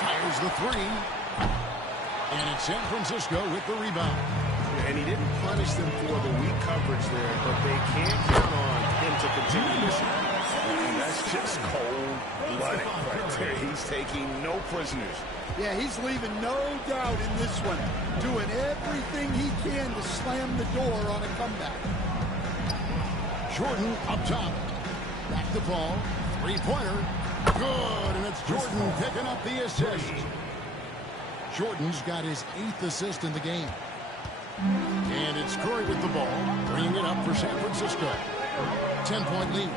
Fires the three. And it's San Francisco with the rebound. And he didn't punish them for the weak coverage there, but they can't count on him to continue missing. And that's just cold-blooded right there. He's taking no prisoners. Yeah, he's leaving no doubt in this one. Doing everything he can to slam the door on a comeback. Jordan up top. Back to Paul. Three-pointer. Good, and it's Jordan picking up the assist. Jordan's got his 8th assist in the game. And it's Curry with the ball, bringing it up for San Francisco. 10-point lead.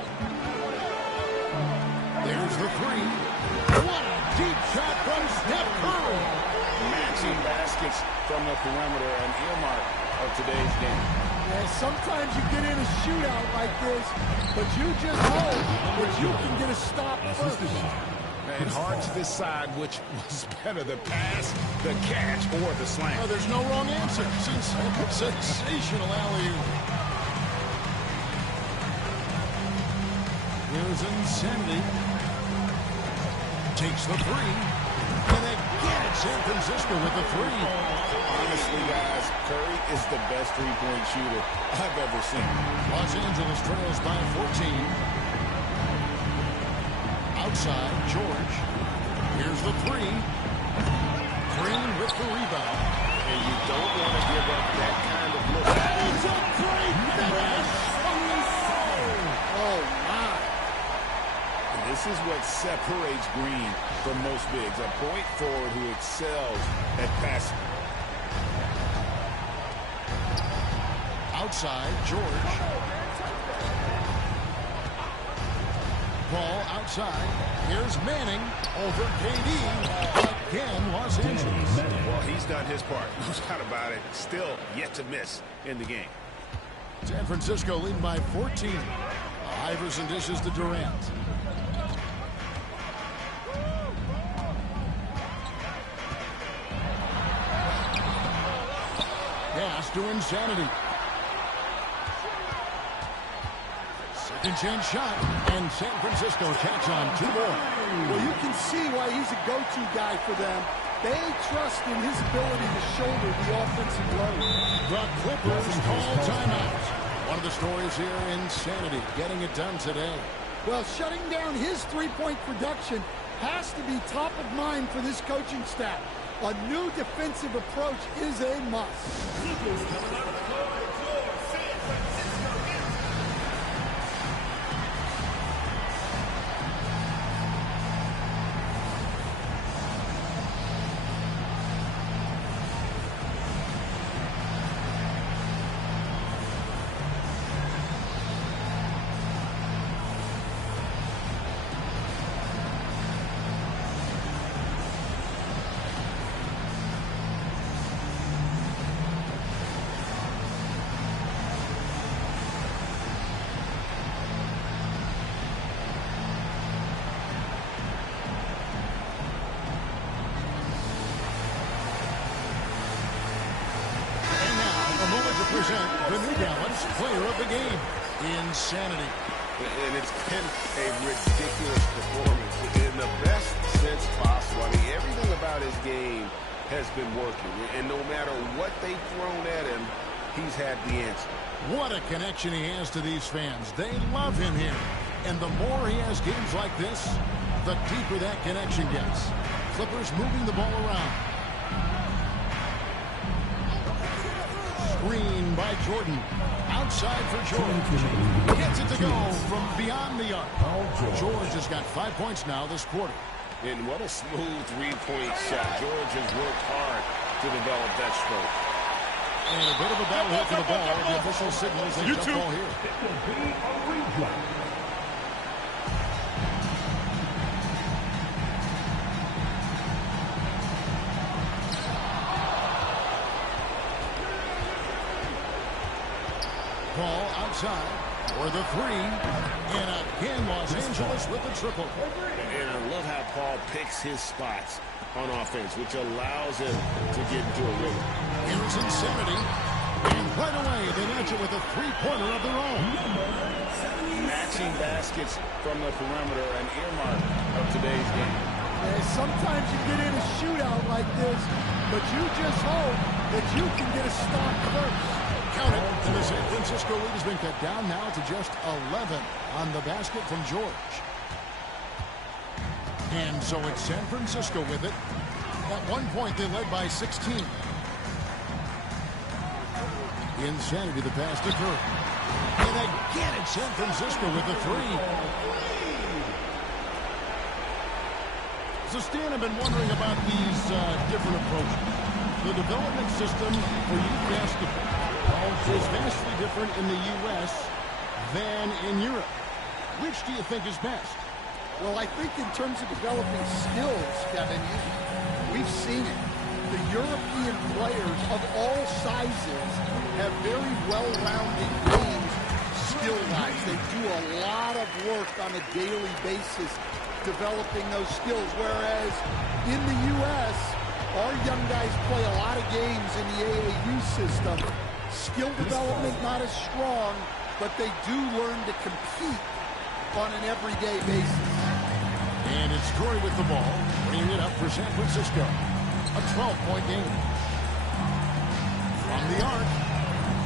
There's the three. What a deep shot from Steph Curry. Matching baskets from the perimeter, an earmark of today's game. Yeah, sometimes you get in a shootout like this, but you just hope that you can get a stop first. And hard to decide which was better, the pass, the catch, or the slam. Oh, there's no wrong answer. Sensational alley-oop. Here's Insanity. Takes the three. And again, it's San Francisco with the three. Honestly, guys, Curry is the best three-point shooter I've ever seen. Los Angeles trails by 14. Outside, George. Here's the three. Green with the rebound. And you don't want to give up that kind of look. That is a great finish! Oh, my. And this is what separates Green from most bigs. A point forward who excels at passing. Outside, George. Ball outside. Here's Manning over KD. Again, Los Angeles. Well, he's done his part. No doubt about it. Still yet to miss in the game. San Francisco leading by 14. Iverson dishes to Durant. Pass to Insanity. Second chance shot, and San Francisco tacks on two more. Well, you can see why he's a go-to guy for them. They trust in his ability to shoulder the offensive load. The Clippers call timeout. One of the stories here, insanity, getting it done today. Well, shutting down his three-point production has to be top of mind for this coaching staff. A new defensive approach is a must. Present the New Balance Player of the Game. Insanity. And it's been a ridiculous performance in the best sense possible. I mean, everything about his game has been working. And no matter what they've thrown at him, he's had the answer. What a connection he has to these fans. They love him here. And the more he has games like this, the deeper that connection gets. Clippers moving the ball around. Screen by Jordan. Outside for George. Gets it to go from beyond the arc. George has got 5 points now this quarter. And what a smooth three-point shot. George has worked hard to develop that stroke. And a bit of a battle here for the ball. The official signals a jump ball here. It will be a redraw. Ball outside for the three. And again, Los Angeles with the triple. And I love how Paul picks his spots on offense, which allows him to get into a rhythm. Here's Insanity. And right away, they match it with a three-pointer of their own. Matching baskets from the perimeter, an earmark of today's game. Sometimes you get in a shootout like this, but you just hope that you can get a stop first. Count it. And the San Francisco lead has been cut down now to just 11 on the basket from George. And so it's San Francisco with it. At one point, they led by 16. Insanity, the pass to Curry. And again, it's San Francisco with the three. So, Stan, I've been wondering about these different approaches. The development system for youth basketball is vastly different in the U.S. than in Europe. Which do you think is best? Well, I think in terms of developing skills, Kevin, we've seen it. The European players of all sizes have very well-rounded games skill-wise. They do a lot of work on a daily basis developing those skills, whereas in the U.S., our young guys play a lot of games in the AAU system. Skill development not as strong, but they do learn to compete on an everyday basis. And it's Curry with the ball, bringing it up for San Francisco. A 12-point game. From the arc.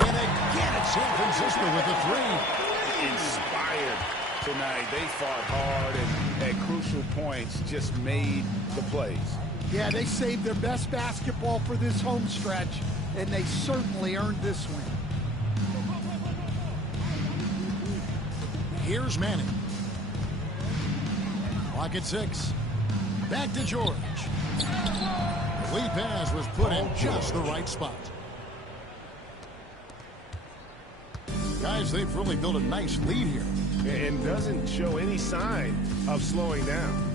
And again, it's San Francisco with a three. Inspired tonight. They fought hard and at crucial points just made the plays. Yeah, they saved their best basketball for this home stretch, and they certainly earned this win. Here's Manning. Clock at 6. Back to George. The lead pass was put in just the right spot. Guys, they've really built a nice lead here. And doesn't show any sign of slowing down.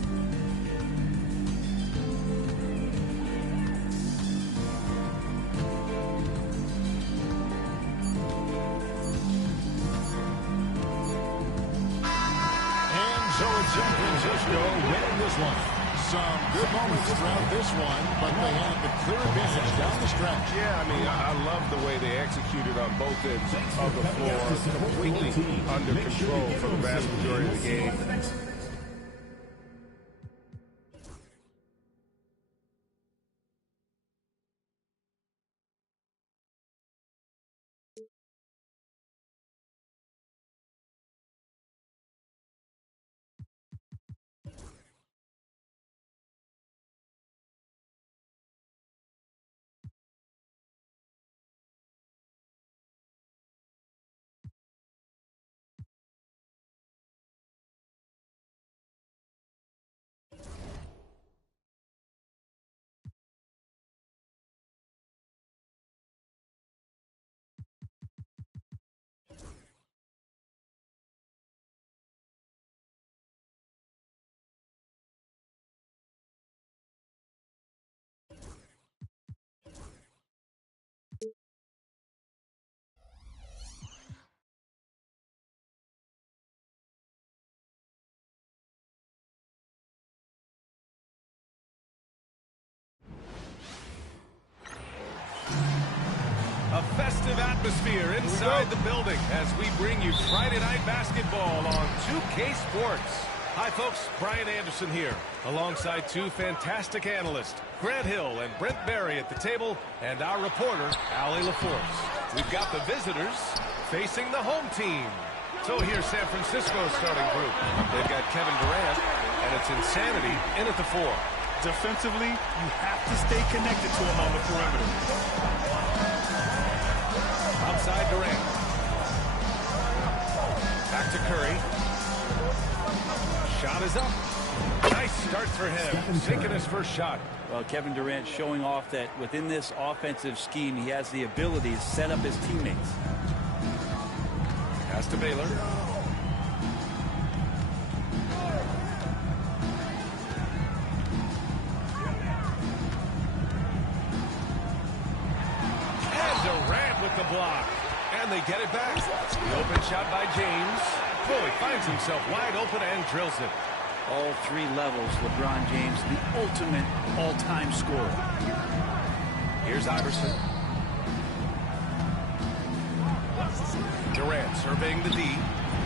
So it's San Francisco winning this one. Some good moments throughout this one, but they had the clear advantage down the stretch. Yeah, I mean, I love the way they executed on both ends of the floor, completely under control for the vast majority of the game. atmosphere inside the building as we bring you Friday Night Basketball on 2K Sports. Hi, folks. Brian Anderson here, alongside two fantastic analysts, Grant Hill and Brent Barry at the table, and our reporter, Allie LaForce. We've got the visitors facing the home team. So here's San Francisco's starting group. They've got Kevin Durant, and it's insanity in at the 4. Defensively, you have to stay connected to him on the perimeter. Outside Durant. Back to Curry. Shot is up. Nice start for him. Taking his first shot. Well, Kevin Durant showing off that within this offensive scheme, he has the ability to set up his teammates. Pass to Baylor. And Durant with the block. And they get it back. The open shot by James. Oh, he finds himself wide open and drills it. All 3 levels, LeBron James, the ultimate all-time scorer. Here's Iverson. Durant surveying the D.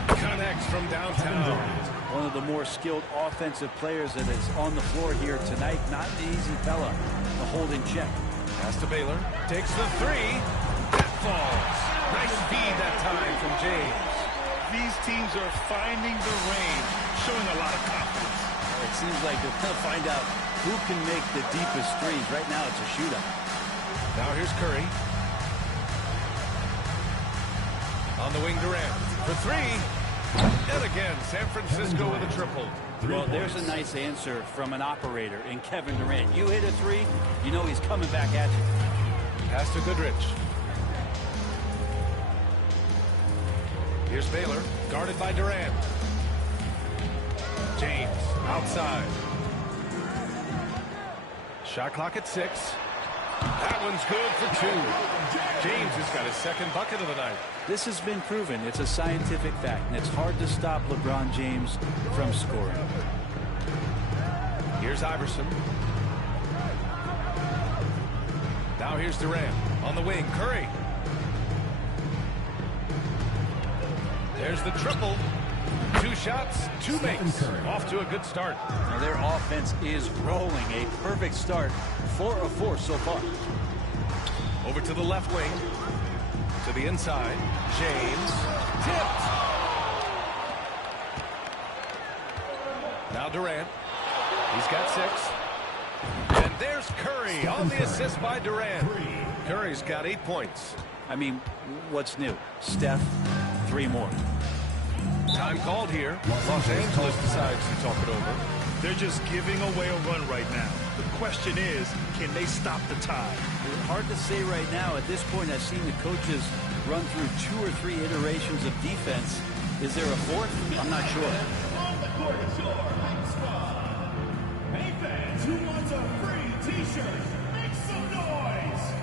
Connects from downtown. One of the more skilled offensive players that is on the floor here tonight. Not an easy fella to hold in check. Pass to Baylor. Takes the 3. That falls. Nice feed that time from James. These teams are finding the range, showing a lot of confidence. It seems like they're going to find out who can make the deepest threes. Right now, it's a shootout. Now here's Curry. On the wing, Durant for 3. And again, San Francisco with a triple. Well, there's a nice answer from an operator in Kevin Durant. You hit a 3, you know he's coming back at you. Pass to Goodrich. Here's Baylor, guarded by Durant. James, outside. Shot clock at 6. That one's good for 2. James has got his second bucket of the night. This has been proven. It's a scientific fact, and it's hard to stop LeBron James from scoring. Here's Iverson. Now here's Durant on the wing. Curry. There's the triple. 2 shots, 2 makes. Off to a good start. Now their offense is rolling. A perfect start. 4 of 4 so far. Over to the left wing. To the inside. James. Tipped. Now Durant. He's got 6. And there's Curry on the assist by Durant. Curry's got 8 points. I mean, what's new? Steph, 3 more. Time called here. Los Angeles decides to talk it over. They're just giving away a run right now. The question is, can they stop the tide? It's hard to say right now. At this point, I've seen the coaches run through 2 or 3 iterations of defense. Is there a 4th? I'm not sure. On the court is your hype squad. Hey, fans who wants a free T-shirt, make some noise.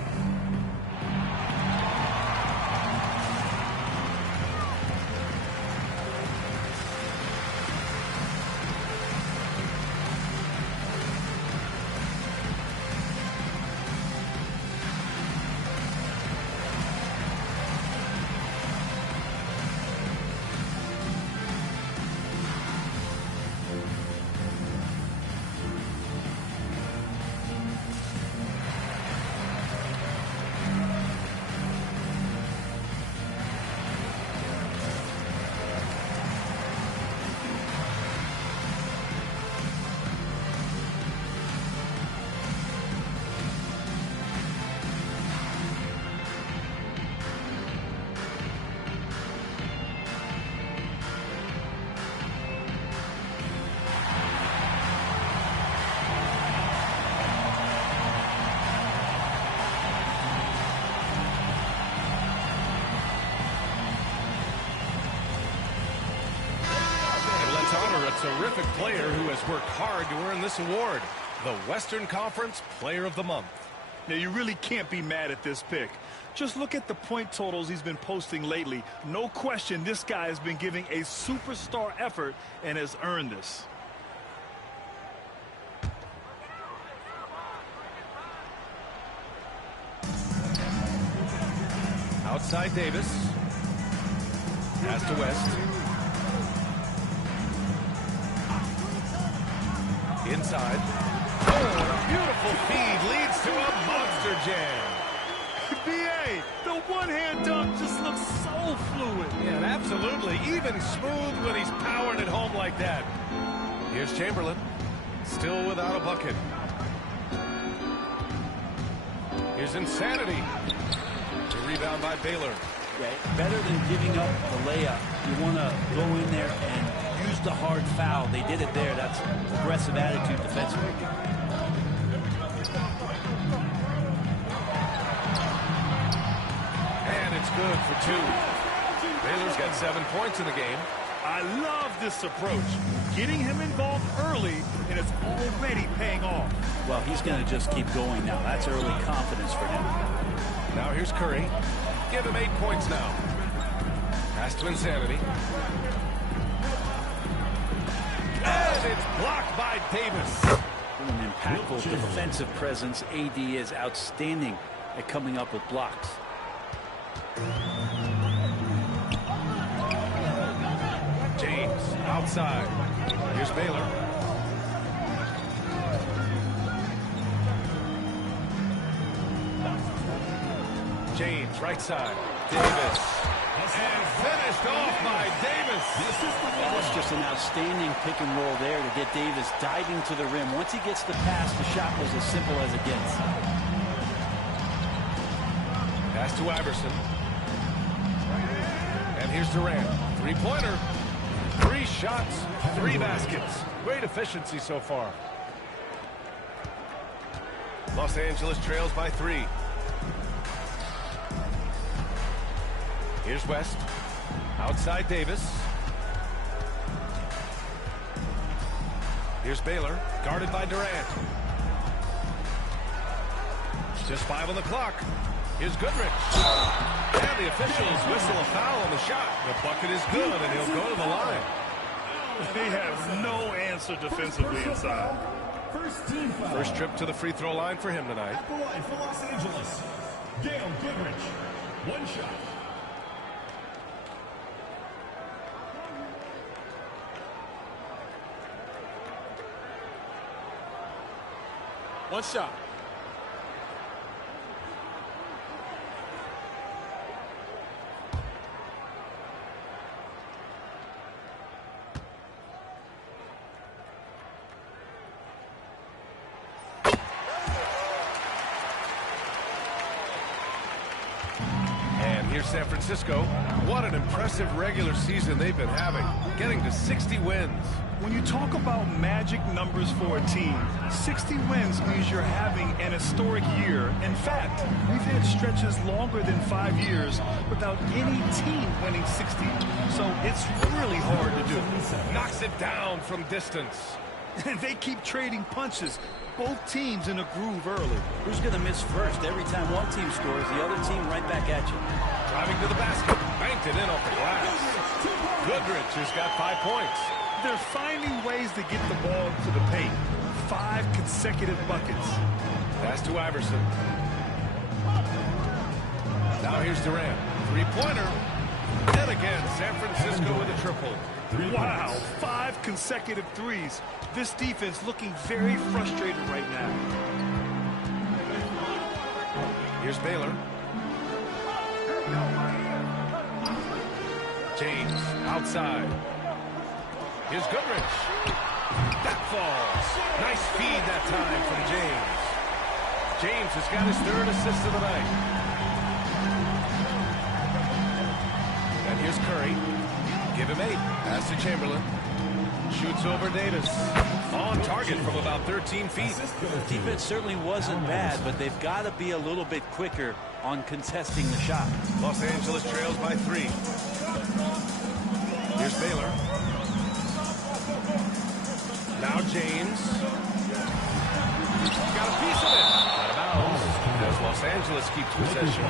Terrific player who has worked hard to earn this award, the Western Conference Player of the Month. Now, you really can't be mad at this pick. Just look at the point totals he's been posting lately. No question, this guy has been giving a superstar effort and has earned this. Outside Davis. Pass to West. Inside. Oh, and a beautiful feed leads to a monster jam. B.A., the one-hand dunk just looks so fluid. Yeah, absolutely. Even smooth when he's powering it home like that. Here's Chamberlain. Still without a bucket. Here's Insanity. The rebound by Baylor. Yeah, better than giving up the layup. You want to go in there and use the hard foul. They did it there. That's aggressive attitude defensively. And it's good for 2. Baylor's got 7 points in the game. I love this approach. Getting him involved early, and it's already paying off. Well, he's going to just keep going now. That's early confidence for him. Now here's Curry. Give him 8 points now. Pass to Insanity. And it's blocked by Davis. An impactful defensive presence. AD is outstanding at coming up with blocks. James outside. Here's Baylor. James right side. Davis. And finished off by Davis. That's just an outstanding pick and roll there to get Davis diving to the rim. Once he gets the pass, the shot was as simple as it gets. Pass to Iverson. And here's Durant. Three-pointer. 3 shots, 3 baskets. Great efficiency so far. Los Angeles trails by 3. Here's West. Outside Davis. Here's Baylor, guarded by Durant. Just 5 on the clock. Here's Goodrich. And the officials whistle a foul on the shot. The bucket is good, and he'll go to the line. He has no answer defensively inside. First trip to the free throw line for him tonight. At the line for Los Angeles, Dale Goodrich. 1 shot. One shot. Here's San Francisco. What an impressive regular season they've been having, getting to 60 wins. When you talk about magic numbers for a team, 60 wins means you're having an historic year. In fact, we've had stretches longer than 5 years without any team winning 60. So it's really hard to do. Knocks it down from distance. They keep trading punches. Both teams in a groove early. Who's going to miss first? Every time one team scores, the other team right back at you. Driving to the basket. Banked it in off the glass. Goodrich has got 5 points. They're finding ways to get the ball to the paint. 5 consecutive buckets. Pass to Iverson. Now here's Durant. Three-pointer. And again, San Francisco with a triple. Wow, 5 consecutive threes. This defense looking very frustrated right now. Here's Baylor. James outside. Here's Goodrich. That falls. Nice feed that time from James. James has got his 3rd assist of the night. And here's Curry. Give him 8. Pass to Chamberlain. Shoots over Davis. On target from about 13 feet. Defense certainly wasn't bad, but they've got to be a little bit quicker on contesting the shot. Los Angeles trails by 3. Here's Baylor. Now James. Got a piece of it. Out of bounds as Los Angeles keeps possession.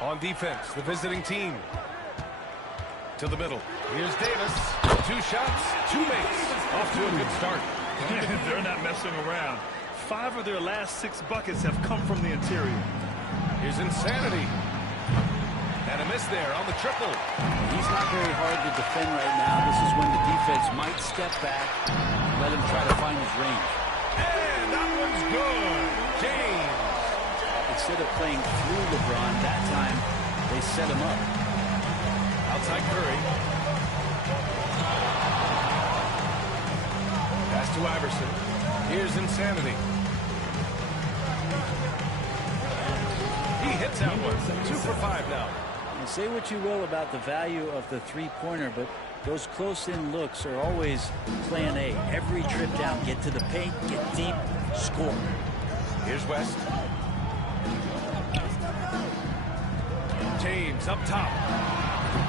On defense, the visiting team. To the middle. Here's Davis. 2 shots, 2 makes. Off to a good start. They're not messing around. 5 of their last 6 buckets have come from the interior. Here's Insanity. And a miss there on the triple. He's not very hard to defend right now. This is when the defense might step back, let him try to find his range. And that one's good. James. Instead of playing through LeBron, that time they set him up. Outside Curry. Pass to Iverson. Here's Insanity. He hits that one. 2 for 5 now. And say what you will about the value of the three-pointer, but those close-in looks are always plan A. Every trip down, get to the paint, get deep, score. Here's West. James up top.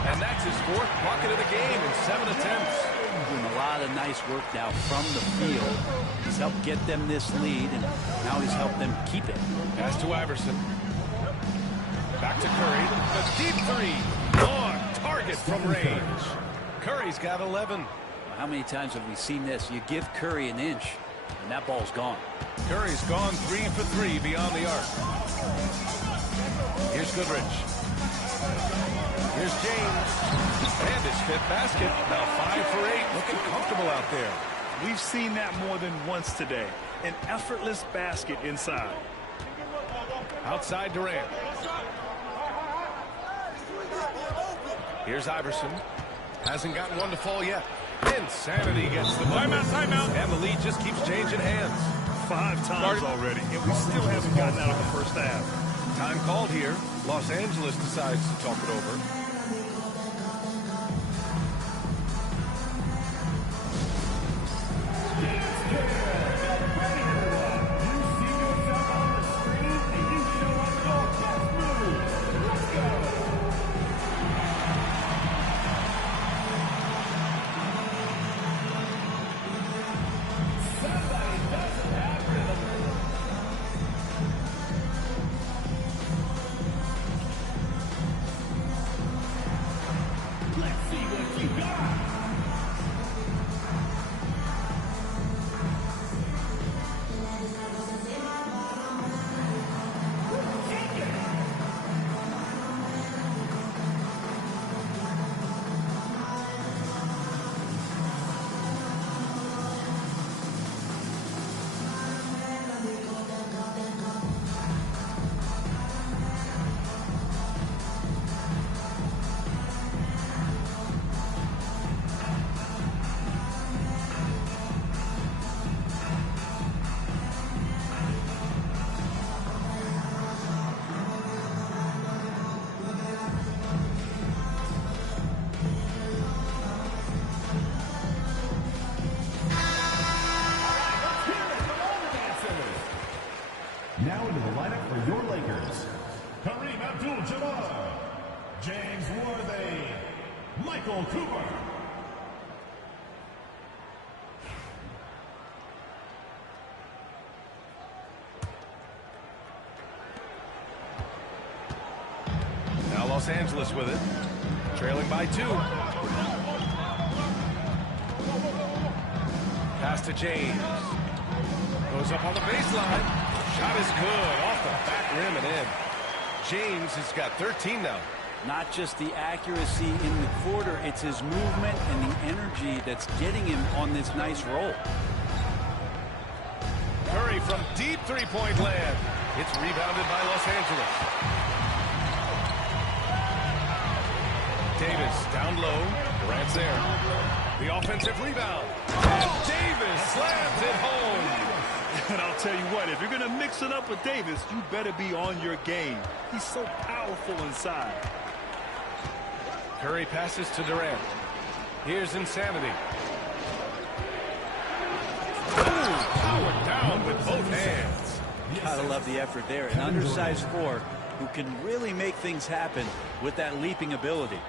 And that's his 4th bucket of the game in 7 attempts. Doing a lot of nice work now from the field. He's helped get them this lead, and now he's helped them keep it. Pass to Iverson. Back to Curry. The deep 3. Long target from range. Curry's got 11. How many times have we seen this? You give Curry an inch, and that ball's gone. Curry's gone 3 for 3 beyond the arc. Here's Goodrich. Here's James. And his 5th basket. Now 5 for 8. Looking comfortable out there. We've seen that more than once today. An effortless basket inside. Outside Durant. Here's Iverson. Hasn't gotten one to fall yet. Insanity gets the timeout. And the lead just keeps changing hands. 5 times already, and we still haven't gotten out of the first half. Time called here. Los Angeles decides to talk it over. Now into the lineup for your Lakers. Kareem Abdul-Jabbar, James Worthy, Michael Cooper. Now Los Angeles with it. Trailing by 2. Pass to James. Goes up on the baseline. Shot is good. Off the back rim and in. James has got 13 now. Not just the accuracy in the quarter, it's his movement and the energy that's getting him on this nice roll. Curry from deep three-point land. It's rebounded by Los Angeles. Davis down low. Durant's there. The offensive rebound. And Davis slams it home. And I'll tell you what, if you're going to mix it up with Davis, you better be on your game. He's so powerful inside. Curry passes to Durant. Here's Insanity. Ooh, powered down with both hands. Gotta love the effort there. An undersized 4 who can really make things happen with that leaping ability.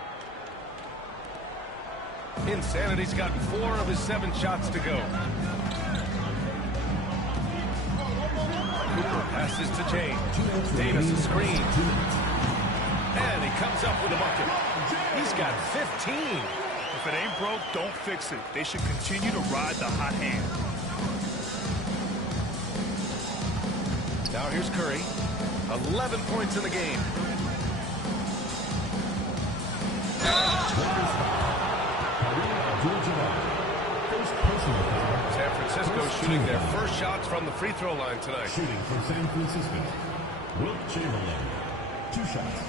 Insanity's gotten 4 of his 7 shots to go. Cooper passes to James. Davis a screen. And he comes up with a bucket. He's He's got 15. If it ain't broke, don't fix it. They should continue to ride the hot hand. Now here's Curry. 11 points in the game. San Francisco shooting their first shots from the free throw line tonight. Shooting for San Francisco, Wilt Chamberlain. 2 shots.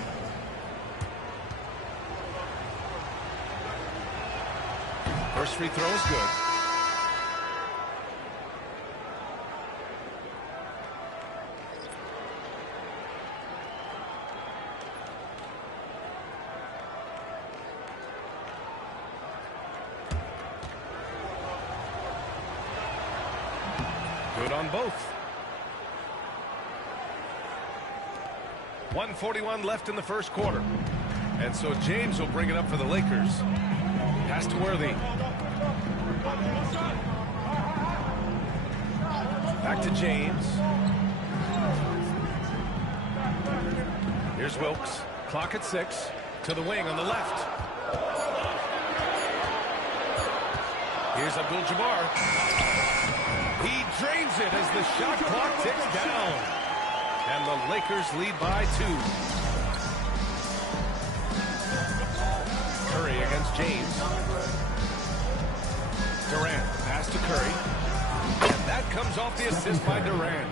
First free throw is good. Good on both. 1:41 left in the first quarter. And so James will bring it up for the Lakers. Pass to Worthy. Back to James. Here's Wilkes. Clock at 6. To the wing on the left. Here's Abdul-Jabbar. He drains it as the shot clock ticks down. And the Lakers lead by 2. Curry against James. Durant, pass to Curry. And that comes off the assist by Durant.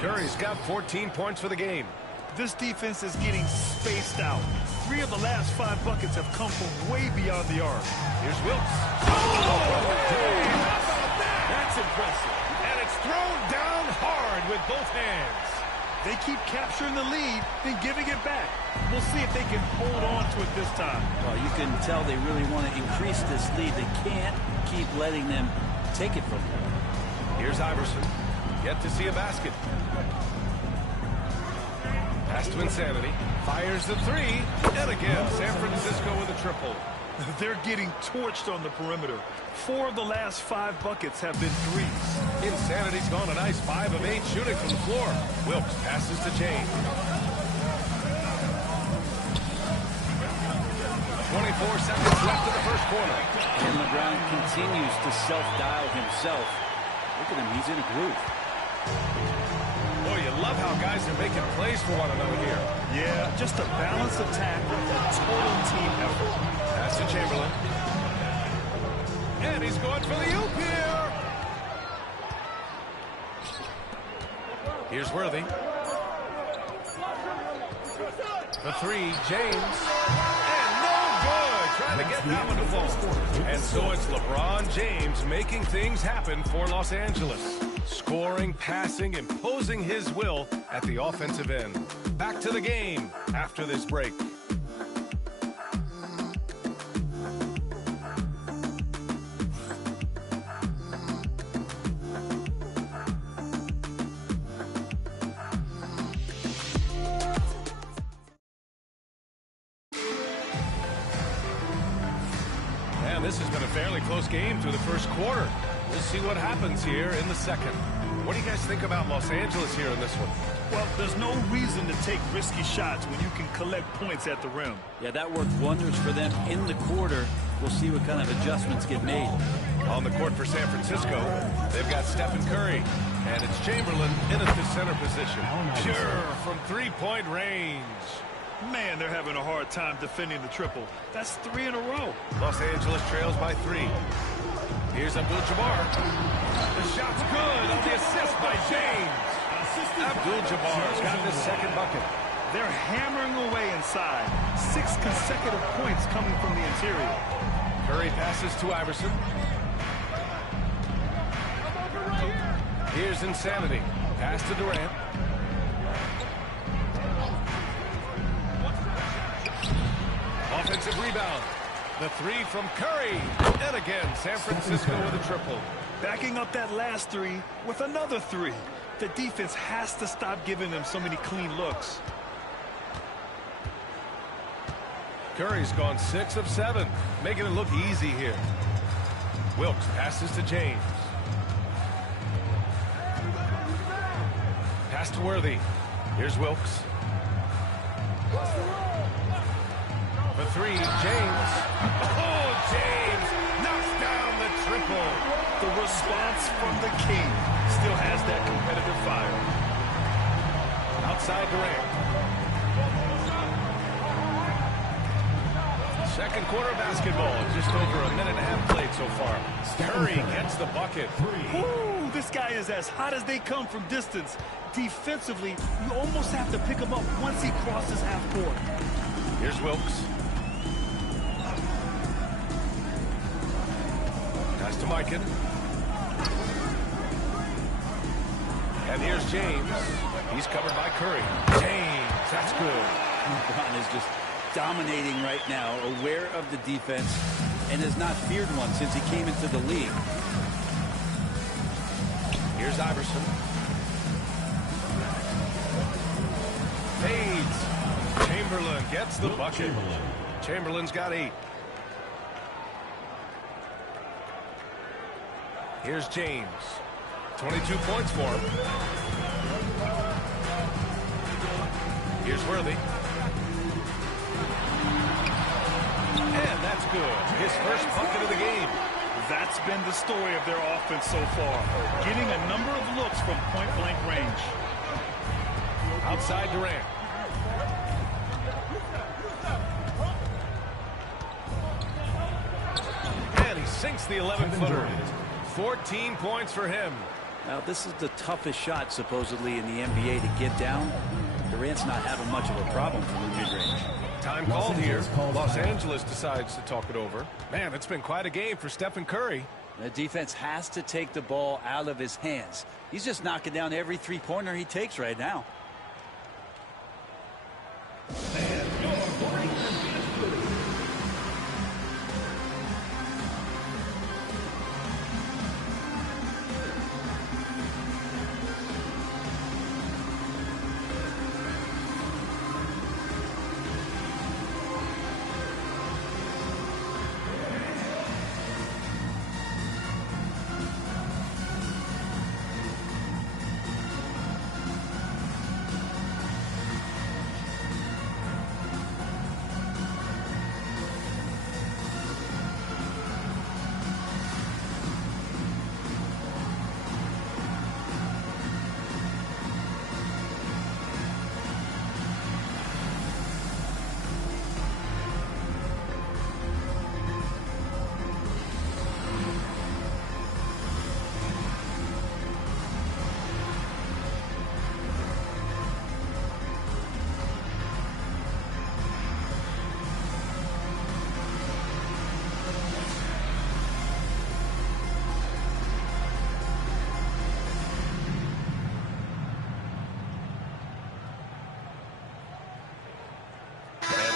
Curry's got 14 points for the game. This defense is getting spaced out. 3 of the last 5 buckets have come from way beyond the arc. Here's Wilkes. Oh, hey, how about that? That's impressive. And it's thrown down hard with both hands. They keep capturing the lead, then giving it back. We'll see if they can hold on to it this time. Well, you can tell they really want to increase this lead. They can't keep letting them take it from them. Here's Iverson. Yet to see a basket. Pass to Insanity. Fires the 3. And again, San Francisco with a triple. They're getting torched on the perimeter. 4 of the last 5 buckets have been threes. Insanity's gone a nice 5 of 8 shooting from the floor. Wilkes passes to James. 24 seconds left in the first quarter. And LeBron continues to self-dial himself. Look at him, he's in a groove. Boy, you love how guys are making plays for one another here. Yeah, just a balanced attack, a total team effort. Pass to Chamberlain. And he's going for the oop here. Here's Worthy. The 3, James. And no good. Trying to get that one to fall. And so it's LeBron James making things happen for Los Angeles. Scoring, passing, imposing his will at the offensive end. Back to the game after this break. And this has been a fairly close game through the first quarter. We'll see what happens here in the second. What do you guys think about Los Angeles here in this one? Well, there's no reason to take risky shots when you can collect points at the rim. Yeah, that worked wonders for them in the quarter. We'll see what kind of adjustments get made. On the court for San Francisco, they've got Stephen Curry. And it's Chamberlain in at the center position. Pure from three-point range. Man, they're having a hard time defending the triple. That's 3 in a row. Los Angeles trails by 3. Here's Abdul-Jabbar. The shot's good on the assist by James. Abdul-Jabbar's got his second bucket. They're hammering away inside. 6 consecutive points coming from the interior. Curry passes to Iverson. Here's Insanity. Pass to Durant. Offensive rebound. The 3 from Curry. And again, San Francisco with a triple. Backing up that last 3 with another 3. The defense has to stop giving them so many clean looks. Curry's gone 6 of 7, making it look easy here. Wilkes passes to James. Pass to Worthy. Here's Wilkes. For three, James. Oh, James knocks down the triple. The response from the king still has that competitive fire. Outside Durant. Second quarter basketball. Just over a minute and a half played so far. Curry gets the bucket. Ooh, this guy is as hot as they come from distance. Defensively, you almost have to pick him up once he crosses half court. Here's Wilkes. Pass to Mikan. And here's James. He's covered by Curry. James, that's good. LeBron is just dominating right now, aware of the defense, and has not feared one since he came into the league. Here's Iverson. Fades. Chamberlain gets the bucket. Chamberlain's got 8. Here's James. 22 points for him. Here's Worthy. And that's good. His first bucket of the game. That's been the story of their offense so far. Getting a number of looks from point-blank range. Outside Durant. And he sinks the 11-footer. 14 points for him. Now, this is the toughest shot, supposedly, in the NBA to get down. Durant's not having much of a problem from the mid-range. Time called here. Los Angeles decides to talk it over. Man, it's been quite a game for Stephen Curry. The defense has to take the ball out of his hands. He's just knocking down every three-pointer he takes right now.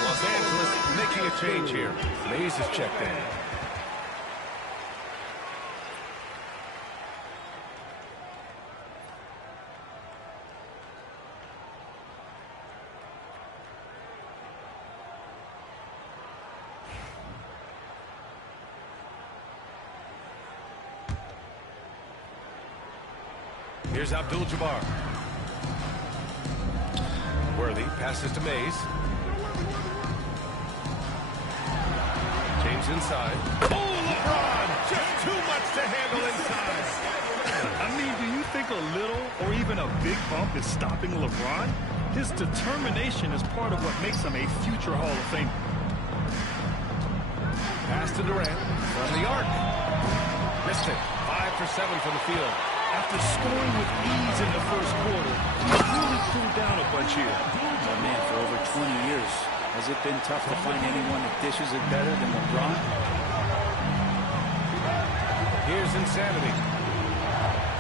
Los Angeles making a change here. Mays is checked in. Here's Abdul-Jabbar. Worthy passes to Mays. James inside. Oh, LeBron! Just too much to handle inside. I mean, do you think a little or even a big bump is stopping LeBron? His determination is part of what makes him a future Hall of Famer. Pass to Durant from the arc. Missed it. 5 for 7 from the field. After scoring with ease in the first quarter, he's really cooled down a bunch here. Oh, man, for over 20 years, has it been tough to find anyone that dishes it better than LeBron? Here's Insanity.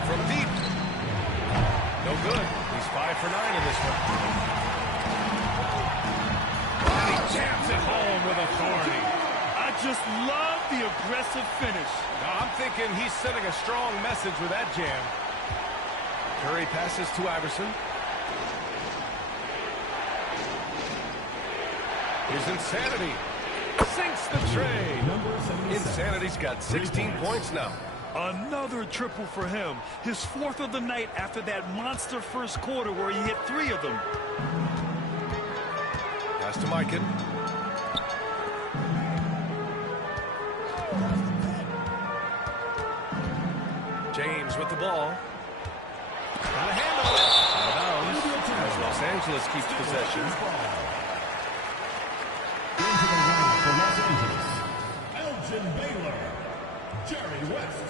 From deep. No good. He's 5 for 9 in this one. And he jams it home with authority. I just love the aggressive finish. Now, I'm thinking he's sending a strong message with that jam. Curry passes to Iverson. Here's Insanity. Sinks the tray. Insanity's got 16 points now. Another triple for him. His 4th of the night after that monster first quarter where he hit 3 of them. Pass to Mikan. Curry's with the ball. Got a hand on it. Out of bounds as Los Angeles keeps possession. Into the line for Los Angeles, Elgin Baylor, Jerry West.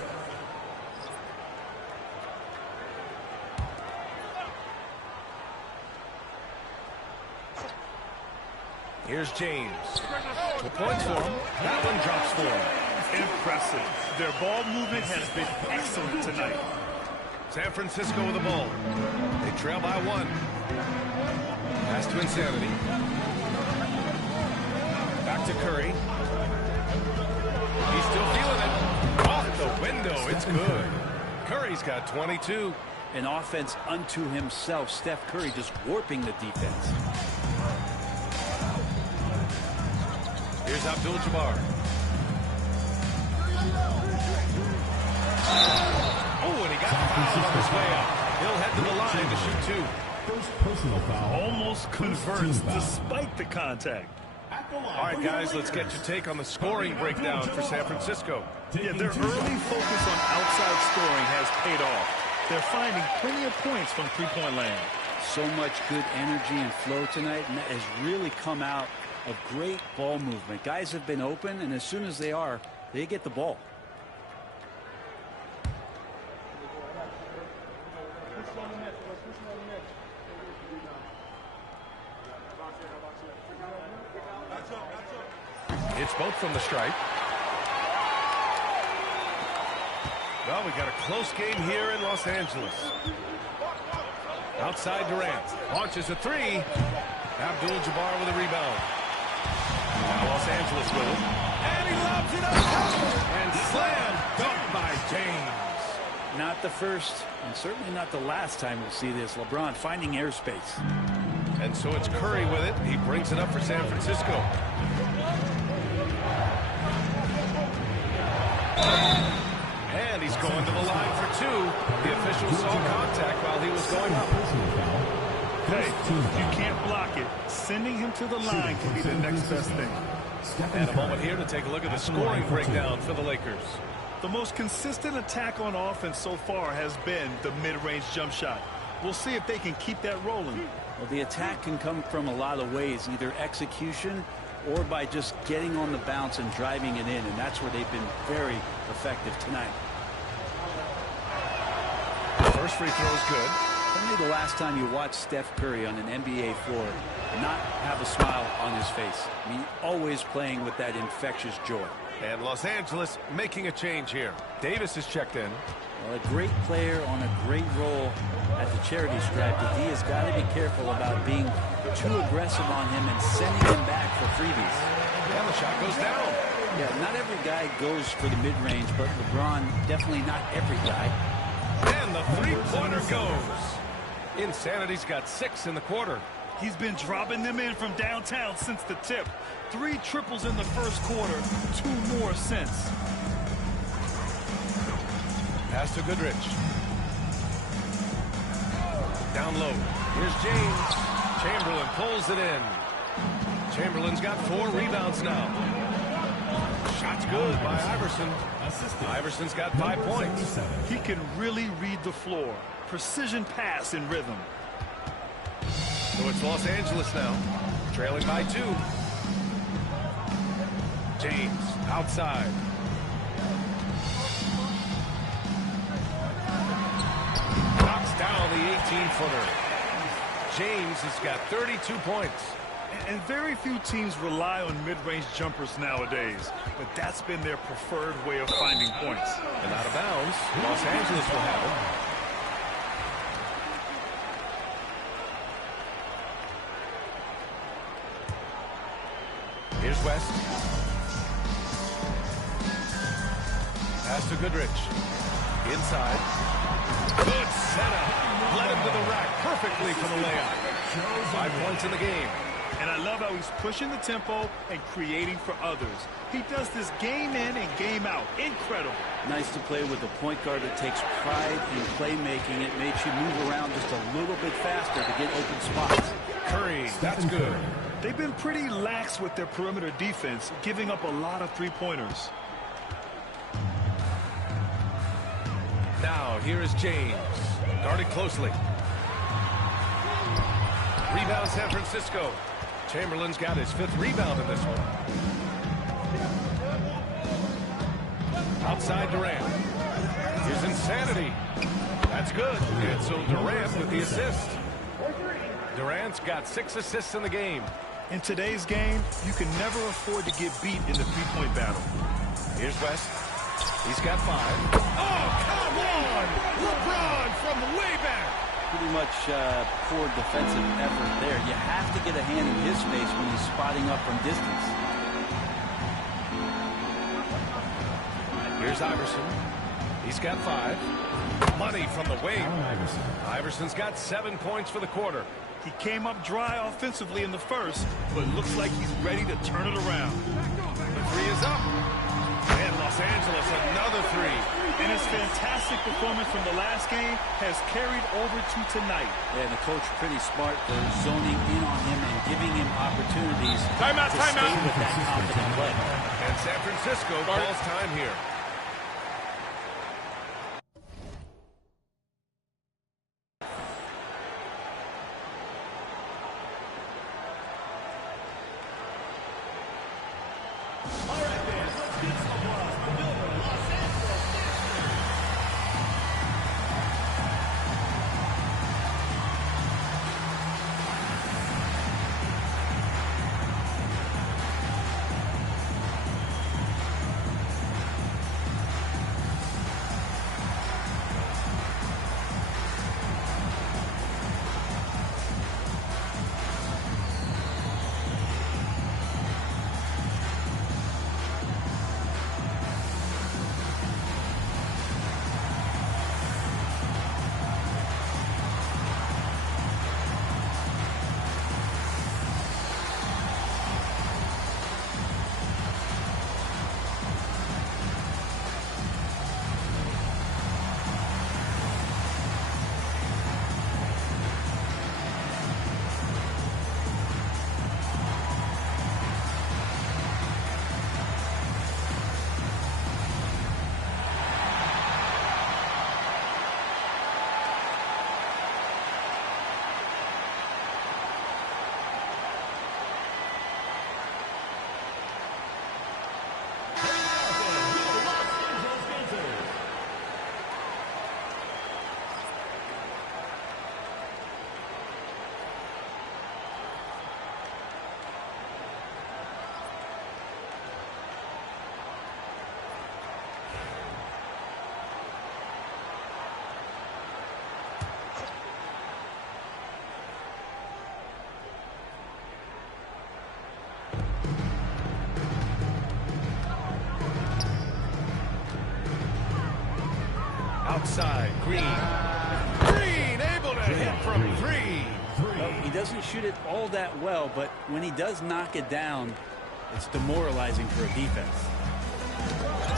Here's James. 2 points for him. That one drops for him. Impressive. Their ball movement has been excellent tonight. San Francisco with the ball. They trail by 1. Pass to Insanity. Back to Curry. He's still feeling it. Off the window. It's good. Curry's got 22. An offense unto himself. Steph Curry just warping the defense. Here's Abdul-Jabbar. Oh, and he got fouled on his way up. He'll head to the line to shoot 2. First personal foul. Almost converts despite the contact. All right, guys, let's get your take on the scoring breakdown for San Francisco. Yeah, their early focus on outside scoring has paid off. They're finding plenty of points from three-point land. So much good energy and flow tonight, and that has really come out of great ball movement. Guys have been open, and as soon as they are, they get the ball. It's both from the stripe. Well, we got a close game here in Los Angeles. Outside Durant. Launches a 3. Abdul-Jabbar with a rebound. Now Los Angeles with it. And he lobs it up. And slam dunk by James. Not the first, and certainly not the last time we'll see this. LeBron finding airspace. And so it's Curry with it. He brings it up for San Francisco. And he's going to the line for 2. The official saw contact while he was going up. Hey, you can't block it. Sending him to the line can be the next best thing. And a moment here to take a look at the scoring breakdown for the Lakers. The most consistent attack on offense so far has been the mid-range jump shot. We'll see if they can keep that rolling. Well, the attack can come from a lot of ways, either execution or by just getting on the bounce and driving it in, and that's where they've been very effective tonight. First free throw is good. Tell me the last time you watched Steph Curry on an NBA floor not have a smile on his face. I mean, always playing with that infectious joy. And Los Angeles making a change here. Davis is checked in. Well, a great player on a great role at the charity stripe, but he has got to be careful about being too aggressive on him and sending him back for freebies. And the shot goes down. Yeah, not every guy goes for the mid-range, but LeBron, definitely not every guy. And the three-pointer goes. Insanity's got 6 in the quarter. He's been dropping them in from downtown since the tip. 3 triples in the first quarter, 2 more since. Pass to Goodrich. Down low. Here's James. Chamberlain pulls it in. Chamberlain's got 4 rebounds now. Shot's good by Iverson. Iverson's got 5 points. He can really read the floor. Precision pass in rhythm. So it's Los Angeles now, trailing by 2. James outside. Knocks down the 18-footer. James has got 32 points. And very few teams rely on mid-range jumpers nowadays, but that's been their preferred way of finding points. And out of bounds, Los Angeles will have it. Here's West. Pass to Goodrich. Inside. Good setup. Led him to the rack perfectly for the layup. 5 points in the game. And I love how he's pushing the tempo and creating for others. He does this game in and game out. Incredible. Nice to play with a point guard that takes pride in playmaking. It makes you move around just a little bit faster to get open spots. Curry, that's good. They've been pretty lax with their perimeter defense, giving up a lot of three-pointers. Now, here is James. Guarded closely. Rebound San Francisco. Chamberlain's got his 5th rebound in this one. Outside Durant. Here's Insanity. That's good. And so Durant with the assist. Durant's got 6 assists in the game. In today's game, you can never afford to get beat in the three-point battle. Here's West. He's got 5. Oh, come on! LeBron from way back. Pretty much poor defensive effort there. You have to get a hand in his face when he's spotting up from distance. Here's Iverson. He's got 5. Money from the wing. Iverson's got 7 points for the quarter. He came up dry offensively in the first, but looks like he's ready to turn it around. The 3 is up. And Los Angeles, another 3. And his fantastic performance from the last game has carried over to tonight. Yeah, the coach pretty smart for zoning in on him and giving him opportunities to stay with that confident play. And San Francisco calls time here. Outside, Green. Green able to hit from 3. Well, he doesn't shoot it all that well, but when he does knock it down, it's demoralizing for a defense.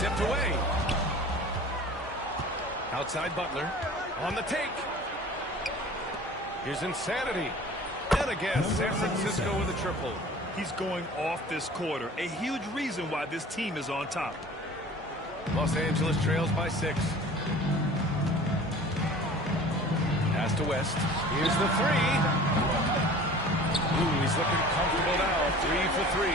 Tipped away. Outside Butler. On the take. Here's Insanity. And again, San Francisco with a triple. He's going off this quarter. A huge reason why this team is on top. Los Angeles trails by 6. Pass to West. Here's the 3. Ooh, he's looking comfortable now. 3 for 3.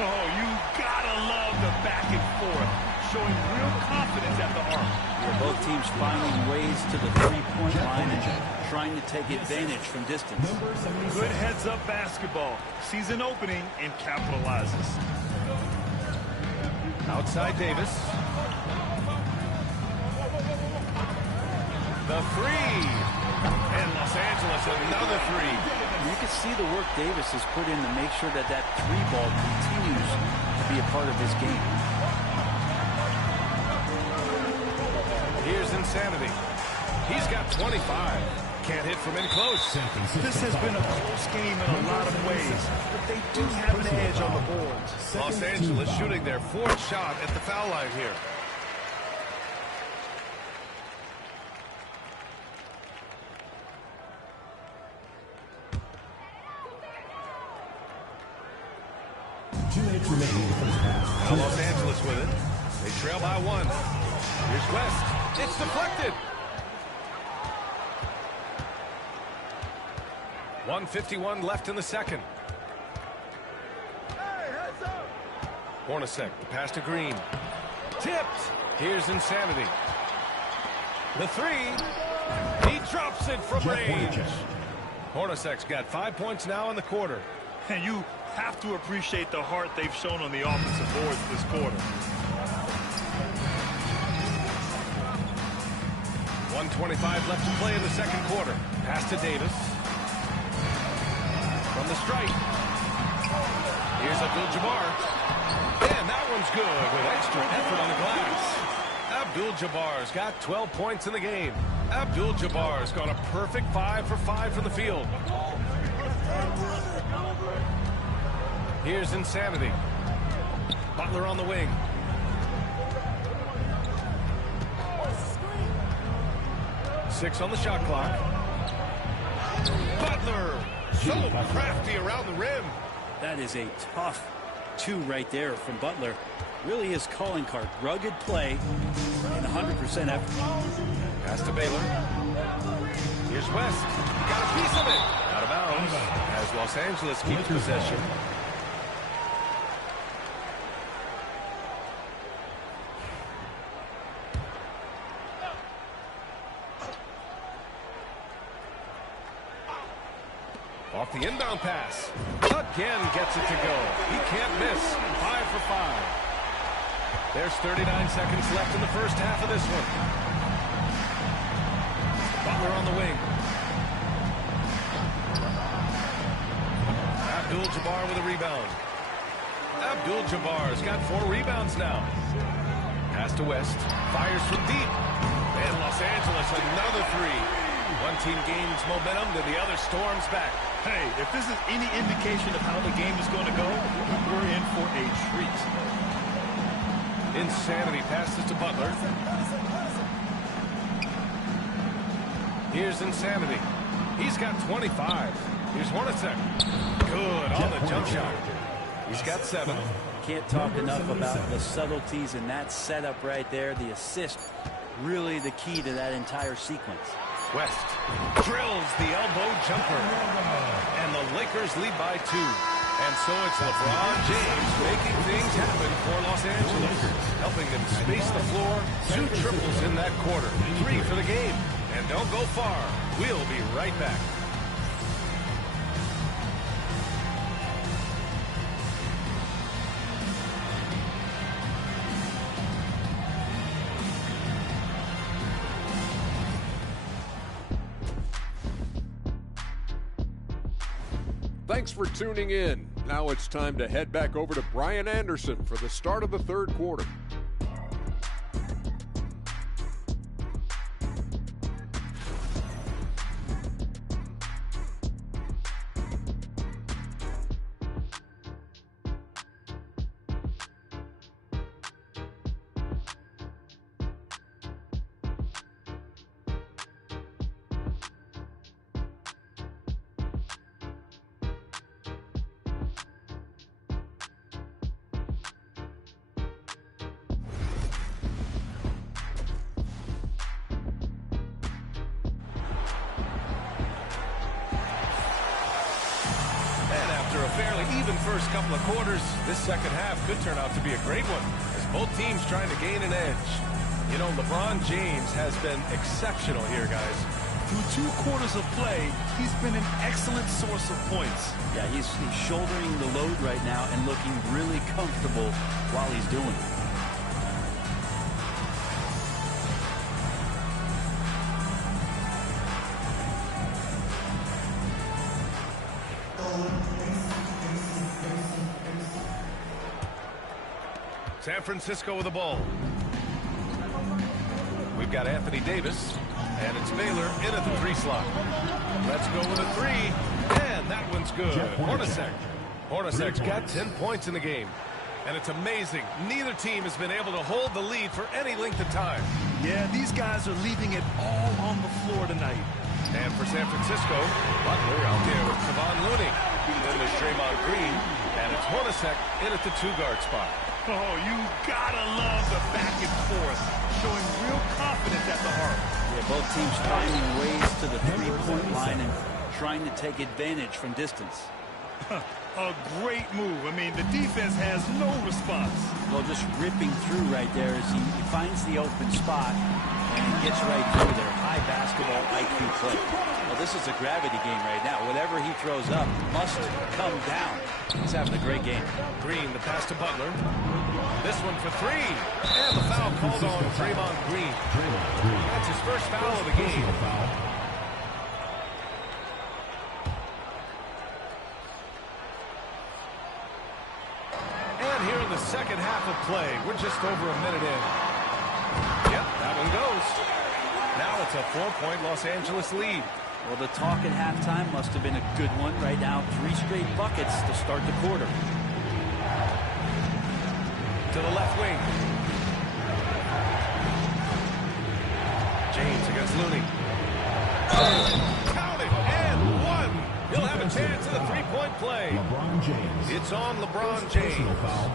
Oh, you gotta love the back and forth. Showing real confidence at the arc. Yeah, both teams finding ways to the three-point line and trying to take advantage from distance. Good heads-up basketball. Sees an opening and capitalizes. Outside Davis. The 3. And Los Angeles, another 3. You can see the work Davis has put in to make sure that that 3-ball continues to be a part of his game. Here's Insanity. He's got 25. Can't hit from in close. This has been a close game in a lot of ways, but they do have an edge on the boards. Los Angeles shooting their 4th shot at the foul line here. Now Los Angeles with it. They trail by 1. Here's West. It's deflected. 1:51 left in the second. Hornacek, the pass to Green. Tipped. Here's Insanity. The three. He drops it from range. Hornacek's got 5 points now in the quarter. And you have to appreciate the heart they've shown on the offensive boards this quarter. 1:25 left to play in the second quarter. Pass to Davis. From the stripe. Here's Abdul-Jabbar. And that one's good with extra effort on the glass. Abdul-Jabbar's got 12 points in the game. Abdul-Jabbar's got a perfect 5 for 5 from the field. Here's Insanity. Butler on the wing. Six on the shot clock. Butler, so crafty around the rim. That is a tough 2 right there from Butler. Really his calling card. Rugged play and 100% effort. Pass to Baylor. Here's West. Got a piece of it. Out of bounds as Los Angeles keeps possession. Off the inbound pass. Again gets it to go. He can't miss. 5 for 5. There's 39 seconds left in the first half of this one. Butler on the wing. Abdul-Jabbar with a rebound. Abdul-Jabbar's got 4 rebounds now. Pass to West. Fires from deep. And Los Angeles another 3. One team gains momentum, then the other storms back. Hey, if this is any indication of how the game is going to go, we're in for a treat. Insanity passes to Butler. Here's Insanity. He's got 25. Here's Hornacek. Good on the jump shot. He's got 7. Can't talk enough about the subtleties in that setup right there. The assist, really the key to that entire sequence. West drills the elbow jumper. And the Lakers lead by 2. And so it's LeBron James making things happen for Los Angeles, helping them space the floor. 2 triples in that quarter. 3 for the game. And don't go far. We'll be right back. Thanks for tuning in. Now it's time to head back over to Brian Anderson for the start of the third quarter. After a fairly even first couple of quarters, this second half could turn out to be a great one as both teams trying to gain an edge. You know, LeBron James has been exceptional here, guys. Through 2 quarters of play, he's been an excellent source of points. Yeah, he's shouldering the load right now and looking really comfortable while he's doing it. San Francisco with the ball. We've got Anthony Davis, and it's Baylor in at the 3 slot. Let's go with a 3, and that one's good. Hornacek. Hornacek's got 10 points in the game, and it's amazing. Neither team has been able to hold the lead for any length of time. Yeah, these guys are leaving it all on the floor tonight. And for San Francisco, Butler out there with Kevon Looney. Then there's Draymond Green, and it's Hornacek in at the 2 guard spot. Oh, you gotta love the back and forth, showing real confidence at the arc. Yeah, both teams finding ways to the three-point line and trying to take advantage from distance. A great move. I mean, the defense has no response. Well, just ripping through right there as he finds the open spot and gets right through there. High basketball IQ play. Well, this is a gravity game right now. Whatever he throws up must come down. He's having a great game. Green, the pass to Butler. This one for three. And the foul called on Draymond Green. That's his first foul of the game. And here in the second half of play, we're just over a minute in. Yep, that one goes. Now it's a 4-point Los Angeles lead. Well, the talk at halftime must have been a good one. Right now, 3 straight buckets to start the quarter. To the left wing. James against Looney. Count it, and one. He'll have a chance at a 3-point play. LeBron James. It's on LeBron James. Foul.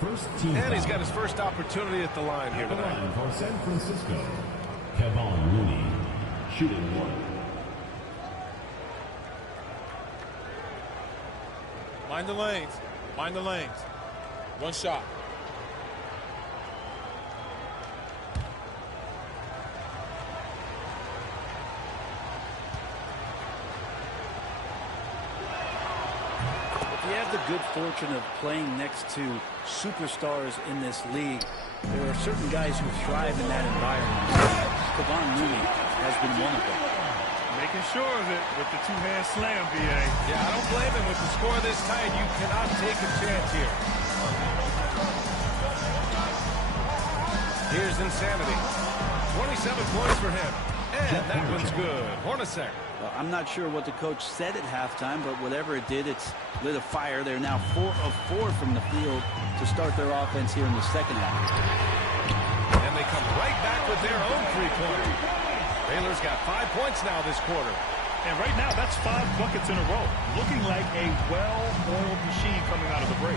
First team And he's foul. got his first opportunity at the line here At the tonight. line for San Francisco, Kevon Looney, shooting one. Mind the lanes. Mind the lanes. One shot. If you have the good fortune of playing next to superstars in this league, there are certain guys who thrive in that environment. Kevon Looney has been one of them. Making sure of it with the two-hand slam, B.A. Yeah, I don't blame him. With the score this tight, you cannot take a chance here. Here's Insanity. 27 points for him. And that one's good. Hornacek. Well, I'm not sure what the coach said at halftime, but whatever it did, it's lit a fire. They're now 4 of 4 from the field to start their offense here in the second half. And they come right back with their own three-pointer. Baylor's got 5 points now this quarter. And right now, that's 5 buckets in a row. Looking like a well-oiled machine coming out of the break.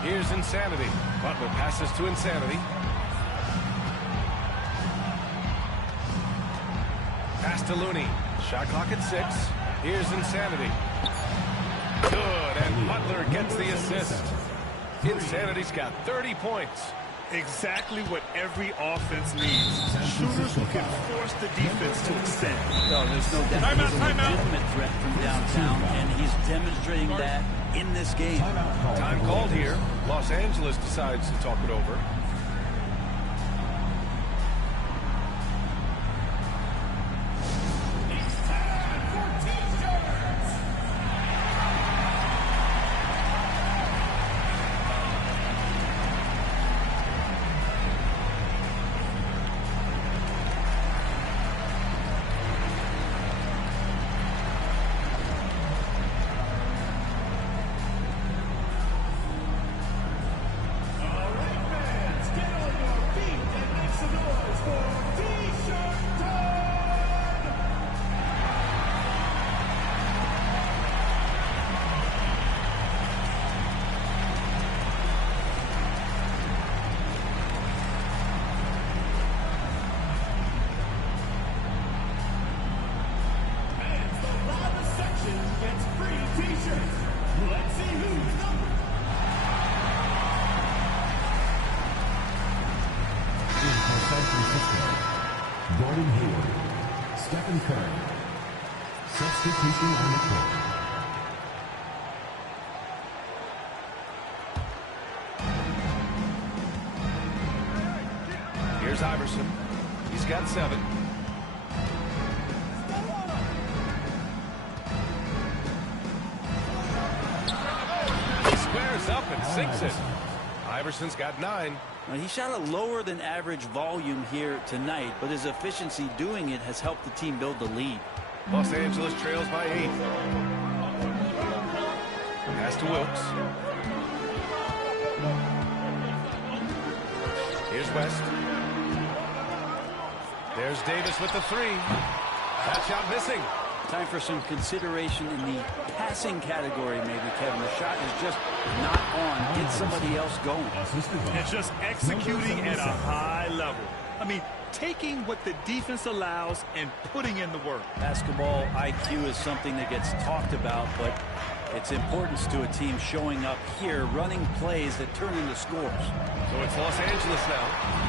Here's Insanity. Butler passes to Insanity. Pass to Looney. Shot clock at 6. Here's Insanity. Good, and Butler gets the assist. Insanity's got 30 points. Exactly what every offense needs. Shooters who can force the defense to extend. No, there's no doubt he's a legitimate threat from downtown, and he's demonstrating that in this game. Time called here. Los Angeles decides to talk it over. Substitution on the court. Here's Iverson. He's got 7. He squares up and sinks it. Iverson's got 9. Now, he shot a lower than average volume here tonight, but his efficiency doing it has helped the team build the lead. Los Angeles trails by 8. Pass to Wilkes. Here's West. There's Davis with the 3. That shot missing. Time for some consideration in the passing category, maybe, Kevin. The shot is just not on. Get somebody else going. It's just executing at a high level. I mean, taking what the defense allows and putting in the work. Basketball IQ is something that gets talked about, but its importance to a team showing up here, running plays that turn into scores. So it's Los Angeles now.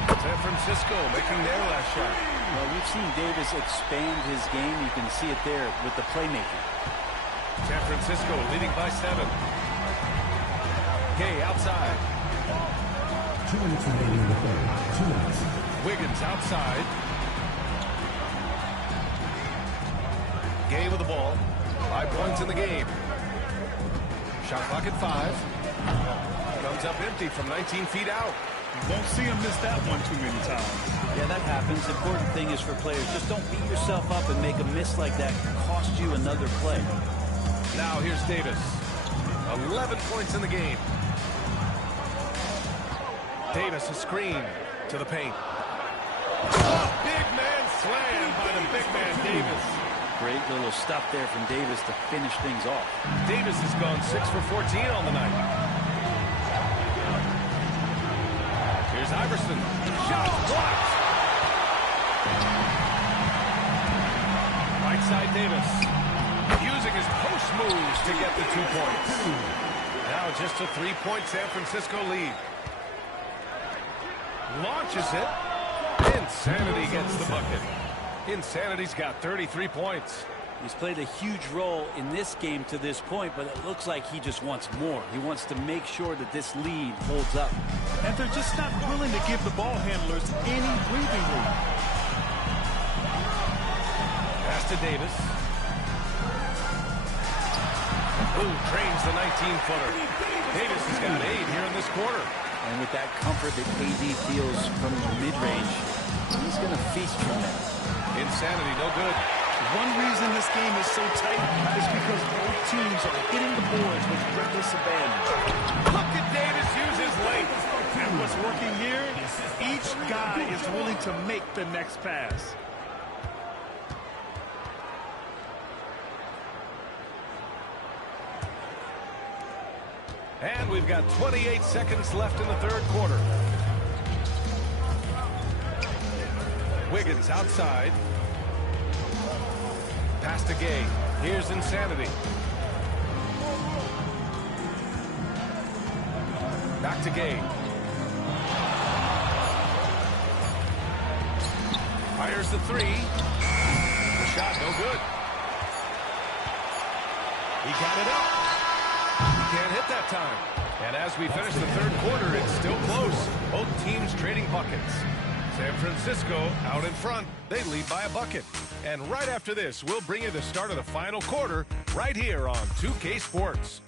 San Francisco making their last shot. Well, we've seen Davis expand his game. You can see it there with the playmaking. San Francisco leading by 7. Gay outside. 2 minutes remaining in the third. 2 minutes. Wiggins outside. Gay with the ball. 5 points in the game. Shot clock at 5. Comes up empty from 19 feet out. Won't see him miss that one too many times. Yeah, that happens. Important thing is for players, just don't beat yourself up and make a miss like that cost you another play. Now here's Davis. 11 points in the game. Davis a screen to the paint. Oh, big man slam by the big man Davis. Great little stuff there from Davis to finish things off. Davis has gone 6 for 14 on the night. Here's Iverson. Shot blocked. Right side Davis. Using his post moves to get the 2 points. Now just a 3-point San Francisco lead. Launches it. Insanity gets the bucket. Insanity's got 33 points. He's played a huge role in this game to this point, but it looks like he just wants more. He wants to make sure that this lead holds up. And they're just not willing to give the ball handlers any breathing room. Pass to Davis. Who trains the 19-footer. Davis has got 8 here in this quarter. And with that comfort that AD feels from the mid-range, he's going to feast from that. Insanity, no good. One reason this game is so tight is because both teams are hitting the boards with reckless abandon. Look at Davis use his length. And what's working here, each guy is willing to make the next pass. And we've got 28 seconds left in the third quarter. Wiggins outside. Pass to Gay. Here's Insanity. Back to Gay. Fires the 3. The shot no good. He got it up. He can't hit that time. And as we finish the third quarter, it's still close. Both teams trading buckets. San Francisco out in front. They lead by a bucket. And right after this, we'll bring you the start of the final quarter right here on 2K Sports.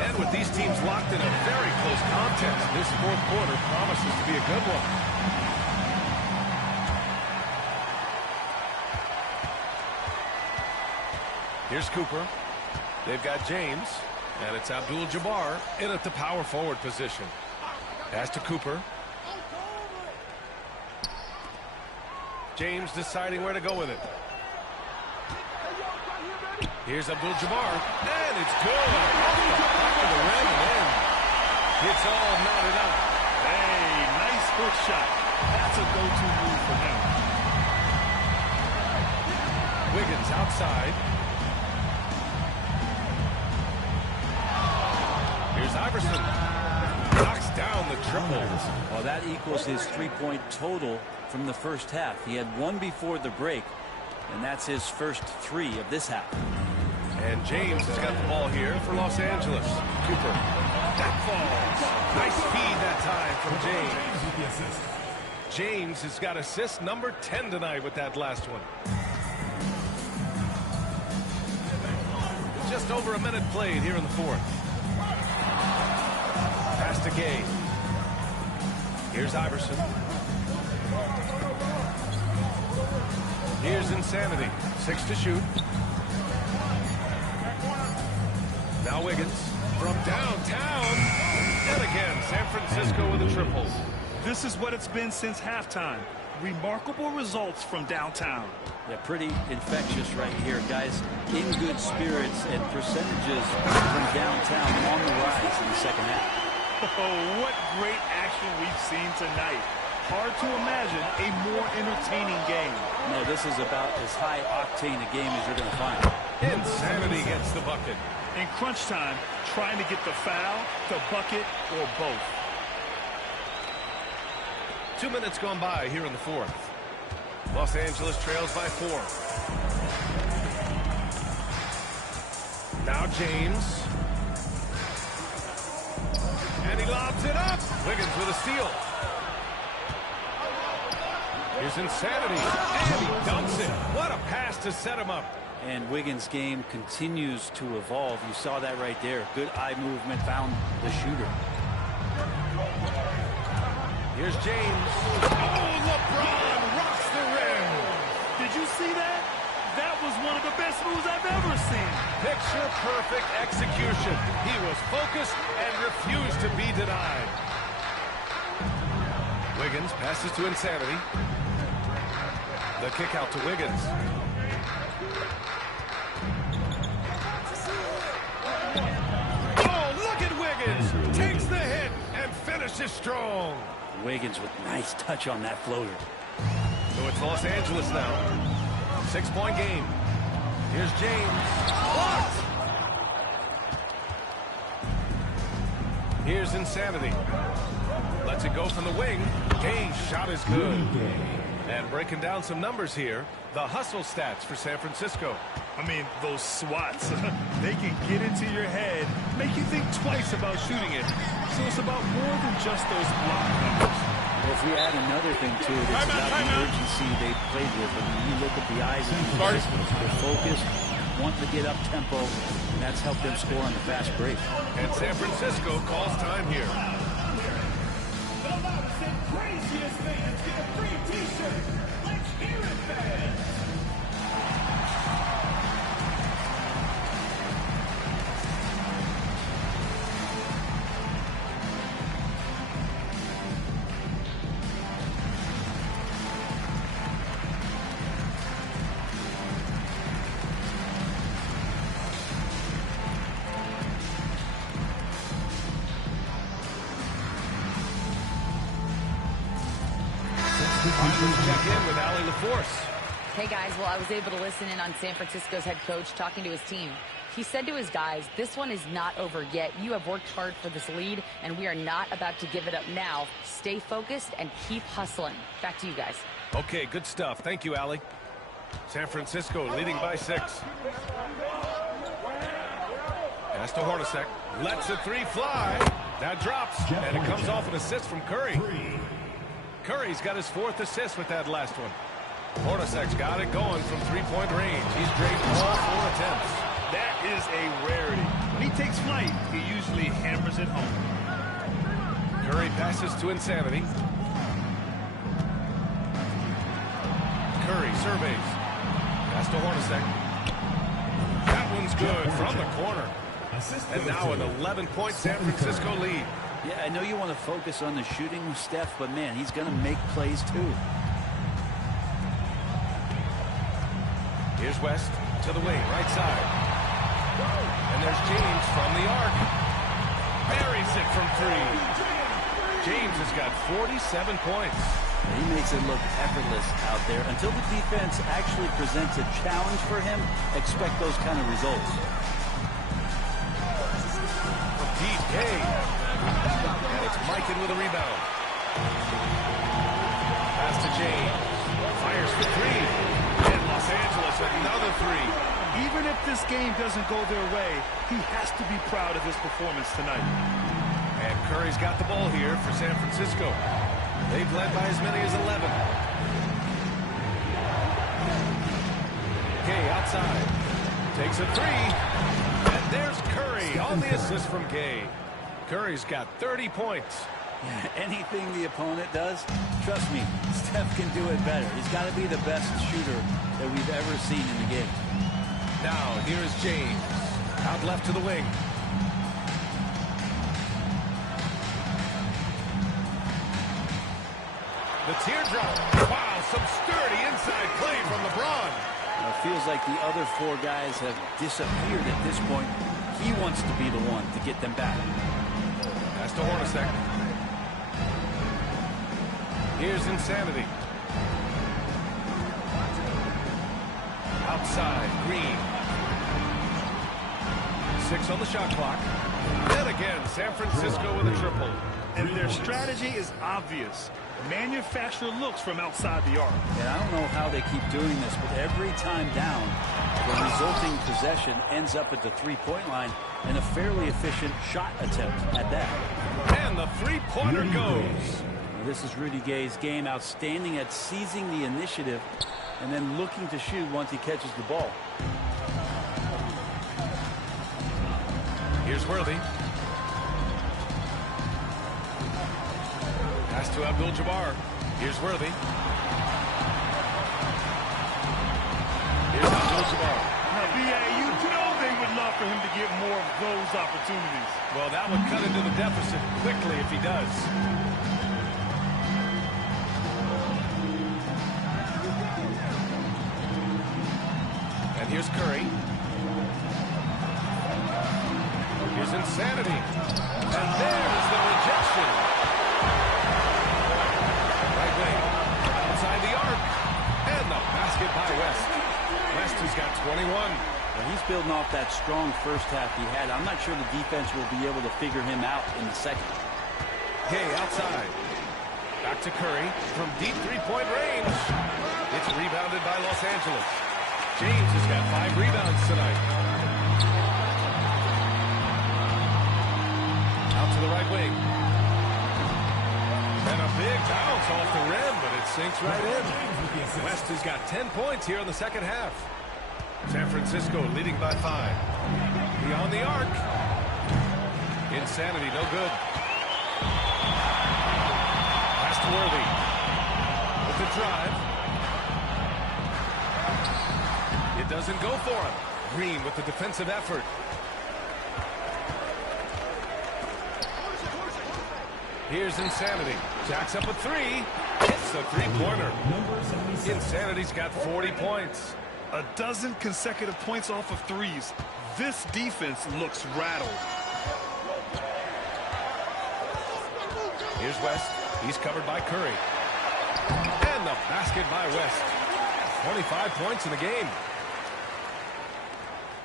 And with these teams locked in a very close contest, this fourth quarter promises to be a good one. Here's Cooper. They've got James, and it's Abdul-Jabbar in at the power forward position. Pass to Cooper. James deciding where to go with it. Here's Abdul-Jabbar, and it's good. Off the back of the rim and in. It's all knotted up. Hey, nice hook shot. That's a go-to move for him. Wiggins outside. Here's Iverson. Knocks down the triple. Well, that equals his 3-point total from the first half. He had 1 before the break, and that's his first 3 of this half. And James has got the ball here for Los Angeles. Cooper. That falls. Nice feed that time from James. James has got assist number 10 tonight with that last one. Just over a minute played here in the fourth. Pass to Gay. Here's Iverson. Here's Insanity. 6 to shoot. Now Wiggins from downtown. And again, San Francisco with a triple. This is what it's been since halftime. Remarkable results from downtown. Yeah, pretty infectious right here, guys. In good spirits and percentages from downtown on the rise in the second half. Oh, what great action we've seen tonight. Hard to imagine a more entertaining game. No, this is about as high-octane a game as you're going to find. Insanity gets the bucket. In crunch time, trying to get the foul, the bucket, or both. 2 minutes gone by here in the fourth. Los Angeles trails by 4. Now James. And he lobs it up. Wiggins with a steal. Here's Insanity. And he dunks it. What a pass to set him up. And Wiggins' game continues to evolve. You saw that right there. Good eye movement, found the shooter. Here's James. Oh, LeBron rocks the rim. Did you see that? That was one of the best moves I've ever seen. Picture-perfect execution. He was focused and refused to be denied. Wiggins passes to Insanity. The kick out to Wiggins. Oh, look at Wiggins. Takes the hit and finishes strong. Wiggins with nice touch on that floater. So it's Los Angeles now. 6-point game. Here's James. Blocked. Here's Insanity. Lets it go from the wing. Gay's shot is good. And breaking down some numbers here, the hustle stats for San Francisco. I mean, those swats, they can get into your head, make you think twice about shooting it. So it's about more than just those block numbers. Well, if we add another thing to it, it's about the urgency they played with. I mean, you look at the eyes of these participants. They're focused, want to get up tempo, and that's helped them score on the fast break. And San Francisco calls time here. The loudest and craziest fans get a free t-shirt. Let's hear it, fans. Check in with Allie LaForce. Hey guys, well, I was able to listen in on San Francisco's head coach talking to his team. He said to his guys, this one is not over yet. You have worked hard for this lead, and we are not about to give it up now. Stay focused and keep hustling. Back to you guys. Okay, good stuff. Thank you, Allie. San Francisco leading by 6. Pass to Hornacek. Lets the three fly. That drops, and it comes off an assist from Curry. Curry's got his 4th assist with that last one. Hornacek's got it going from three-point range. He's drained all 4 attempts. That is a rarity. When he takes flight, he usually hammers it home. Curry passes to Insanity. Curry surveys. Pass to Hornacek. That one's good from the corner. And now an 11-point San Francisco lead. Yeah, I know you want to focus on the shooting with Steph, but man, he's going to make plays too. Here's West to the wing, right side. And there's James from the arc. Buries it from 3. James has got 47 points. He makes it look effortless out there. Until the defense actually presents a challenge for him, expect those kind of results. From deep, Gay. And it's Mikan with a rebound. Pass to James. Fires for 3. And Los Angeles another 3. Even if this game doesn't go their way, he has to be proud of his performance tonight. And Curry's got the ball here for San Francisco. They've led by as many as 11. Gay outside. Takes a 3. And there's Curry on the assist from Gay. Curry's got 30 points. Anything the opponent does, trust me, Steph can do it better. He's got to be the best shooter that we've ever seen in the game. Now, here's James. Out left to the wing. The teardrop. Wow, some sturdy inside play from LeBron. It feels like the other four guys have disappeared at this point. He wants to be the one to get them back. That's to Hornacek. Here's Insanity. Outside, Green. 6 on the shot clock. And again, San Francisco with a triple. And their strategy is obvious. Manufacture looks from outside the arc. And I don't know how they keep doing this, but every time down, the resulting possession ends up at the three-point line and a fairly efficient shot attempt at that. And the three-pointer goes. This is Rudy Gay's game, outstanding at seizing the initiative and then looking to shoot once he catches the ball. Here's Worthy. Pass to Abdul-Jabbar. Here's Worthy. Here's Abdul-Jabbar. Now, B.A., you know they would love for him to get more of those opportunities. Well, that would cut into the deficit quickly if he does. And here's Curry. Here's Insanity. And there's the rejection. Right wing. Outside the arc. And the basket by West. West has got 21. Well, he's building off that strong first half he had. I'm not sure the defense will be able to figure him out in the second. Gay outside. Back to Curry from deep three-point range. It's rebounded by Los Angeles. James has got 5 rebounds tonight. Out to the right wing. And a big bounce off the rim, but it sinks right in. West has got 10 points here in the second half. San Francisco leading by 5. Beyond the arc. Insanity, no good. Pass to Worthy. With the drive. It doesn't go for him. Green with the defensive effort. Here's Insanity. Jacks up a 3. It's a three-pointer. Insanity's got 40 points. A dozen consecutive points off of threes. This defense looks rattled. Here's West. He's covered by Curry. And the basket by West. 25 points in the game.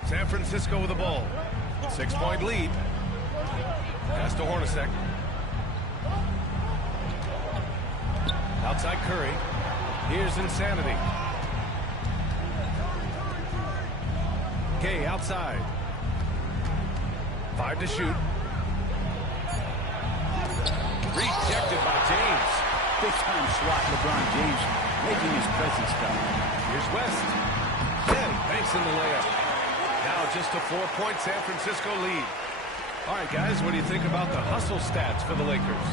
San Francisco with the ball. 6-point lead. Pass to Hornacek. Outside Curry. Here's Insanity. Gay outside. 5 to shoot. Rejected by James. Big-time swat, LeBron James making his presence felt. Here's West. And banks in the layup. Now just a 4-point San Francisco lead. All right, guys, what do you think about the hustle stats for the Lakers?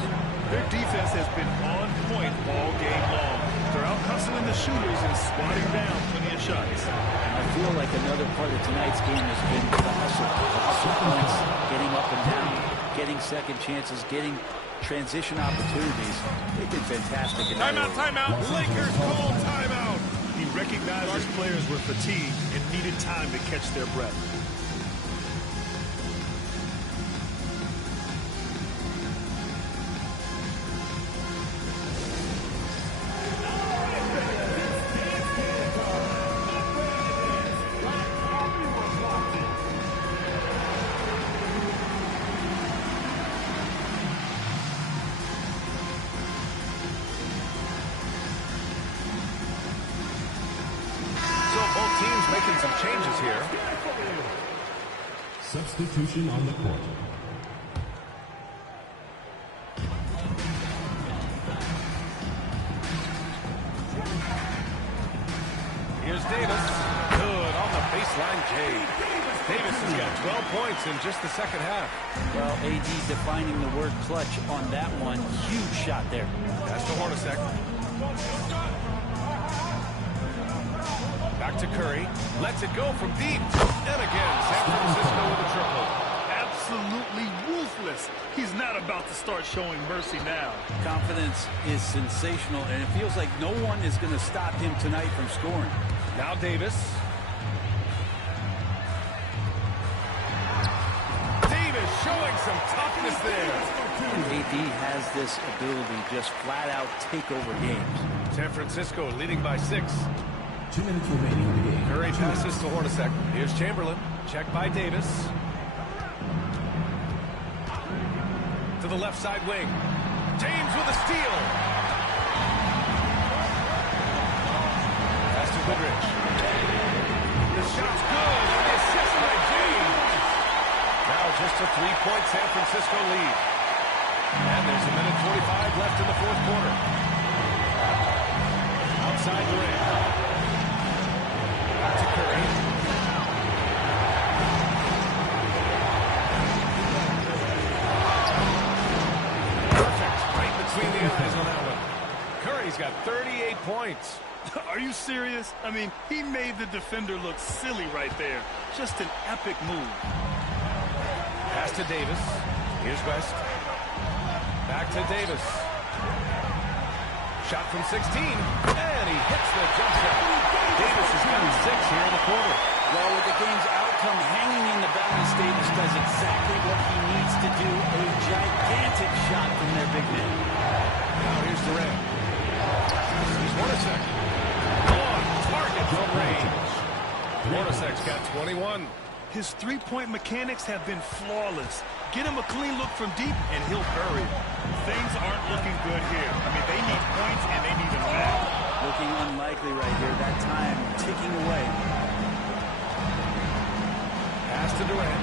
Their defense has been on point all game long. They're out hustling the shooters and swatting down plenty of shots. I feel like another part of tonight's game has been the hustle. The hustle points, getting up and down, getting second chances, getting transition opportunities. They've been fantastic. Timeout, timeout. Lakers call timeout. He recognized his players were fatigued and needed time to catch their breath. Teams making some changes here. Substitution on the court. Here's Davis. Good on the baseline, Jay. Davis has got 12 points in just the second half. Well, AD defining the word clutch on that one. Huge shot there. That's to Hornacek. Back to Curry. Lets it go from deep. And again, San Francisco with a triple. absolutely ruthless. He's not about to start showing mercy now. Confidence is sensational, and it feels like no one is going to stop him tonight from scoring. Now Davis. Davis showing some toughness there. AD has this ability just flat out take over games. San Francisco leading by 6. 2 minutes remaining in the game. Curry passes to Hornacek. Here's Chamberlain. Check by Davis. To the left side wing. James with a steal. Pass to Goodrich. The shot's good, and the assist by James. Now just a 3-point San Francisco lead. And there's a minute 45 left in the fourth quarter. Outside Durant. Back to Curry. Perfect. Right between the eyes on that one. Curry's got 38 points. Are you serious? I mean, he made the defender look silly right there. Just an epic move. Pass to Davis. Here's West. Back to Davis. Shot from 16. And he hits the jump shot. Davis has got 6 here in the quarter. Well, with the game's outcome hanging in the balance, Davis does exactly what he needs to do. A gigantic shot from their big man. Now here's Durant. He's Hornacek. On target from range. Hornacek's got 21. His three-point mechanics have been flawless. Get him a clean look from deep, and he'll bury it. Things aren't looking good here. I mean, they need points, and they need them now. Looking unlikely right here. That time ticking away. Pass to Durant.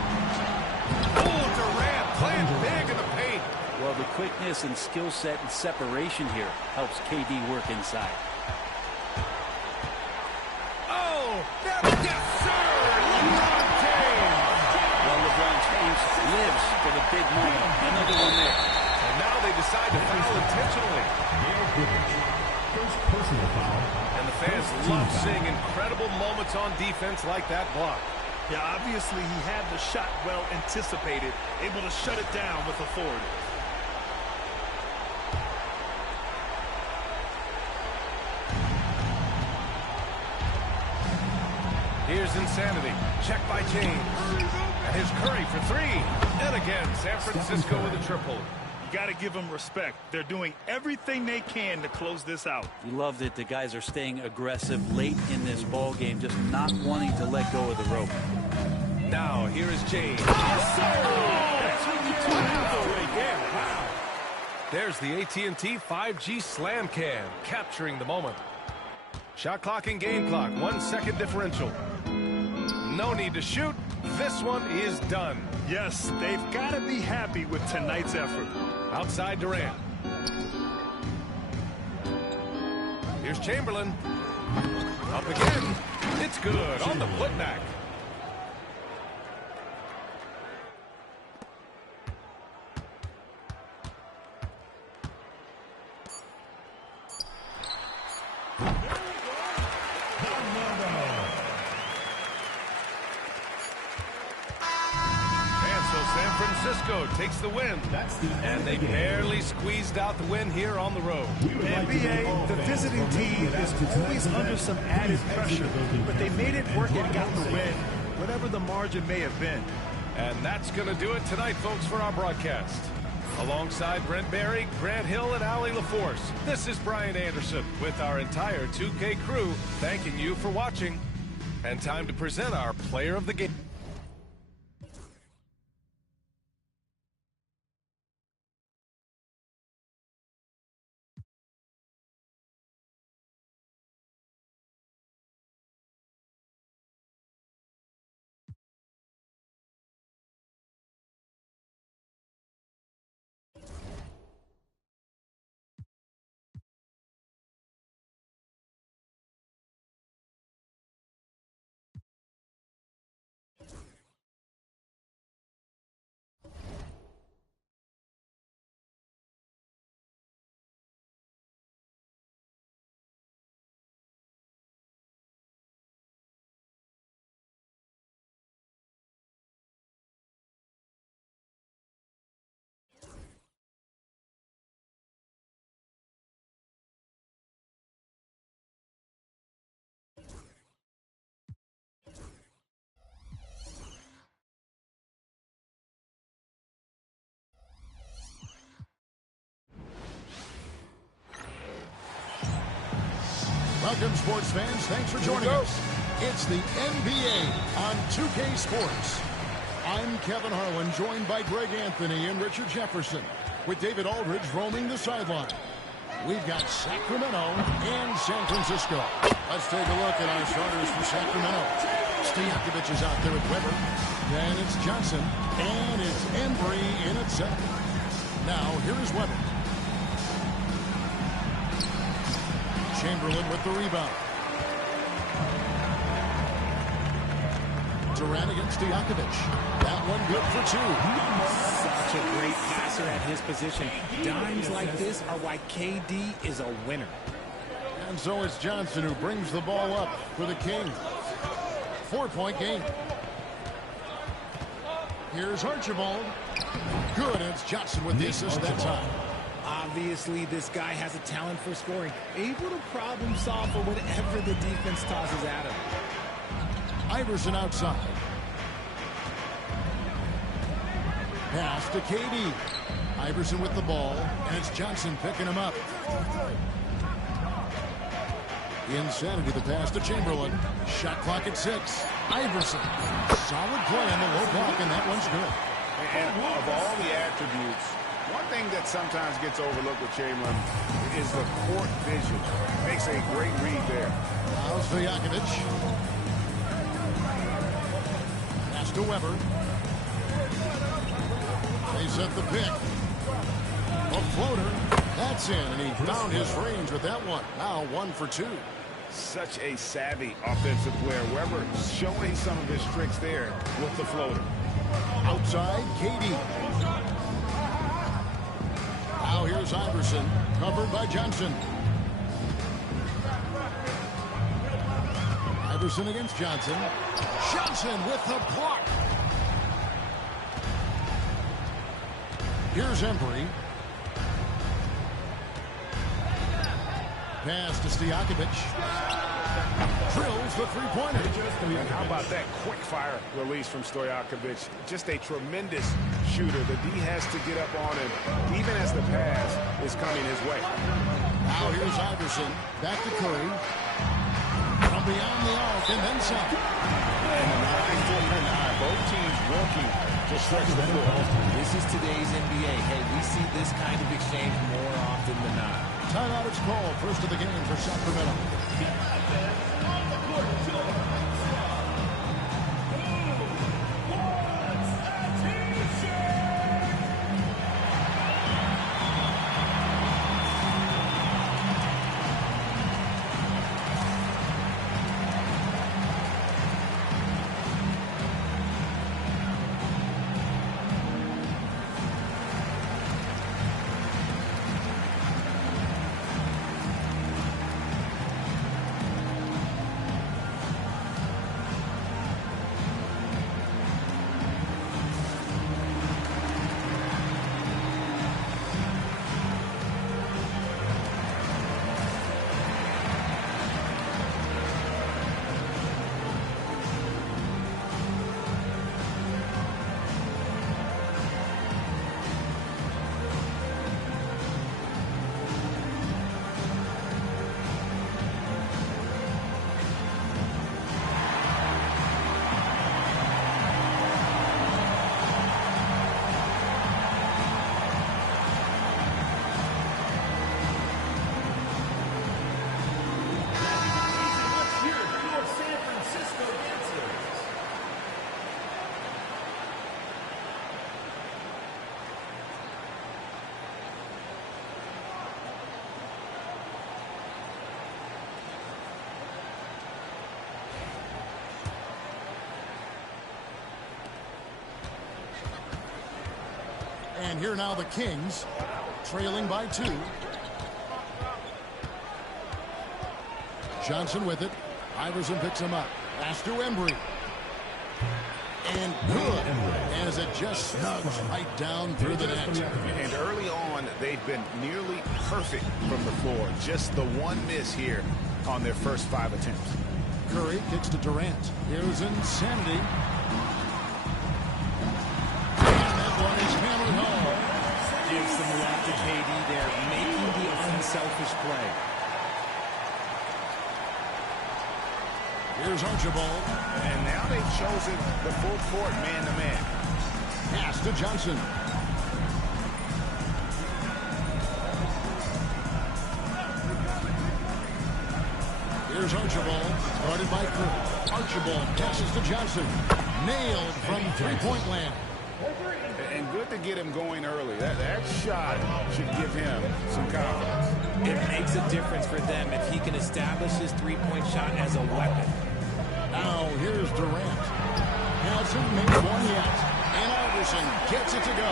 Oh, Durant playing big in the paint. Well, the quickness and skill set and separation here helps KD work inside. Oh, yes, sir! LeBron James! Well, LeBron James lives for the big moment. Another one there. And now they decide to foul intentionally. First personal foul. And the fans love seeing incredible moments on defense like that block. Yeah, obviously he had the shot well anticipated, able to shut it down with authority. Here's Insanity. Check by James. And here's Curry for 3. And again, San Francisco with a triple. You got to give them respect. They're doing everything they can to close this out. You love that the guys are staying aggressive late in this ball game, just not wanting to let go of the rope. Now, here is James. Yes, sir! That's what you do right there. Wow. There's the AT&T 5G Slam Cam, capturing the moment. Shot clock and game clock, 1 second differential. No need to shoot. This one is done. Yes, they've got to be happy with tonight's effort. Outside Durant. Here's Chamberlain. Up again. It's good on the putback. San Francisco takes the win, and they barely squeezed out the win here on the road. And BA, the visiting team is always under some added pressure, but they made it work and got the win, whatever the margin may have been. And that's going to do it tonight, folks, for our broadcast. Alongside Brent Barry, Grant Hill, and Allie LaForce, this is Brian Anderson with our entire 2K crew thanking you for watching. And time to present our player of the game. Welcome, sports fans. Thanks for joining us. It's the NBA on 2K Sports. I'm Kevin Harlan, joined by Greg Anthony and Richard Jefferson, with David Aldridge roaming the sideline. We've got Sacramento and San Francisco. Let's take a look at our starters for Sacramento. Stojakovic is out there with Weber. Then it's Johnson. And it's Embry in at center. Now, here is Weber. Chamberlain with the rebound. Durant against Stojakovic. That one good for two. Such a great passer at his position. Dimes like this are why KD is a winner. And so it's Johnson who brings the ball up for the Kings. 4-point game. Here's Archibald. Good. And it's Johnson with the assist that time. Obviously, this guy has a talent for scoring. Able to problem solve for whatever the defense tosses at him. Iverson outside. Pass to KD. Iverson with the ball, and it's Johnson picking him up. Insanity, the pass to Chamberlain. Shot clock at 6. Iverson. Solid play on the low block, and that one's good. And of all the attributes, one thing that sometimes gets overlooked with Chamberlain is the court vision. Makes a great read there. Now Stojakovic. Pass to Weber. They set the pick. A floater. That's in, and he found his range with that one. Now 1 for 2. Such a savvy offensive player. Weber showing some of his tricks there with the floater. Outside, KD. Now here's Iverson, covered by Johnson. Iverson against Johnson. Johnson with the block. Here's Embry. Pass to Stojakovic. Drills the three-pointer. And how about that quick fire release from Stojakovic? Just a tremendous shooter. The D has to get up on him, even as the pass is coming his way. Now here's Iverson. Back to Curry. From beyond the arc and then some. And the 9-4-9. Both teams working to stretch the floor. This is today's NBA. Hey, we see this kind of exchange more often than not. Timeout is called. First of the game for Sacramento. And here now the Kings, trailing by 2. Johnson with it. Iverson picks him up. Pass to Embry. And good. As it just snugs right down through the net. And early on, they've been nearly perfect from the floor. Just the one miss here on their first 5 attempts. Curry kicks to Durant. Here's Insanity. And that one is hammered home. Give some love to KD there, making the unselfish play. Here's Archibald. And now they've chosen the full court man-to-man. Pass to Johnson. Here's Archibald. Guarded by Kerr. Archibald passes to Johnson. Nailed from three-point land. And good to get him going early. That shot should give him some confidence. It makes a difference for them if he can establish his three-point shot as a weapon. Now here's Durant. Hasn't made one yet. And Iverson gets it to go.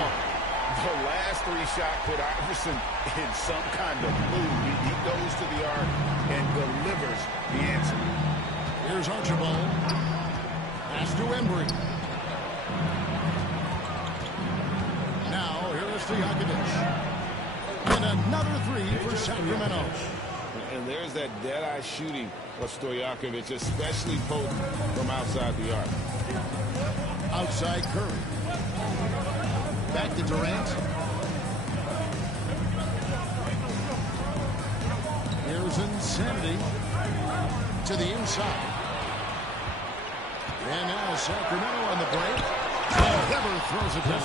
The last three shot put Iverson in some kind of mood. He goes to the arc and delivers the answer. Here's Archibald. Pass to Embry. Now here's Stojakovic. And another three for Sacramento. And there's that dead-eye shooting of Stojakovic, especially potent from outside the arc. Outside Curry. Back to Durant. Here's Insanity to the inside. And now Sacramento on the break. And Weber throws it down.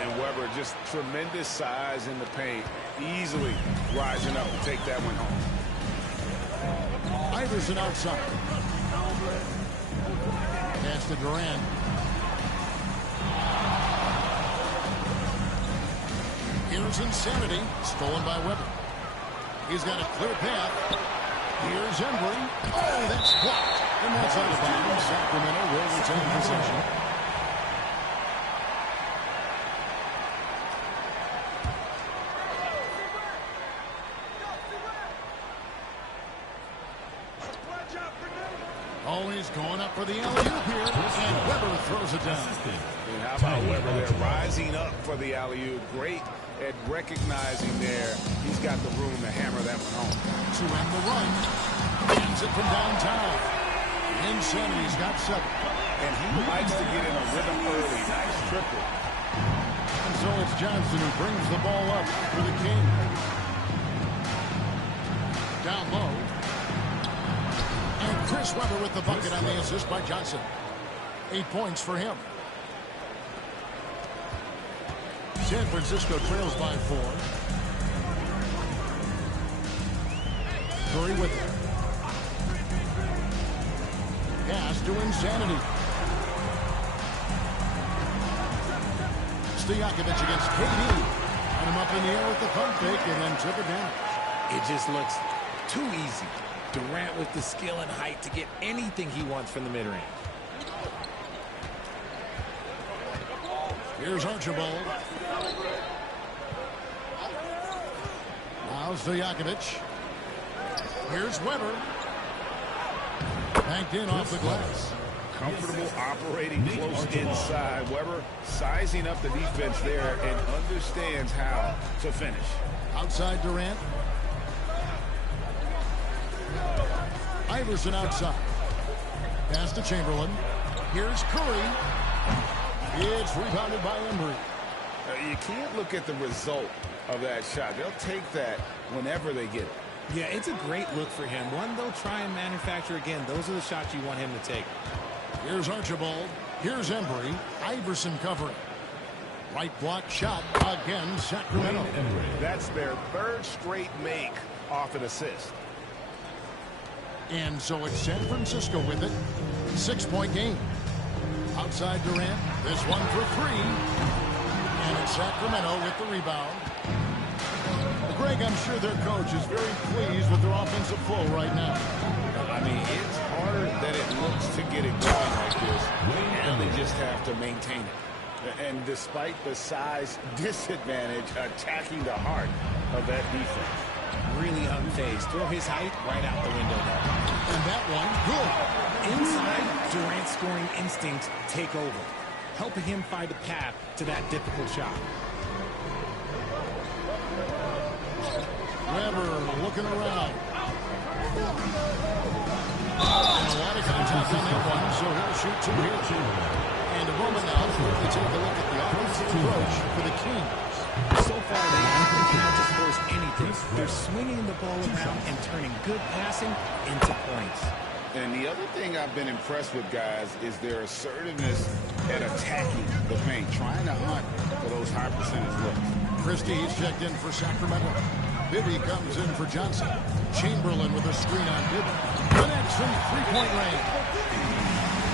And Weber, just tremendous size in the paint, easily rising up to take that one home. Iverson outside. Pass to Durant. Here's Insanity, stolen by Weber. He's got a clear path. Here's Embry. Oh, that's blocked. And that's out of bounds. Sacramento will retain possession. Always going up for the alley-oop here, and Weber throws it down. And how about Weber there rising up for the alley-oop? Great at recognizing there. He's got the room to hammer that one home. To end the run. Hands it from downtown. Insanity's got 7. And he likes to get in a rhythm early. Nice triple. And so it's Johnson who brings the ball up for the Kings. Down low. And Chris Webber with the bucket on the assist by Johnson. 8 points for him. San Francisco trails by 4. Curry with it. Pass to Insanity. Stojakovic against KD. Had him up in the air with the pump fake and then took advantage. It just looks too easy. Durant with the skill and height to get anything he wants from the mid-range. Here's Archibald. Now Stojakovic. Here's Weber. Banked in off the glass. Comfortable operating close inside. Weber sizing up the defense there and understands how to finish. Outside Durant. Iverson outside. Pass to Chamberlain. Here's Curry. It's rebounded by Embry. You can't look at the result of that shot. They'll take that whenever they get it. Yeah, it's a great look for him. One they'll try and manufacture again. Those are the shots you want him to take. Here's Archibald. Here's Embry. Iverson covering. Right block shot again, Sacramento. That's their third straight make off an assist. And so it's San Francisco with it. 6-point game. Outside Durant. This one for 3. And it's Sacramento with the rebound. Greg, I'm sure their coach is very pleased with their offensive flow right now. I mean, it's harder than it looks to get it going like this. Now they just have to maintain it. And despite the size disadvantage, attacking the heart of that defense. Really unfazed. Throw his height right out the window there. And that one, good. Inside, Durant's scoring instincts take over, helping him find a path to that difficult shot. Weber looking around. And a lot of contact on that one, so he'll shoot 2 here. And a moment now to take a look at the offensive approach for the Kings. So far, they haven't been able to force anything. They're swinging the ball around and turning good passing into points. And the other thing I've been impressed with, guys, is their assertiveness at attacking the paint, trying to hunt for those high percentage looks. Christie's checked in for Sacramento. Bibby comes in for Johnson. Chamberlain with a screen on Bibby. Connects from three-point range.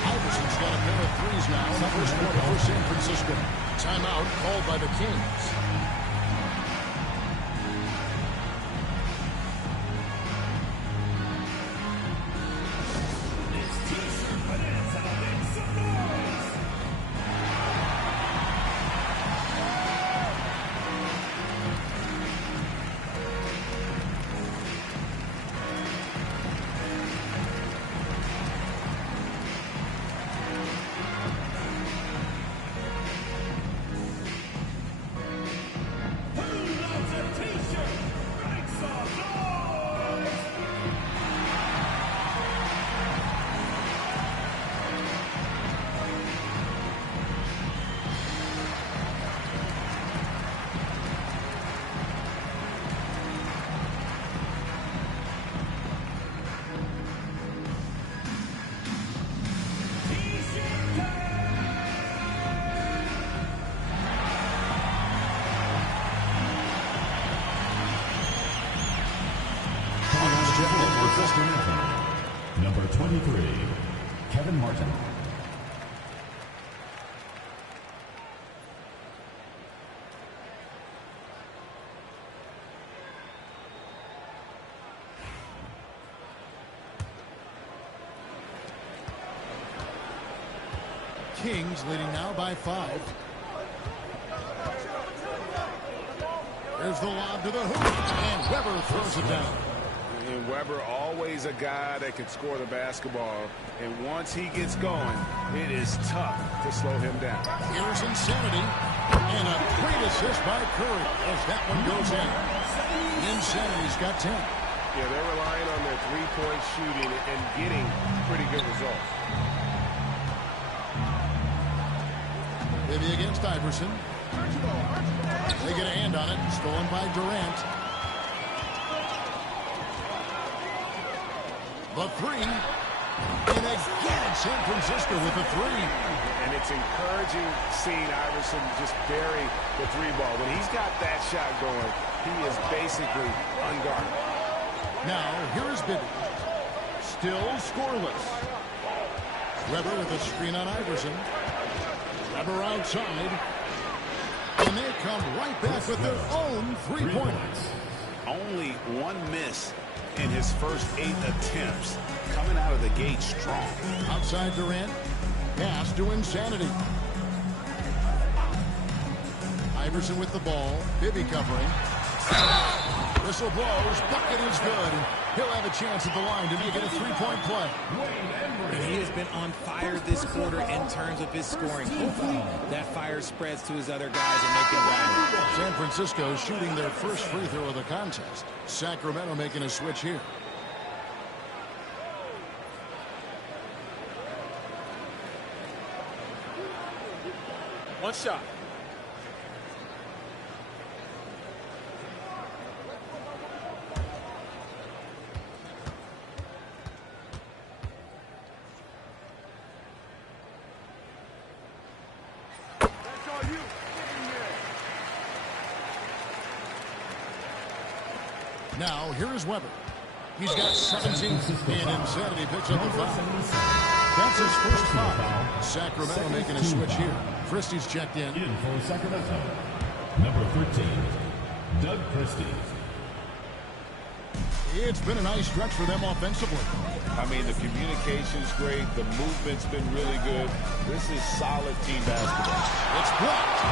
Iverson's got a pair of threes now in the first quarter for San Francisco. Timeout called by the Kings. Number 23, Kevin Martin. Kings leading now by 5. There's the lob to the hoop, and Weber throws it down. And Weber, always a guy that can score the basketball. And once he gets going, it is tough to slow him down. Here's Insanity. And a great assist by Curry as that one goes in. Insanity's got 10. Yeah, they're relying on their three-point shooting and getting pretty good results. Bibby against Iverson. They get a hand on it. Stolen by Durant. The three. And again, San Francisco with the three. And it's encouraging seeing Iverson just bury the three ball. When he's got that shot going, he is basically unguarded. Now, here is Bibby. Still scoreless. Weber with a screen on Iverson. Weber outside. And they come right back with their own three-pointers. Only one miss in his first 8 attempts. Coming out of the gate strong. Outside Durant. Pass to Insanity. Iverson with the ball. Bibby covering. Whistle blows. Bucket is good. He'll have a chance at the line to make it a three-point play. And he has been on fire this quarter in terms of his scoring. Hopefully, that fire spreads to his other guys and make them rattle. San Francisco shooting their first free throw of the contest. Sacramento making a switch here. One shot. Now, here is Weber. He's got 17, and Insanity picks up the foul. That's his first foul. Sacramento making a switch here. Christie's checked in. In for Sacramento, number 13, Doug Christie. It's been a nice stretch for them offensively. I mean, the communication's great. The movement's been really good. This is solid team basketball. It's blocked.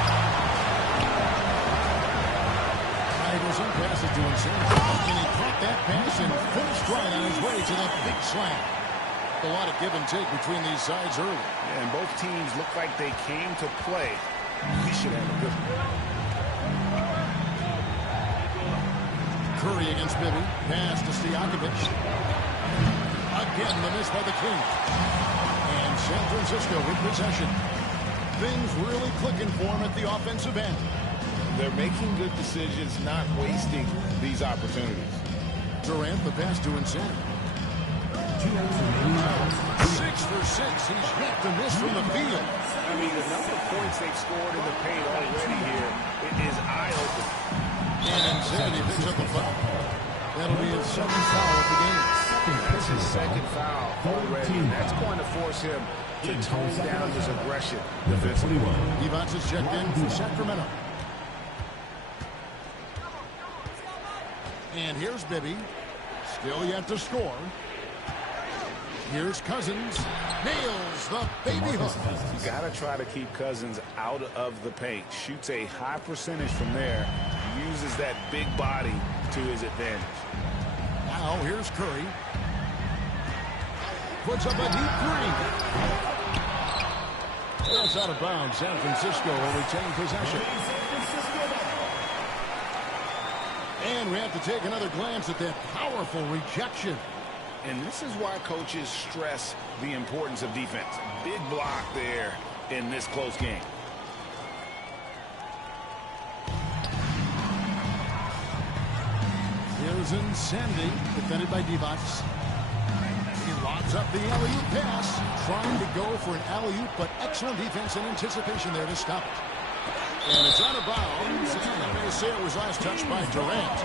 Iverson passes to Insanity. And he caught that pass and finished right on his way to the big slam. A lot of give and take between these sides early. Yeah, and both teams look like they came to play. We should have a good one. Curry against Bibby. Pass to Stojakovic. Again, the miss by the Kings. And San Francisco with possession. Things really clicking for them at the offensive end. They're making good decisions, not wasting these opportunities. Durant, the pass to Insanity. 6 for 6. He's hit the miss from the field. I mean, the number of points they've scored in the paint already here is eye-opening. And Insanity picks up the foul. That'll be his second foul of the game. That's his second foul already, and that's going to force him to tone down his aggression defensively. Evans is checked in for Sacramento. And here's Bibby. Still yet to score. Here's Cousins. Nails the baby hook. You got to try to keep Cousins out of the paint. Shoots a high percentage from there. Uses that big body to his advantage. Now here's Curry. Puts up a deep three. That's out of bounds. San Francisco will retain possession. And we have to take another glance at that powerful rejection. And this is why coaches stress the importance of defense. Big block there in this close game. Here's Insanity, defended by Divac. He lobs up the alley-oop pass, trying to go for an alley-oop, but excellent defense and anticipation there to stop it. And it's out of bounds. They say it was last touched by Durant.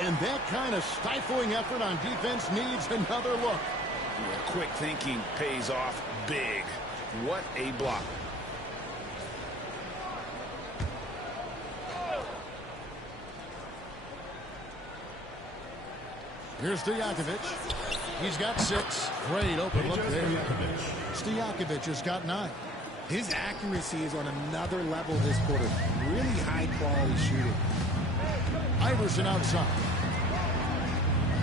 And that kind of stifling effort on defense needs another look. Quick thinking pays off big. What a block. Here's Stojakovic. He's got 6. Great open look there. Stojakovic has got 9. His accuracy is on another level this quarter. Really high-quality shooting. Iverson outside.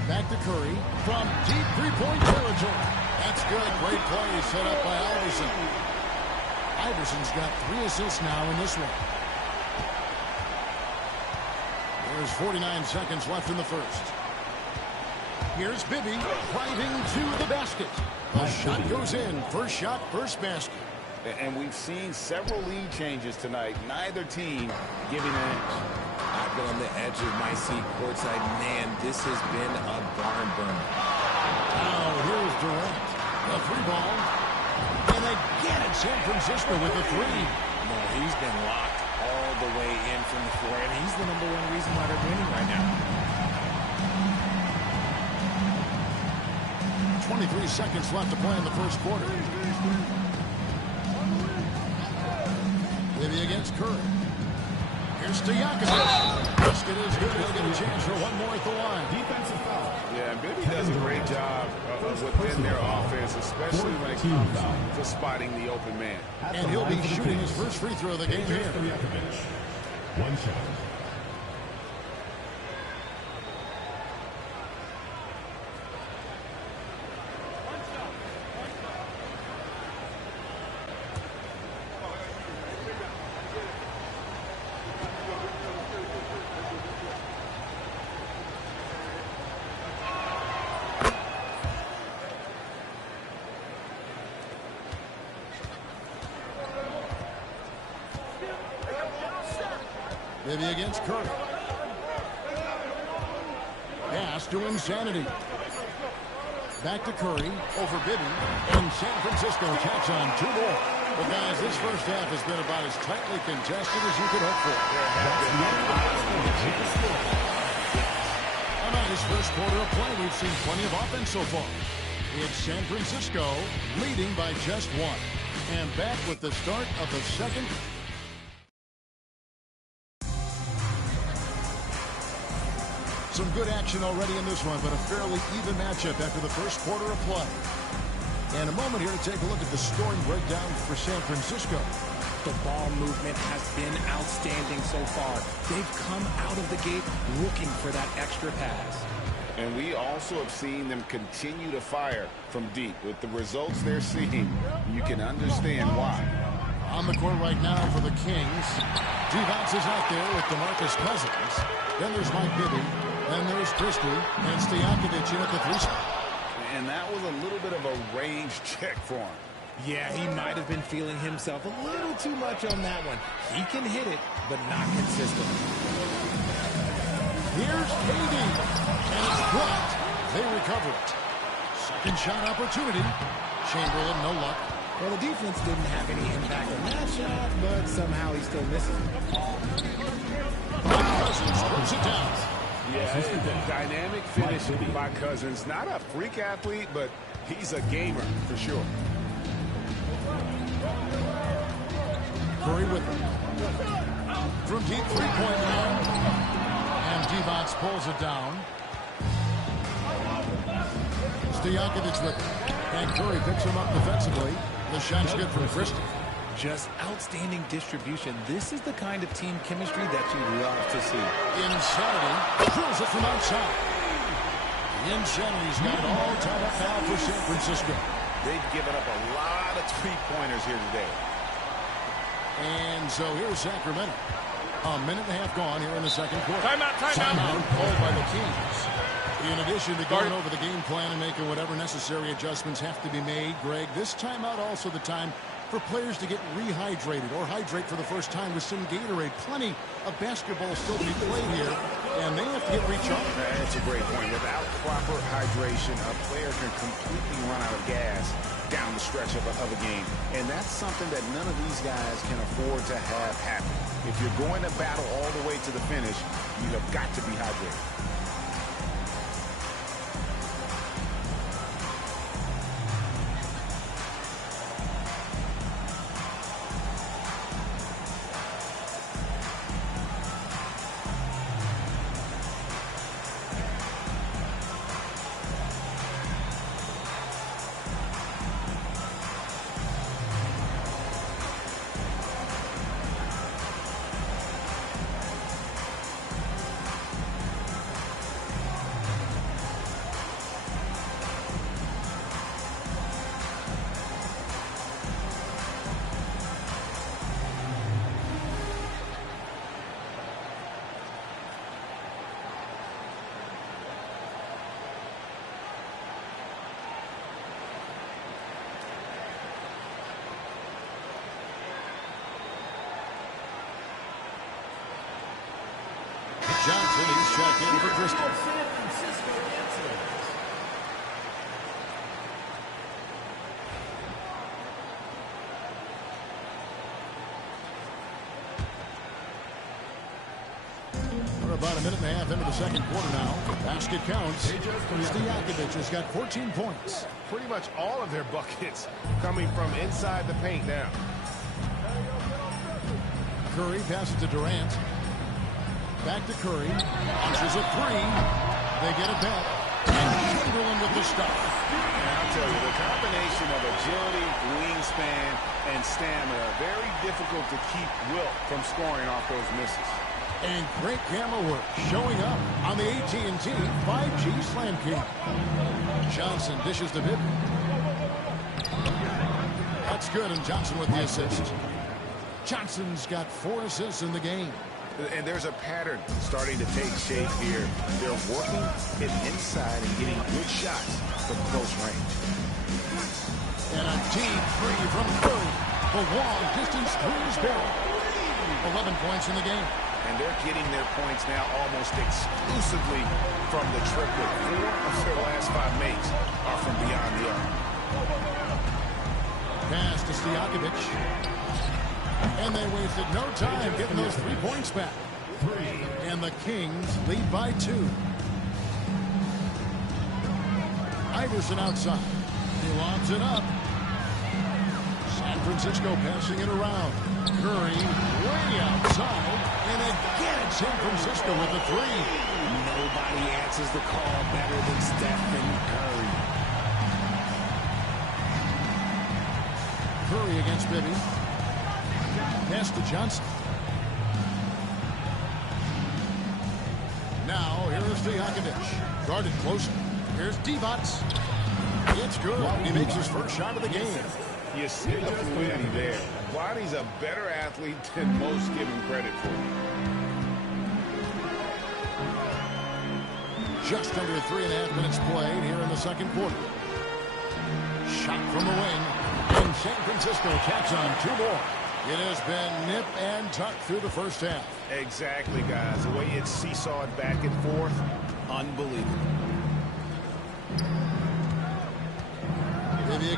Back to Curry from deep three-point territory. That's good. Great play set up by Iverson. Iverson's got 3 assists now in this one. There's 49 seconds left in the first. Here's Bibby driving to the basket. The shot goes in. First shot, first basket. And we've seen several lead changes tonight. Neither team giving an inch. I've been on the edge of my seat courtside. Man, this has been a barn burner. Now here's Durant. The 3-ball. And again, San Francisco with the 3. No, he's been locked all the way in from the floor, and he's the #1 reason why they're winning right now. 23 seconds left to play in the first quarter. Bibby against Curry. Here's Stojakovic. Basket is good. He'll get a chance for one more at the line. Defensive foul. Yeah, Bibby does a great job within their offense, especially when it comes to spotting the open man. And he'll be shooting his first free throw of the game here. One shot. Bibby against Curry. Pass to Insanity. Back to Curry over Bibby. And San Francisco tacks on 2 more. Well, guys, this first half has been about as tightly contested as you could hope for. A nice first quarter of play. We've seen plenty of offense so far. It's San Francisco leading by just 1. And back with the start of the second. Some good action already in this one, but a fairly even matchup after the first quarter of play. And a moment here to take a look at the scoring breakdown for San Francisco. The ball movement has been outstanding so far. They've come out of the gate looking for that extra pass. And we also have seen them continue to fire from deep. With the results they're seeing, you can understand why. On the court right now for the Kings. Divac is out there with DeMarcus Cousins. Then there's Mike Bibby. Then there's Christie. And Stojakovic in at the 3 spot. And that was a little bit of a range check for him. Yeah, he might have been feeling himself a little too much on that one. He can hit it, but not consistently. Here's KD. And it's blocked. They recover it. Second shot opportunity. Chamberlain, no luck. Well, the defense didn't have any impact on that shot, but somehow he still misses it. Cousins throws it down. Yeah, the dynamic finish by Cousins. Not a freak athlete, but he's a gamer for sure. Curry with it. From deep three-point line. And Divac pulls it down. Stojakovic with it. And Curry picks him up defensively. The shot's good from Christie. Just outstanding distribution. This is the kind of team chemistry that you love to see. Insanity drills it from outside. Insanity's got it all tied up now for San Francisco. They've given up a lot of three-pointers here today. And so here's Sacramento. A minute and a half gone here in the second quarter. Timeout. Timeout called by the Kings. In addition to going over the game plan and making whatever necessary adjustments have to be made, Greg, this timeout also the time for players to get rehydrated or hydrate for the first time with some Gatorade. Plenty of basketball still to be played here, and they have to get recharged. That's a great point. Without proper hydration, a player can completely run out of gas down the stretch of a game. And that's something that none of these guys can afford to have happen. If you're going to battle all the way to the finish, you have got to be hydrated. Johnson, he's checked in for Christie. We're about a minute and a half into the second quarter now. Basket counts. Stojakovic has got 14 points. Pretty much all of their buckets coming from inside the paint now. Curry passes to Durant. Back to Curry. Launches a three. They get it back. And Chamberlain with the stop. I'll tell you, the combination of agility, wingspan, and stamina, very difficult to keep Wilt from scoring off those misses. And great camera work showing up on the AT&T 5G Slam King. Johnson dishes to Pippen. That's good, and Johnson with the assist. Johnson's got 4 assists in the game. And there's a pattern starting to take shape here. They're working it inside and getting good shots from close range. And a deep three from Curry. The long distance three is good. 11 points in the game. And they're getting their points now almost exclusively from the triplet. 4 of their last 5 makes are from beyond the arc. Pass to Stojakovic. And they wasted no time getting those 3 points back. And the Kings lead by 2. Iverson outside. He lobs it up. San Francisco passing it around. Curry way outside. And again, San Francisco with a 3. Nobody answers the call better than Stephen Curry. Curry against Bibby. Pass to Johnson. Now, here's Stojakovic. Guarded closely. Here's Divac. It's good. He makes his first shot of the game. You see the fluidity there. Body's a better athlete than most give him credit for. Just under 3.5 minutes played here in the second quarter. Shot from the wing. And San Francisco tacks on 2 more. It has been nip and tuck through the first half. Exactly, guys. The way it's seesawed back and forth, unbelievable.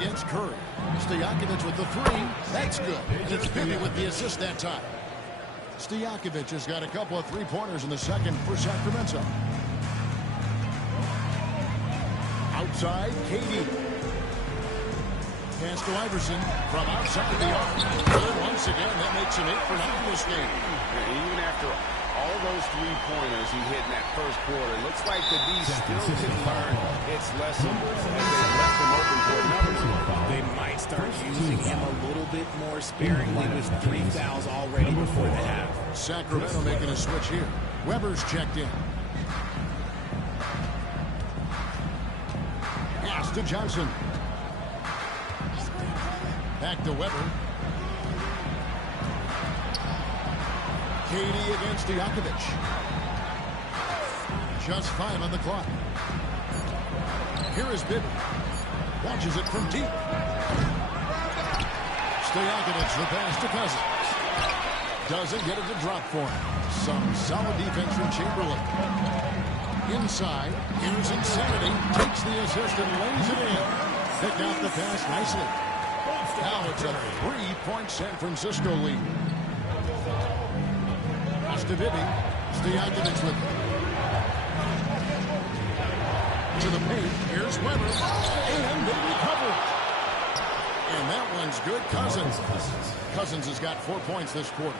against Curry. Stojakovic with the three. That's good. And it's Bibby with the assist that time. Stojakovic has got a couple of three-pointers in the second for Sacramento. Outside, KD. Pass to Iverson from outside the arc. Good once again. That makes him 8 for 9 this game. And even after all those three-pointers he hit in that first quarter, it looks like the D still can learn its lesson as they left him open for another one. They might start using him a little bit more sparingly with 3 fouls already before the half. Sacramento making a switch here. Weber's checked in. Pass to Johnson. Back to Weber. KD against Stojakovic. Just 5 on the clock. Here is Bibby. Launches it from deep. Stojakovic the pass to Cousins. Doesn't get it to drop for him. Some solid defense from Chamberlain. Inside. Here's Insanity. Takes the assist and lays it in. Picked out the pass nicely. Now it's a 3-point San Francisco lead. Pass to Bibby. Stojakovic with it. To the paint. Here's Weber. And they recover. And that one's good. Cousins has got 4 points this quarter.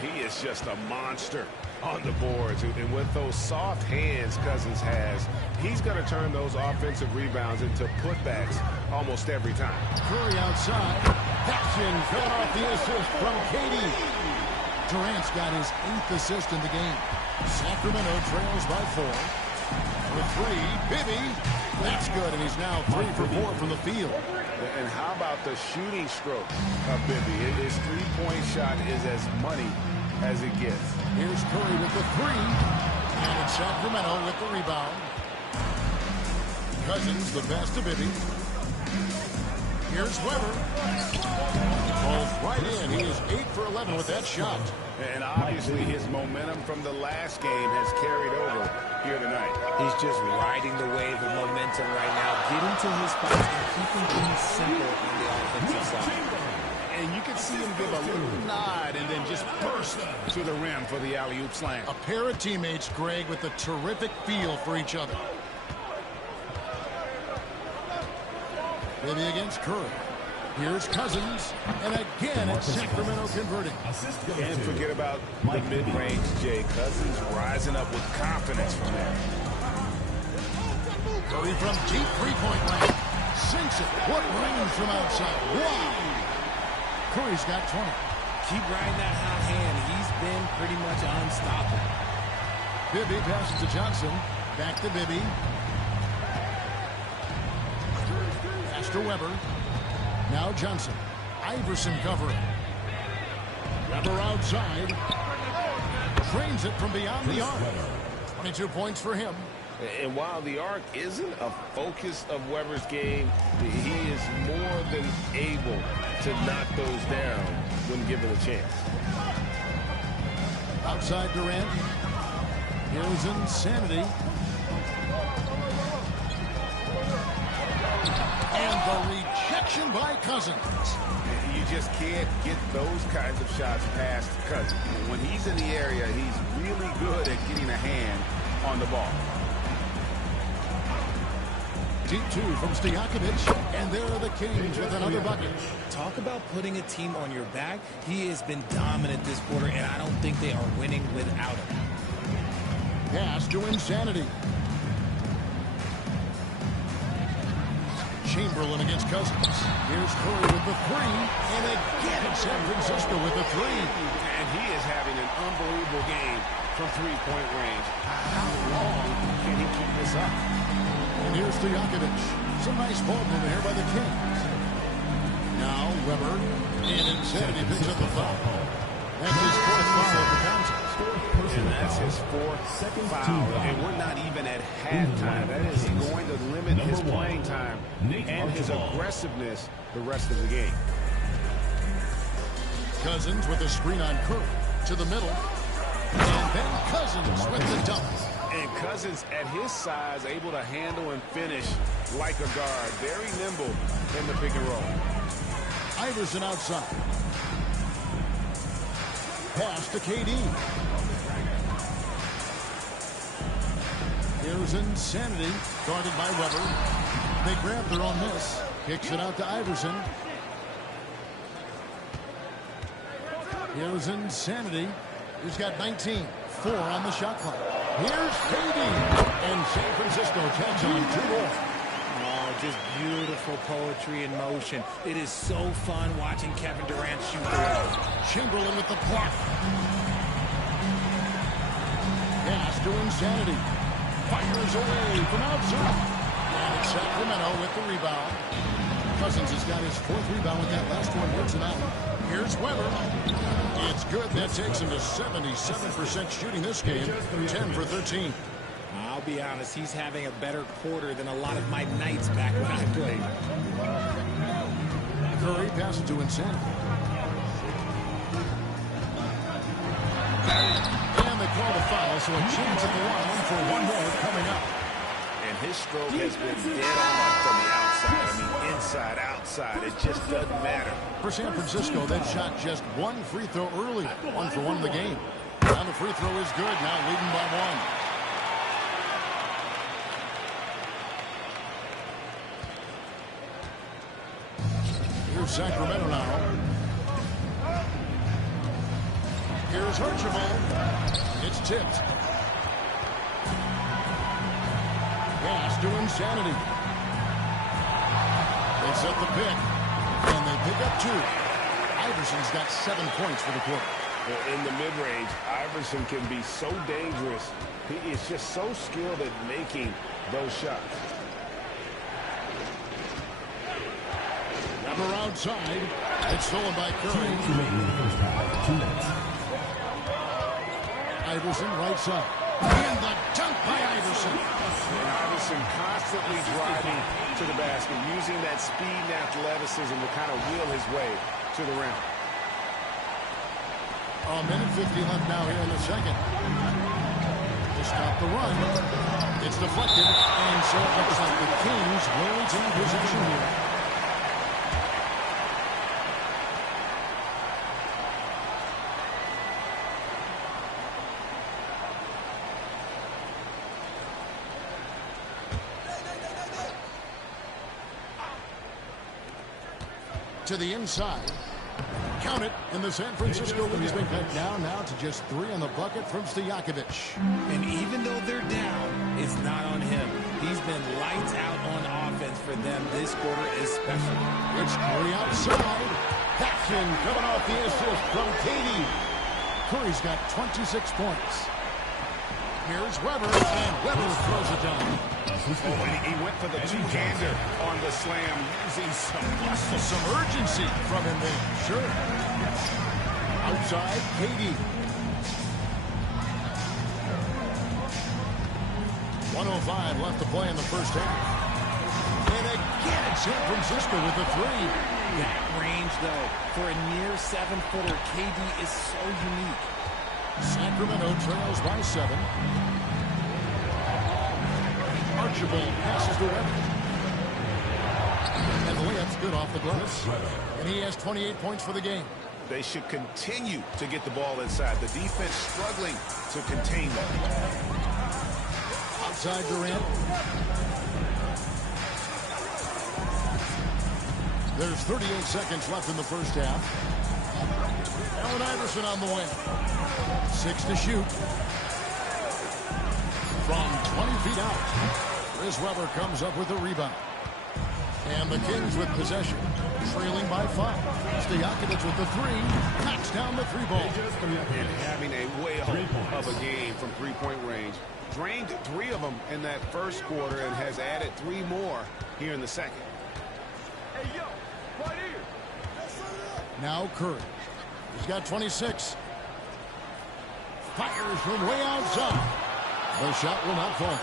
He is just a monster on the boards. And with those soft hands Cousins has, he's going to turn those offensive rebounds into putbacks almost every time. Curry outside. Action coming off the assist from KD. Durant's got his 8th assist in the game. Sacramento trails by 4. For 3, Bibby. That's good, and he's now 3 for 4 from the field. And how about the shooting stroke of Bibby? His three-point shot is as money as it gets. Here's Curry with the 3. And it's Sacramento with the rebound. Cousins, the pass to Bibby. Here's Weber. Both right in. He is 8 for 11 with that shot. And obviously his momentum from the last game has carried over here tonight. He's just riding the wave of momentum right now, getting to his spots and keeping things simple on the offensive side. And you can see him give a little nod and then just burst to the rim for the alley-oop slam. A pair of teammates, Greg, with a terrific feel for each other. Bibby against Curry. Here's Cousins, and again it's Sacramento converting. Can't forget about the mid-range, Jay. Cousins rising up with confidence from there. Curry from deep three-point range. Sinks it. What range from outside. Wow. Curry's got 20. Keep riding that hot hand. He's been pretty much unstoppable. Bibby passes to Johnson. Back to Bibby. Pass to Weber. Now Johnson. Iverson covering. Weber outside. Trains it from beyond the arc. 22 points for him. And while the arc isn't a focus of Weber's game, he is more than able to knock those down when given a chance. Outside Durant. Here's Insanity. And the rejection by Cousins. You just can't get those kinds of shots past Cousins. When he's in the area, he's really good at getting a hand on the ball. Deep 2 from Stojakovic, and there are the Kings with another bucket. Talk about putting a team on your back. He has been dominant this quarter, and I don't think they are winning without him. Pass to Insanity. Chamberlain against Cousins. Here's Curry with the 3, and again San Francisco with the 3. And he is having an unbelievable game from three-point range. How long can he keep this up? And here's Stojakovic. Some nice ball movement here by the Kings. Now Weber, and Insanity picks up the foul. That's his 4th foul of the contest. And that's his 4th foul. And we're not even at halftime. That is going to limit his playing time and his aggressiveness the rest of the game. Cousins with a screen on Curry to the middle. And then Cousins with the dunk. And Cousins, at his size, able to handle and finish like a guard. Very nimble in the pick and roll. Iverson outside. Pass to KD. Here's Insanity, guarded by Weber. They grab their own miss. Kicks it out to Iverson. Here's Insanity. He's got 19. 4 on the shot clock. Here's KD. And San Francisco tags on 2 more. Oh, just beautiful poetry in motion. It is so fun watching Kevin Durant shoot the ball. Chamberlain with the block. Pass to Insanity. Fires away from outside. And it's Sacramento with the rebound. Cousins has got his 4th rebound with that last one here tonight. Here's Weber. It's good. That takes him to 77% shooting this game. 10 for 13. I'll be honest, he's having a better quarter than a lot of my nights back when I played. Curry passes to Insanity. And they call the foul, so a chance at the line for one more coming up. And his stroke has been dead on from the outside. I mean, inside, outside. It just doesn't matter. For San Francisco, they've shot just 1 free throw early. 1 for 1 in the game. Now the free throw is good. Now leading by 1. Here's Sacramento now. Here's Archibald. It's tipped. Pass to Insanity. They set the pick. And they pick up 2. Iverson's got 7 points for the quarter. In the mid-range, Iverson can be so dangerous. He is just so skilled at making those shots. Weber outside. It's stolen by Curry. Iverson right side. And the dunk by Iverson. And Iverson constantly driving to the basket, using that speed and athleticism to kind of wheel his way to the rim. A minute 50 left now here in the second. To stop the run. It's deflected. And so it looks like the Kings will retain possession here. To the inside. Count it, and the San Francisco lead has been cut down now to just 3 on the bucket from Stojakovic. And even though they're down, it's not on him. He's been lights out on offense for them this quarter especially. It's Curry outside. Paxson coming off the assist from KD. Curry's got 26 points. Here's Weber, and Weber throws it down. Oh, and he went for the two-hander on the slam, using some urgency from him there. Sure. Outside, KD. 1:05 left to play in the first half. And again, San Francisco with the 3. That range, though, for a near 7-footer, KD is so unique. Sacramento trails by 7. Archibald passes to Weber. And the layup's good off the glass. And he has 28 points for the game. They should continue to get the ball inside. The defense struggling to contain them. Outside Durant. There's 38 seconds left in the first half. Allen Iverson on the wing. 6 to shoot. From 20 feet out. Chris Weber comes up with the rebound. And the Kings with possession. Trailing by 5. Stojakovic with the 3. Knocks down the 3 ball. And having a whale of a game from three-point range. Drained 3 of them in that first quarter and has added 3 more here in the second. Hey, yo, right here. Now Curry. He's got 26. Fires from way outside. The shot will not fall.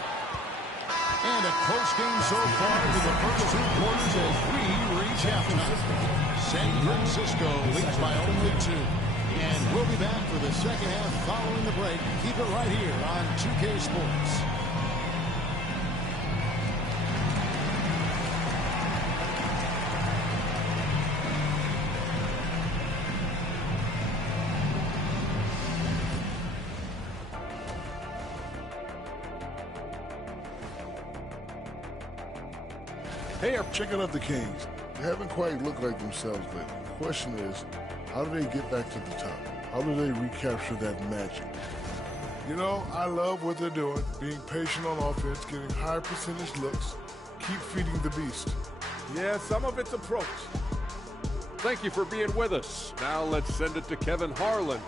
And a close game so far to the first 2 quarters as we reach halftime. San Francisco leads by only 2. And we'll be back for the second half following the break. Keep it right here on 2K Sports. Hey, checking out the Kings. They haven't quite looked like themselves lately. The question is, how do they get back to the top? How do they recapture that magic? You know, I love what they're doing, being patient on offense, getting high percentage looks, keep feeding the beast. Yeah, some of it's approach. Thank you for being with us. Now let's send it to Kevin Harlan.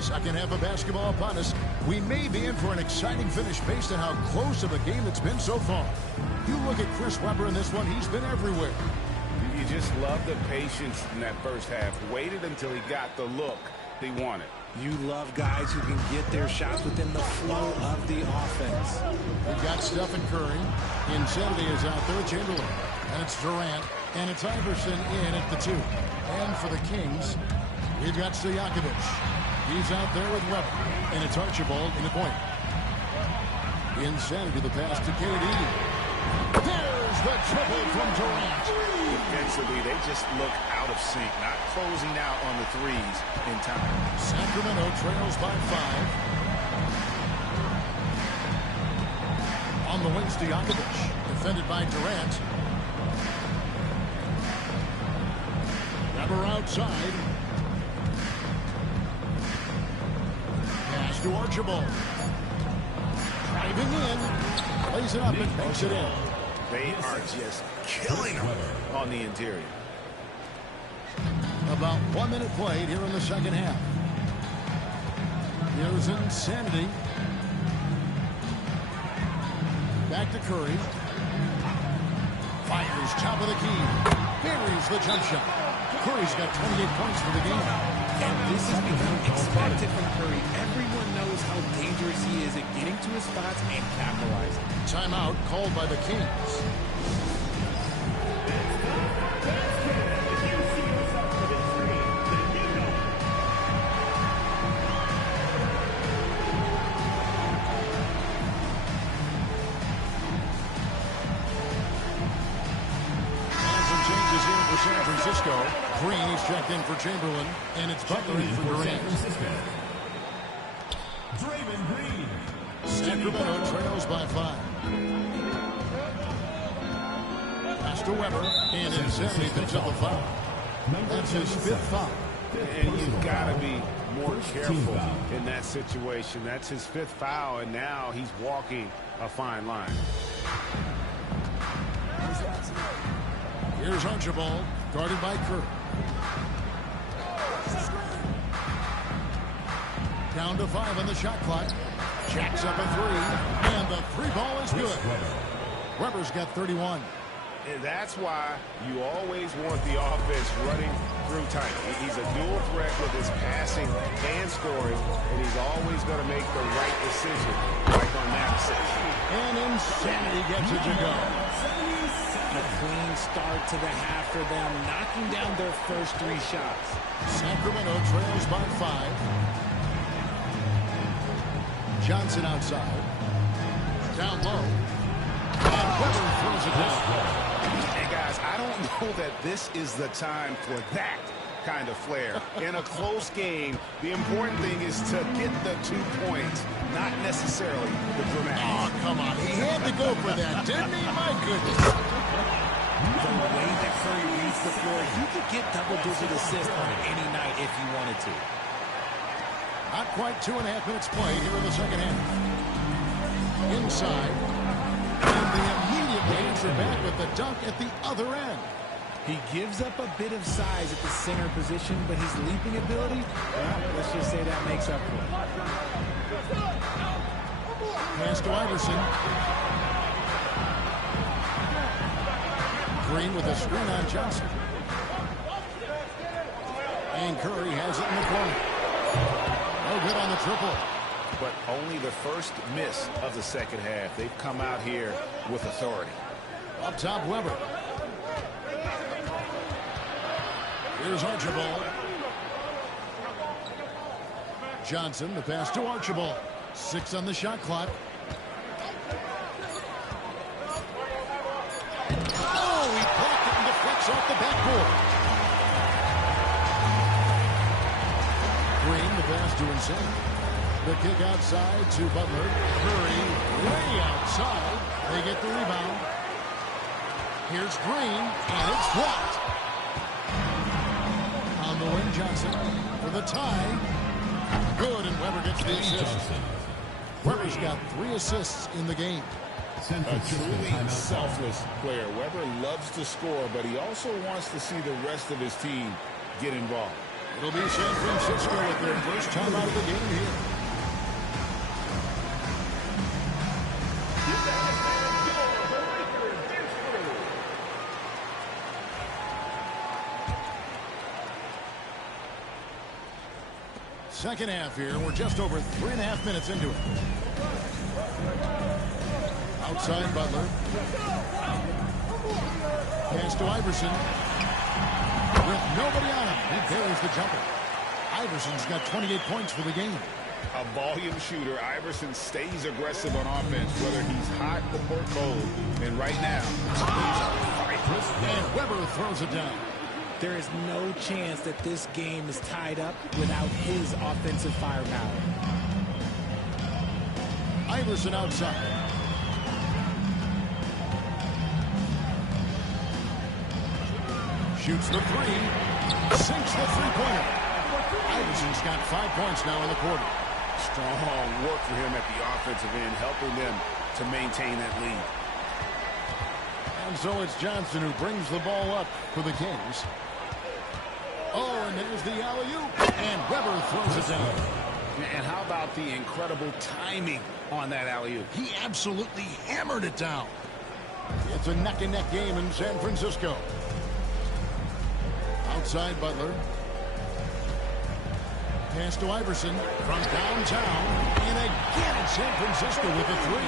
Second half of basketball upon us. We may be in for an exciting finish based on how close of a game it's been so far. You look at Chris Webber in this one, he's been everywhere. You just love the patience in that first half. Waited until he got the look he wanted. You love guys who can get their shots within the flow of the offense. We've got Stephen Curry. Insanity is out there with Chamberlain. And it's Durant. And it's Iverson in at the 2. And for the Kings, we've got Stojakovic. He's out there with Webber. And it's Archibald in the point. Insanity the pass to KD. There's the triple from Durant. Defensively, they just look out of sync, not closing out on the threes in time. Sacramento trails by 5. On the wing, Stojakovic. Defended by Durant. Webber outside. To Archibald. Driving in. Plays it up and banks it in. They are just killing him on the interior. About 1 minute played here in the second half. Here's Insanity. Back to Curry. Fires top of the key. Buries the jump shot. Curry's got 28 points for the game. And this has become expected from Curry. Everyone knows how dangerous he is at getting to his spots and capitalizing. Timeout called by the Kings. San Francisco. Green is checked in for Chamberlain, and it's Butler in for Durant. Sacramento trails by 5. Pass to Webber, and Insanity picks up the foul. That's his 5th foul. And you've got to be more careful in that situation. That's his 5th foul, and now he's walking a fine line. Here's Archibald, guarded by Curry. Down to 5 on the shot clock. Jacks up a 3, and the 3 ball is good. Webber's got 31. And that's why you always want the offense running through tight. He's a dual threat with his passing and scoring, and he's always going to make the right decision, like on that decision. And Insanity gets it to go. A clean start to the half for them, knocking down their first 3 shots. Sacramento trails by 5. Johnson outside. Down low. And Webber throws it down. And guys, I don't know that this is the time for that kind of flair. In a close game, the important thing is to get the 2 points, not necessarily the dramatics. Oh, come on. He had to go for that, didn't he? My goodness. The way that Curry reads the floor, you could get double-digit assists on any night if you wanted to. Not quite 2.5 minutes played here in the second half. Inside. And they immediately answer back with the dunk at the other end. He gives up a bit of size at the center position, but his leaping ability, well, let's just say that makes up for it. Pass to Iverson. Green with a screen on Johnson. And Curry has it in the corner. No good on the triple. but only the first miss of the second half. They've come out here with authority. Up top, Weber. Here's Archibald. Johnson, the pass to Archibald. 6 on the shot clock. Oh, he blocked it and deflects off the backboard. Green, the pass to Insane. The kick outside to Butler. Curry, way outside. They get the rebound. Here's Green, and it's blocked. On the wing, Johnson for the tie. Good, and Weber gets the assist. Weber's got 3 assists in the game. A truly selfless player. Weber loves to score, but he also wants to see the rest of his team get involved. It'll be San Francisco with their first time out of the game here. Second half here. We're just over 3.5 minutes into it. Outside Butler. Pass to Iverson. With nobody on him, he buries the jumper. Iverson's got 28 points for the game. A volume shooter. Iverson stays aggressive on offense, whether he's hot or cold. And right now, and Weber throws it down. There is no chance that this game is tied up without his offensive firepower. Iverson outside. Shoots the 3. Sinks the three-pointer. Iverson's got 5 points now in the quarter. Strong work for him at the offensive end, helping them to maintain that lead. And so it's Johnson who brings the ball up for the Kings. Oh, and there's the alley-oop. And Weber throws it down. And how about the incredible timing on that alley-oop? He absolutely hammered it down. It's a neck-and-neck game in San Francisco. Outside Butler. Pass to Iverson from downtown. And again it's San Francisco with a 3.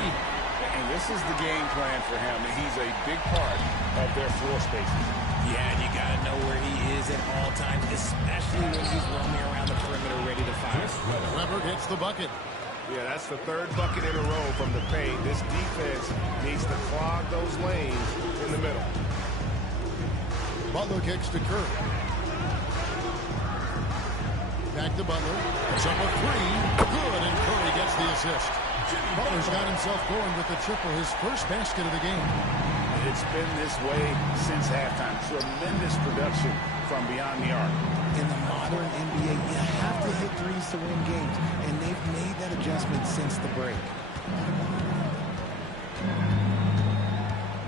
And this is the game plan for him. He's a big part of their floor spaces. Yeah, and you got to know where he is at all times, especially when he's roaming around the perimeter ready to fire. Weber gets the bucket. Yeah, that's the 3rd bucket in a row from the paint. This defense needs to clog those lanes in the middle. Butler kicks to Curry. Back to Butler. It's up a 3. Good, and Curry gets the assist. Butler's got himself going with the triple, his first basket of the game. It's been this way since halftime. Tremendous production from beyond the arc. In the modern NBA, you have to hit threes to win games, and they've made that adjustment since the break.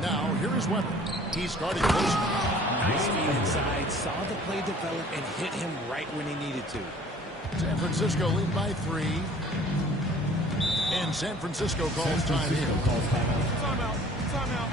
Now, here is Weber. He's guarding closer. Nice feed inside, saw the play develop, and hit him right when he needed to. San Francisco lead by 3. And San Francisco calls time here. Timeout. Timeout.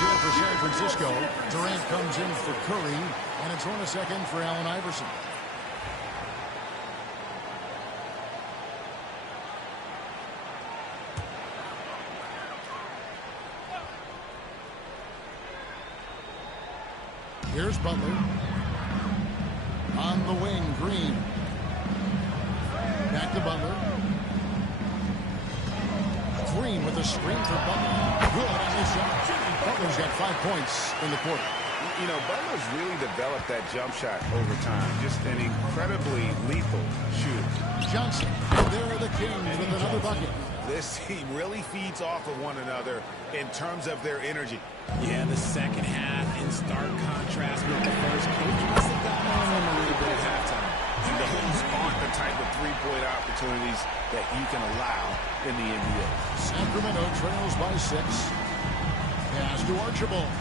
For San Francisco, Durant comes in for Curry, and it's on a second for Allen Iverson. Here's Butler. On the wing, Green. Back to Butler. Green with a screen for Butler. Good on the shot. Butler's got 5 points in the quarter. You know, Butler's really developed that jump shot over time. Just an incredibly lethal shooter. Johnson, there are the Kings with another bucket. This team really feeds off of one another in terms of their energy. Yeah, the second half in stark contrast with the first. Coach must have gotten on them a little bit at halftime. And those aren't the type of three-point opportunities that you can allow in the NBA. Sacramento trails by 6. Pass to Archibald.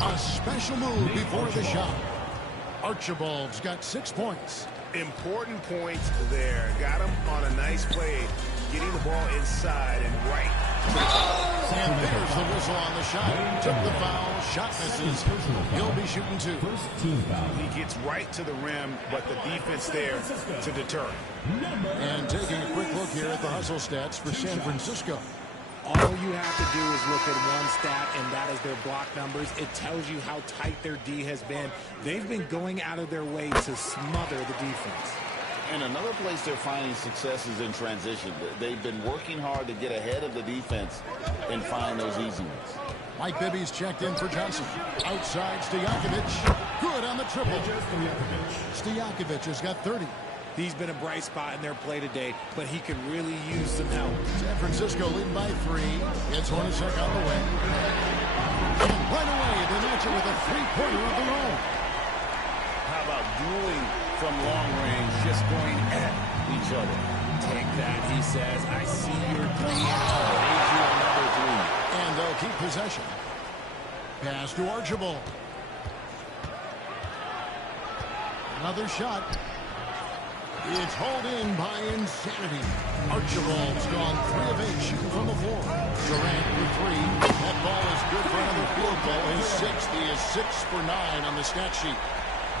A special move before the shot. Archibald's got 6 points. Important points there. Got him on a nice play, getting the ball inside and right. And there's the whistle on the shot. Took the foul. Shot misses. He'll be shooting 2. He gets right to the rim, but the defense there to deter. And taking a quick look here at the hustle stats for San Francisco. All you have to do is look at one stat, and that is their block numbers. It tells you how tight their D has been. They've been going out of their way to smother the defense. And another place they're finding success is in transition. They've been working hard to get ahead of the defense and find those easy ones. Mike Bibby's checked in for Johnson. Outside, Stojakovic. Good on the triple. Stojakovic has got 30. He's been a bright spot in their play today, but he could really use some help. San Francisco leading by 3. It's Hornacek on the way. And right away, they match it with a three-pointer of their own. How about dueling from long range, just going at each other? Take that, he says. I see your 3, and I'll raise you another 3. And they'll keep possession. Pass to Archibald. Another shot. It's hauled in by Insanity. Archibald's gone 3 of 8 shooting from the floor. Durant for 3. That ball is good for another field goal. His 6th. He is 6 for 9 on the stat sheet.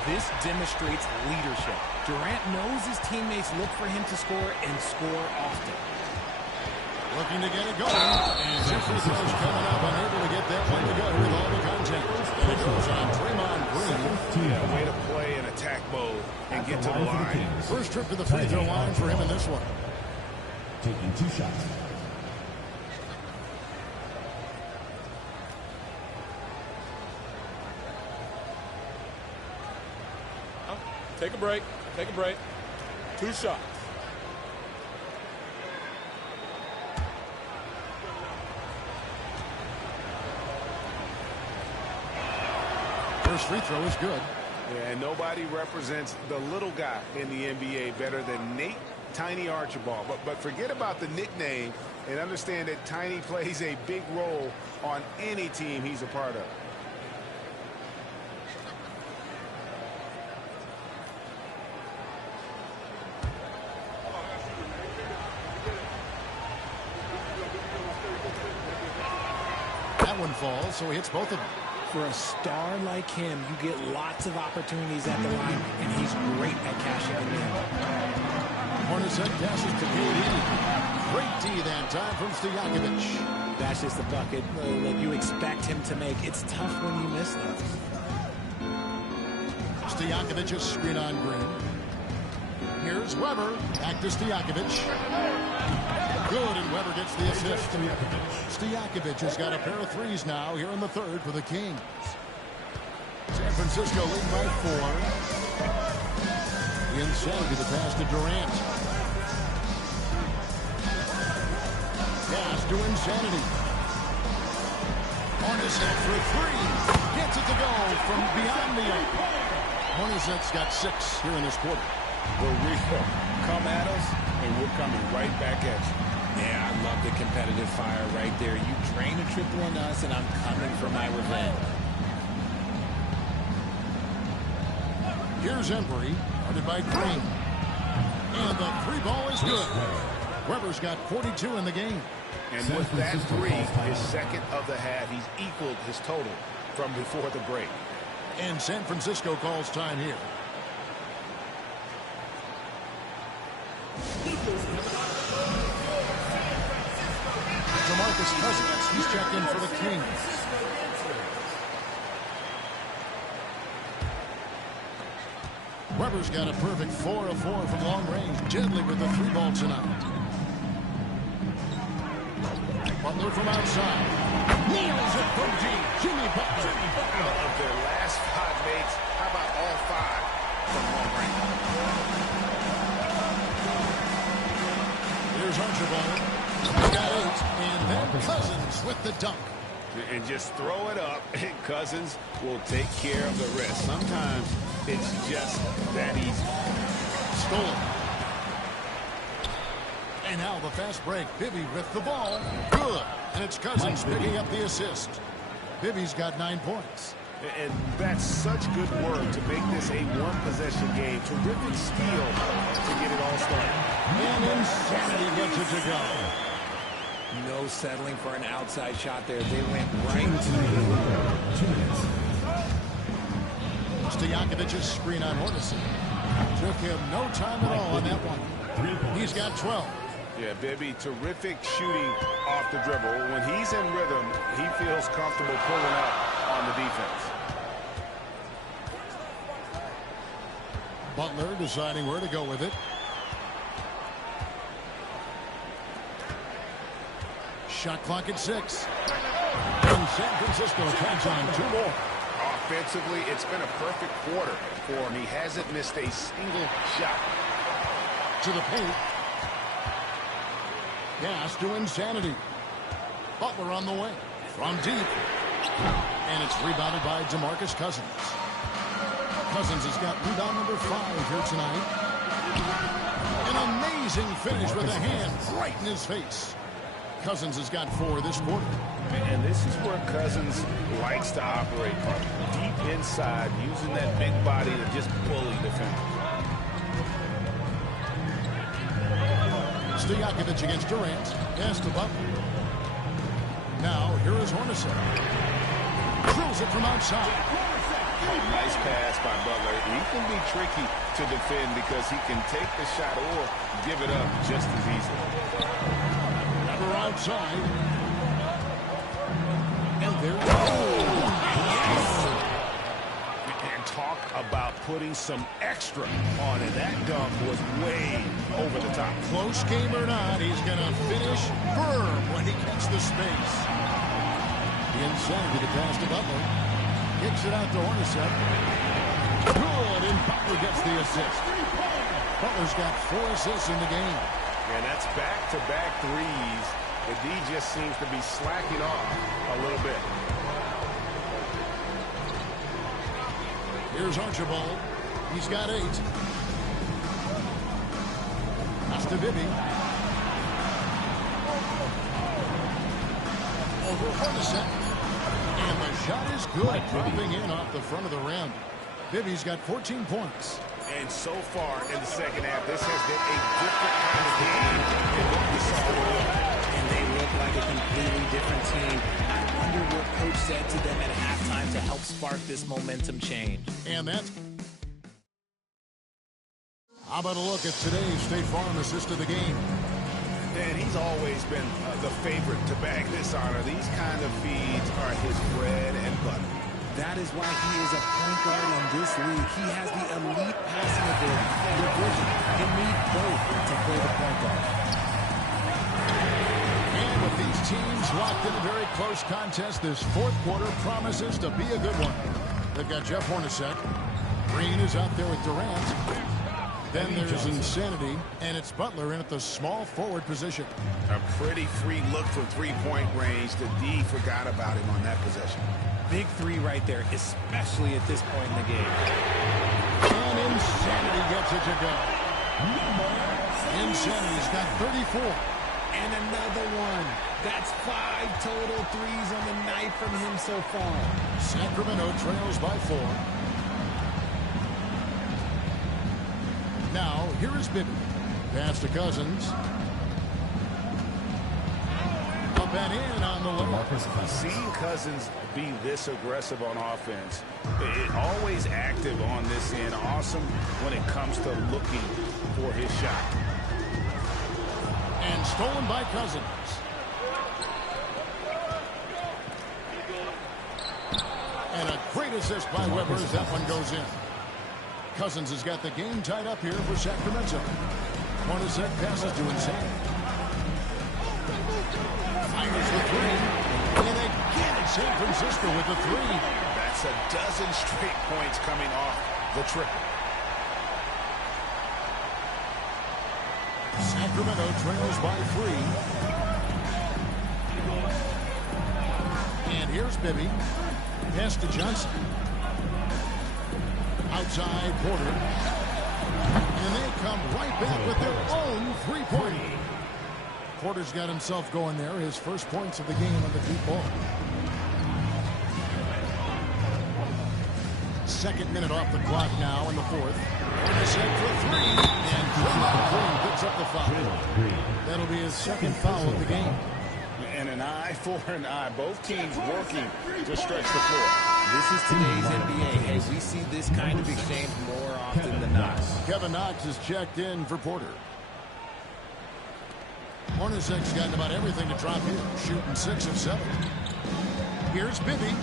This demonstrates leadership. Durant knows his teammates look for him to score and score often. Looking to get it going. And 2 free throws coming up. Unable to get that one to go with all the contact. And it goes on Draymond Green. Yeah, way to play in attack mode and get to the line. First trip to the free throw line for him in this one. Taking 2 shots. Take a break. Take a break. 2 shots. First free throw is good. Yeah, and nobody represents the little guy in the NBA better than Nate Tiny Archibald. But forget about the nickname and understand that Tiny plays a big role on any team he's a part of. That one falls, so he hits both of them. For a star like him, you get lots of opportunities at the line, and he's great at cashing them in. Hornacek passes to KD. Great D that time from Stojakovic. That's just the bucket that you expect him to make. It's tough when you miss those. Stojakovic's screen on Green. Here's Weber. Back to Stojakovic. Good, and Weber gets the assist. Stojakovic has got a pair of 3s now here in the third for the Kings. San Francisco lead by 4. Insanity the pass to Durant. Pass to Insanity. Hornacek for 3. Gets it to go from beyond the arc. Hornacek's got 6 here in this quarter. Rico, come at us, and we're coming right back at you. Yeah, I love the competitive fire right there. You drain a triple on us, and I'm coming for my revenge. Here's Embry, guarded by Green. And the 3 ball is good. Weber's got 42 in the game. And with that 3, his second of the half, he's equaled his total from before the break. And San Francisco calls time here. DeMarcus Cousins, he's checked in for the Kings. Weber's got a perfect 4 of 4 from long range. Deadly with the 3 ball tonight. Butler from outside. Nails it from deep. Jimmy Butler. Out of their last 5 mates, how about all 5 from long range? Here's Archibald. He's got 8. And then Cousins with the dunk. And just throw it up, and Cousins will take care of the rest. Sometimes it's just that easy. Stolen. And now the fast break. Bibby with the ball. Good. And it's Cousins picking up the assist. Bibby's got 9 points. And that's such good work to make this a one-possession game. Terrific steal to get it all started. And Insanity gets it to go. No settling for an outside shot there. They went right to it. Stojakovic's screen on Hornacek. Took him no time at all on that one. He's got 12. Yeah, Bibby, terrific shooting off the dribble. When he's in rhythm, he feels comfortable pulling up on the defense. Butler deciding where to go with it. Shot clock at 6. And San Francisco tries on 2 more. Offensively, it's been a perfect quarter for him. He hasn't missed a single shot. To the paint. Pass to Insanity. Butler on the way. From deep. And it's rebounded by DeMarcus Cousins. Cousins has got rebound number 5 here tonight. An amazing finish with a hand right in his face. Cousins has got 4 this quarter. And this is where Cousins likes to operate, deep inside, using that big body to just bully defenders. Stojakovic against Durant. Pass to Butler. Now, here is Hornacek. Drills it from outside. Nice pass by Butler. He can be tricky to defend because he can take the shot or give it up just as easily. Never outside. And there we go. And talk about putting some extra on it. That dunk was way over the top. Close game or not, he's going to finish firm when he gets the space. The insanity to pass to Butler. Kicks it out to Hornacek. Good, and Butler gets the assist. Butler's got 4 assists in the game. And that's back-to-back threes. The D just seems to be slacking off a little bit. Here's Archibald. He's got 8. Pass to Bibby. Over Hornacek. And the shot is good, dropping in off the front of the rim. Bibby's got 14 points. And so far in the second half, this has been a different kind of game than what we saw earlier. And they look like a completely different team. I wonder what coach said to them at halftime to help spark this momentum change. And that's... How about a look at today's State Farm assist of the game? And he's always been the favorite to bag this honor. These kind of feeds are his bread and butter. That is why he is a point guard in this league. He has the elite passing ability, the vision. He needs both to play the point guard. And with these teams locked in a very close contest, this 4th quarter promises to be a good one. They've got Jeff Hornacek. Green is out there with Durant. Then there's Insanity, and it's Butler in at the small forward position. A pretty free look from three-point range. The D forgot about him on that possession. Big 3 right there, especially at this point in the game. And Insanity gets it to go. Insanity's got 34. And another one. That's 5 total threes on the night from him so far. Sacramento trails by 4. Now, here is Bibby. Pass to Cousins. Up and in on the layup. Seeing Cousins be this aggressive on offense, always active on this end, awesome when it comes to looking for his shot. And stolen by Cousins. And a great assist by Weber as that one goes in. Cousins has got the game tied up here for Sacramento. Hornacek passes to Insanity. Fires the three. And again, it's San Francisco with the three. That's a dozen straight points coming off the triple. Sacramento trails by 3. And here's Bibby. Pass to Johnson. Outside Porter. And they come right back with their own three-pointer. Porter's got himself going there. His first points of the game on the deep ball. Second minute off the clock now in the fourth. Porter set for 3. And Draymond Green picks up the foul. That'll be his second foul of the game. And an eye for an eye. Both teams working to stretch the floor. This is today's NBA. Hey, we see this kind of exchange more often than not. Kevin Knox is checked in for Porter. Hornacek's gotten about everything to drop in, shooting 6 of 7. Here's Bibby.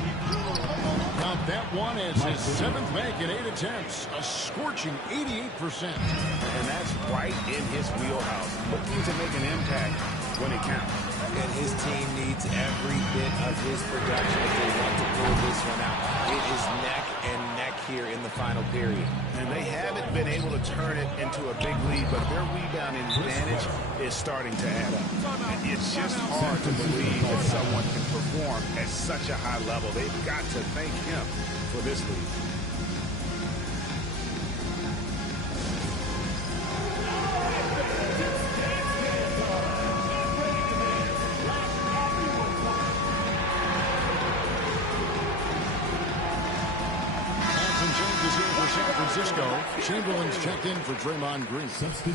Count that one as his 7th make in 8 attempts. A scorching 88%. And that's right in his wheelhouse. Looking to make an impact when it counts. And his team needs every bit of his production if they want to pull this one out. It is neck and neck here in the final period. And they haven't been able to turn it into a big lead, but their rebounding advantage is starting to add up. And it's just hard to believe that someone can perform at such a high level. They've got to thank him for this lead. Chamberlain's checked in for Draymond Green.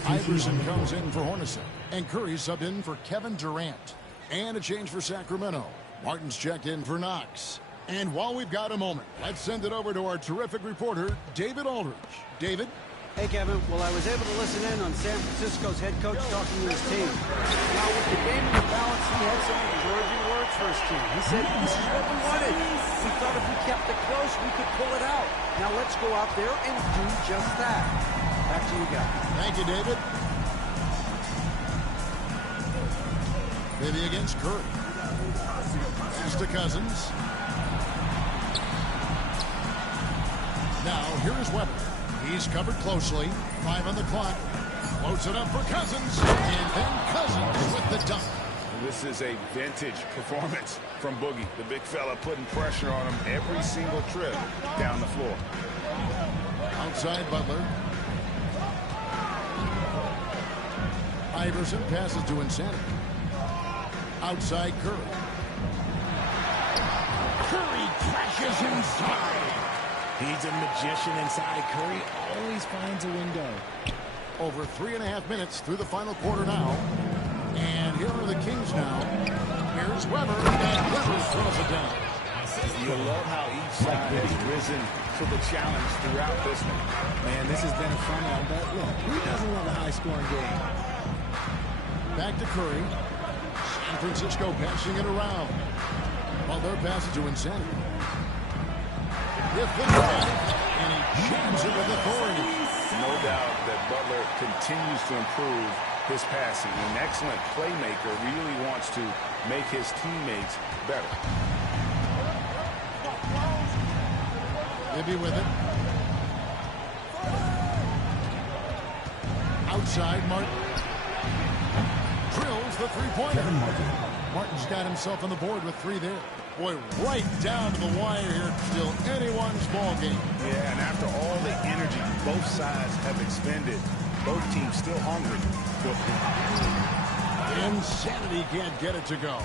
Iverson comes in for Hornacek. And Curry subbed in for Kevin Durant. And a change for Sacramento. Martin's checked in for Knox. And while we've got a moment, let's send it over to our terrific reporter, David Aldridge. David? Hey, Kevin. Well, I was able to listen in on San Francisco's head coach talking to his team. Now, with the game in the balance, he had some encouraging words for his team. He said, this is what we wanted. We thought if we kept it close, we could pull it out. Now, let's go out there and do just that. Back to you guys. Thank you, David. Maybe against Curry. Pass to Cousins. Now, here is Weber. He's covered closely. 5 on the clock. Floats it up for Cousins. And then Cousins with the dunk. This is a vintage performance from Boogie. The big fella putting pressure on him every single trip down the floor. Outside Butler. Iverson passes to Insanity. Outside Curry. Curry crashes inside. He's a magician inside. Curry always finds a window. Over 3.5 minutes through the final quarter now. And here are the Kings now. Here's Weber. And Weber throws it down. You love how each side has risen to the challenge throughout this one. Man, this has been a fun one, but look, who doesn't love a high-scoring game? Back to Curry. San Francisco passing it around. Butler passes to Insanity. With the drive, and he jams it with authority. No doubt that Butler continues to improve his passing. An excellent playmaker, really wants to make his teammates better. Bibby with it. Outside, Martin. Drills the three-pointer. Martin's got himself on the board with 3 there. Boy, right down to the wire here. Still anyone's ball game. Yeah, and after all the energy both sides have expended, both teams still hungry for a point. Insanity can't get it to go.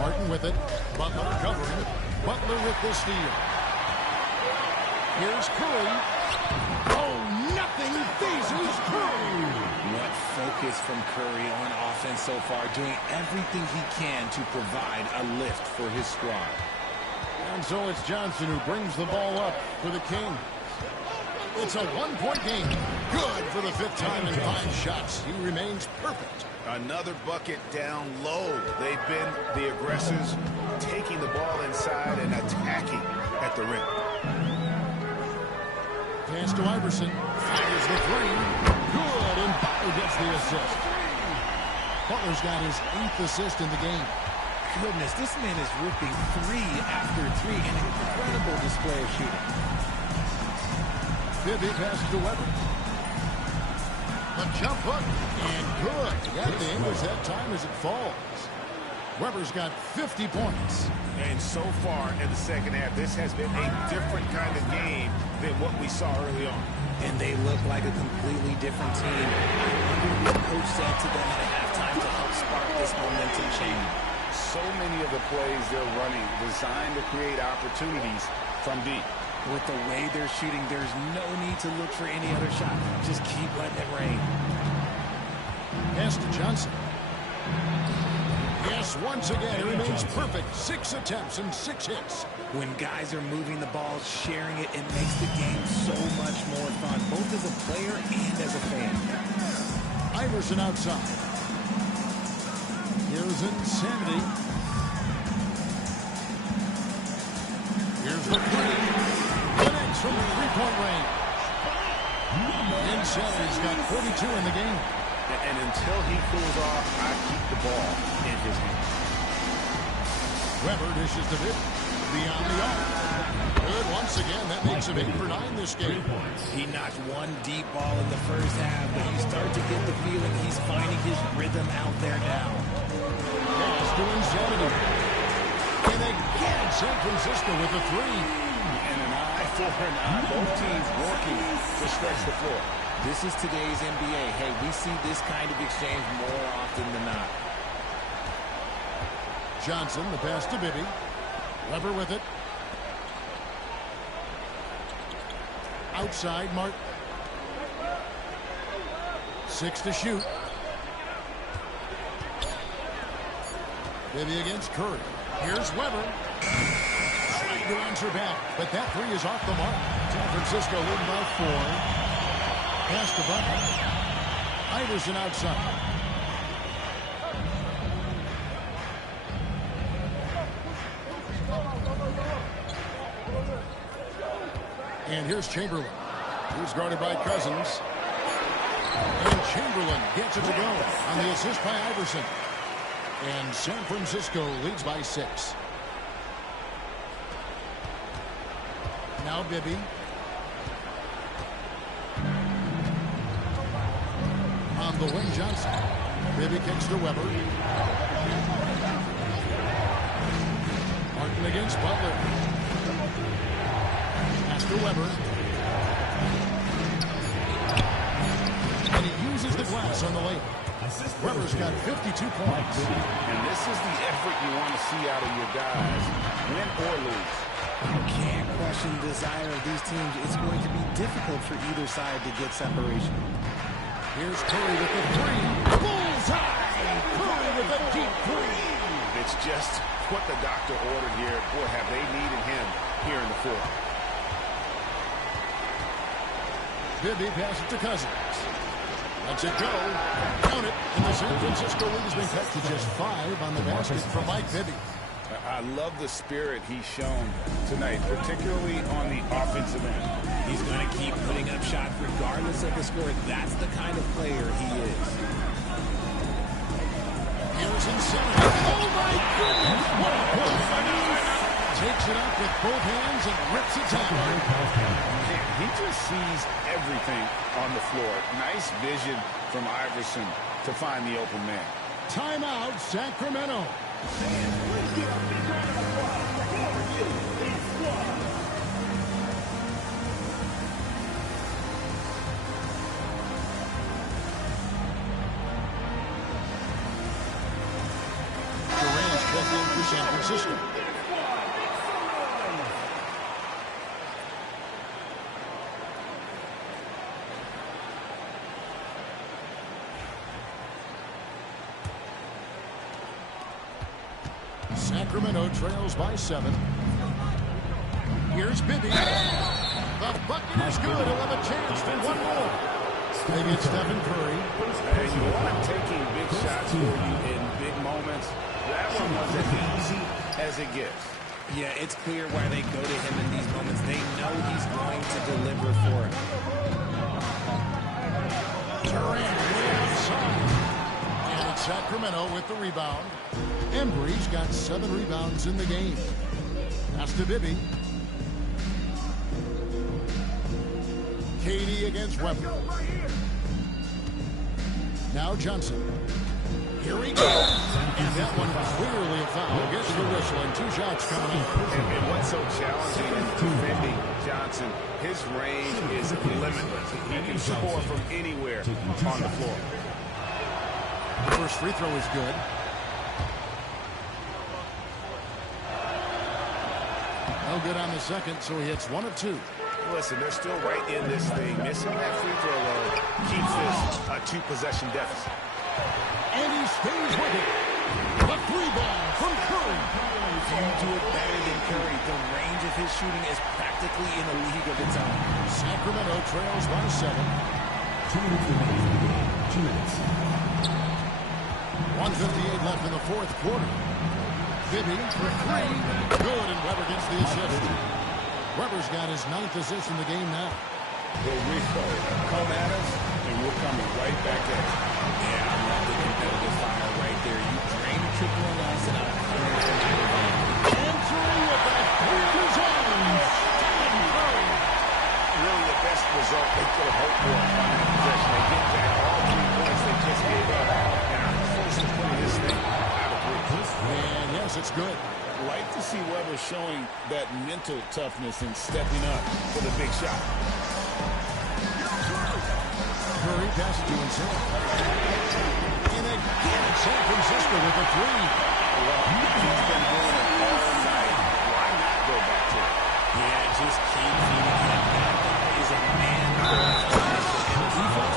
Martin with it. Butler covering. Butler with the steal. Here's Curry. Oh, nothing phases Curry. What focus from Curry on offense so far, doing everything he can to provide a lift for his squad. And so it's Johnson who brings the ball up for the Kings. It's a 1-point game. Good for the 5th time in 5 shots. He remains perfect. Another bucket down low. They've been the aggressors, taking the ball inside and attacking at the rim. Pass to Iverson. Fires the 3. Good, and Butler gets the assist. Butler's got his 8th assist in the game. Goodness, this man is ripping 3 after 3. An incredible display of shooting. Bibby passes to Weber. The jump hook, and good. Yeah, the English that time as it falls. Weber's got 50 points. And so far in the second half, this has been a different kind of game than what we saw early on. And they look like a completely different team. I wonder what coach said to them at halftime to help spark this momentum change. So many of the plays they're running designed to create opportunities from deep. With the way they're shooting, there's no need to look for any other shot. Just keep letting it rain. Pass to Johnson. Yes, once again, it remains perfect. 6 attempts and 6 hits. When guys are moving the ball, sharing it, it makes the game so much more fun, both as a player and as a fan. Iverson outside. Here's Insanity. Here's the three. Connects from the three-point range. Insanity's got 42 in the game. And until he cools off, I keep the ball in his hand. Weber dishes to Bib. Beyond the arc. Good once again. That makes him 8 for 9 this game. He knocked one deep ball in the first half, but you start to get the feeling he's finding his rhythm out there now. Pass to Insanity. And again, San Francisco with a 3. And an eye for an eye. Both teams working to stretch the floor. This is today's NBA. Hey, we see this kind of exchange more often than not. Johnson, the pass to Bibby. Weber with it. Outside, Martin. 6 to shoot. Bibby against Curry. Here's Weber. Trying to answer back, but that 3 is off the mark. San Francisco leading by 4. Pass to Butler. Iverson outside. And here's Chamberlain. He's guarded by Cousins. And Chamberlain gets it to go on the assist by Iverson. And San Francisco leads by 6. Now Bibby. On the wing, Johnson. Bibby kicks to Weber. Martin against Butler. Pass to Weber. And he uses the glass on the lane. Weber's got 52 points. And this is the effort you want to see out of your guys, win or lose. You can't question the desire of these teams. It's going to be difficult for either side to get separation. Here's Curry with the 3. Bullseye! Curry with a deep 3. It's just what the doctor ordered here. Boy, have they needed him here in the fourth. Bibby passes to Cousins. Lets it go. Count it. And the San Francisco lead has been cut to just 5 on the basket from Mike Bibby. I love the spirit he's shown tonight, particularly on the offensive end. He's going to keep putting up shots regardless of the score. That's the kind of player he is. Here's Insanity. Oh, my goodness. What a push. Takes it up with both hands and rips it down. He just sees everything on the floor. Nice vision from Iverson to find the open man. Timeout, Sacramento. Durant's checked in for San Francisco. Sacramento trails by 7. Here's Bibby. The bucket is good. He'll have a chance for one more. They get Stephen Curry. Hey, you want taking big shots in big moments. That one was as easy as it gets. Yeah, it's clear why they go to him in these moments. They know he's going to deliver for him. Durant way outside. And it's Sacramento with the rebound. Embry's got 7 rebounds in the game. Pass to Bibby. Katie against Weber. Now Johnson. Here he goes. And that one clearly a foul. Gets the whistle and 2 shots coming up. And what's so challenging in defending Johnson, his range is limitless. He can score from anywhere on the floor. The first free throw is good. No good on the second, so he hits 1 of 2. Listen, they're still right in this thing. Missing that free throw load keeps this a 2-possession deficit. And he stays with it. The 3-ball from Curry. If you do it better than Curry, the range of his shooting is practically in a league of its own. Sacramento trails by 7. 2 minutes remaining in the game. 2 minutes. 1:58 left in the fourth quarter. Bibby for 3. Good, and Weber gets the assist. Weber's got his 9th assist in the game now. Here we go. Come at us, and we're coming right back at you. Yeah, I love the competitive fire right there. You drain a triple on us, and I'm entering with that 3 of his own. Stephen Curry. Really the best result they could have hoped for on that possession. They get back all 3 points they just gave up, and are close to putting this thing out of reach. And yes, it's good. Like to see Weber showing that mental toughness and stepping up for the big shot. Curry passes to himself. And again, San Francisco with a 3. Well, he's been doing it all night. Why not go back to it? Yeah, just keep feeding him. That guy is a man of defense.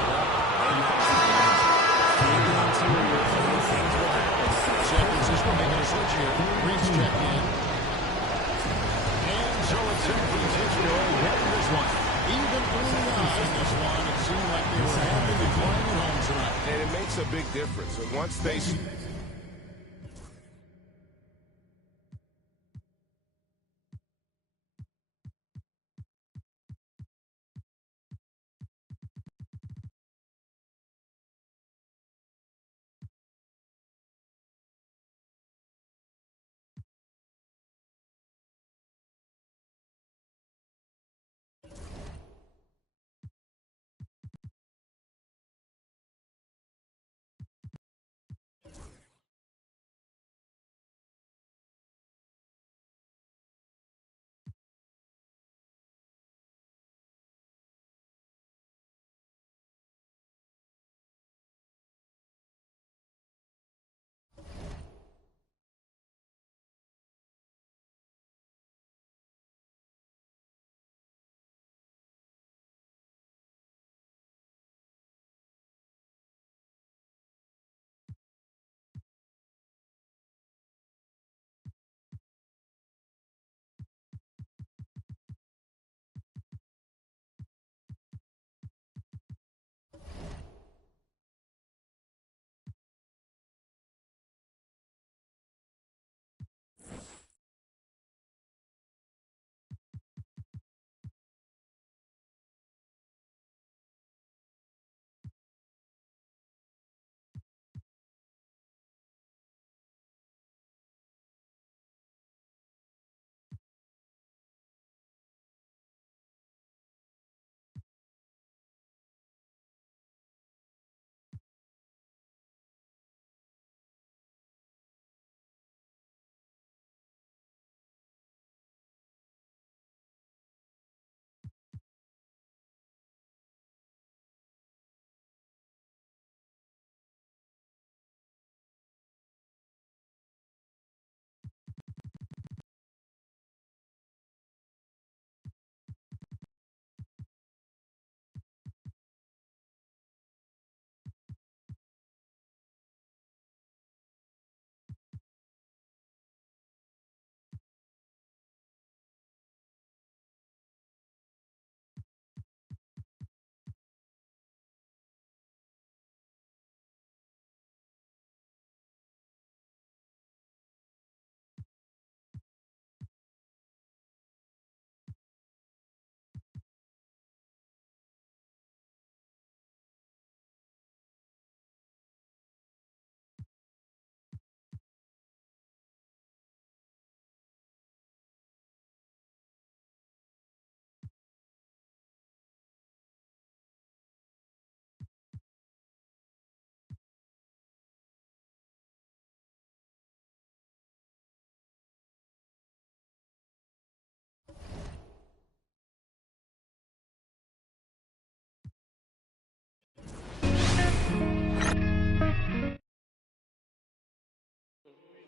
And feed the interior, play things will happen. San Francisco making a switch here. Reeves check in. And so it's San Francisco winning this one. Even early on in this one, it seemed like they were happy to be playing at home tonight. And it makes a big difference. And once they...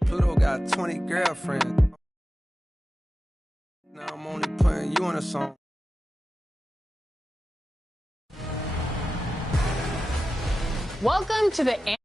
Pluto got 20 girlfriends. Now I'm only putting you in a song. Welcome to the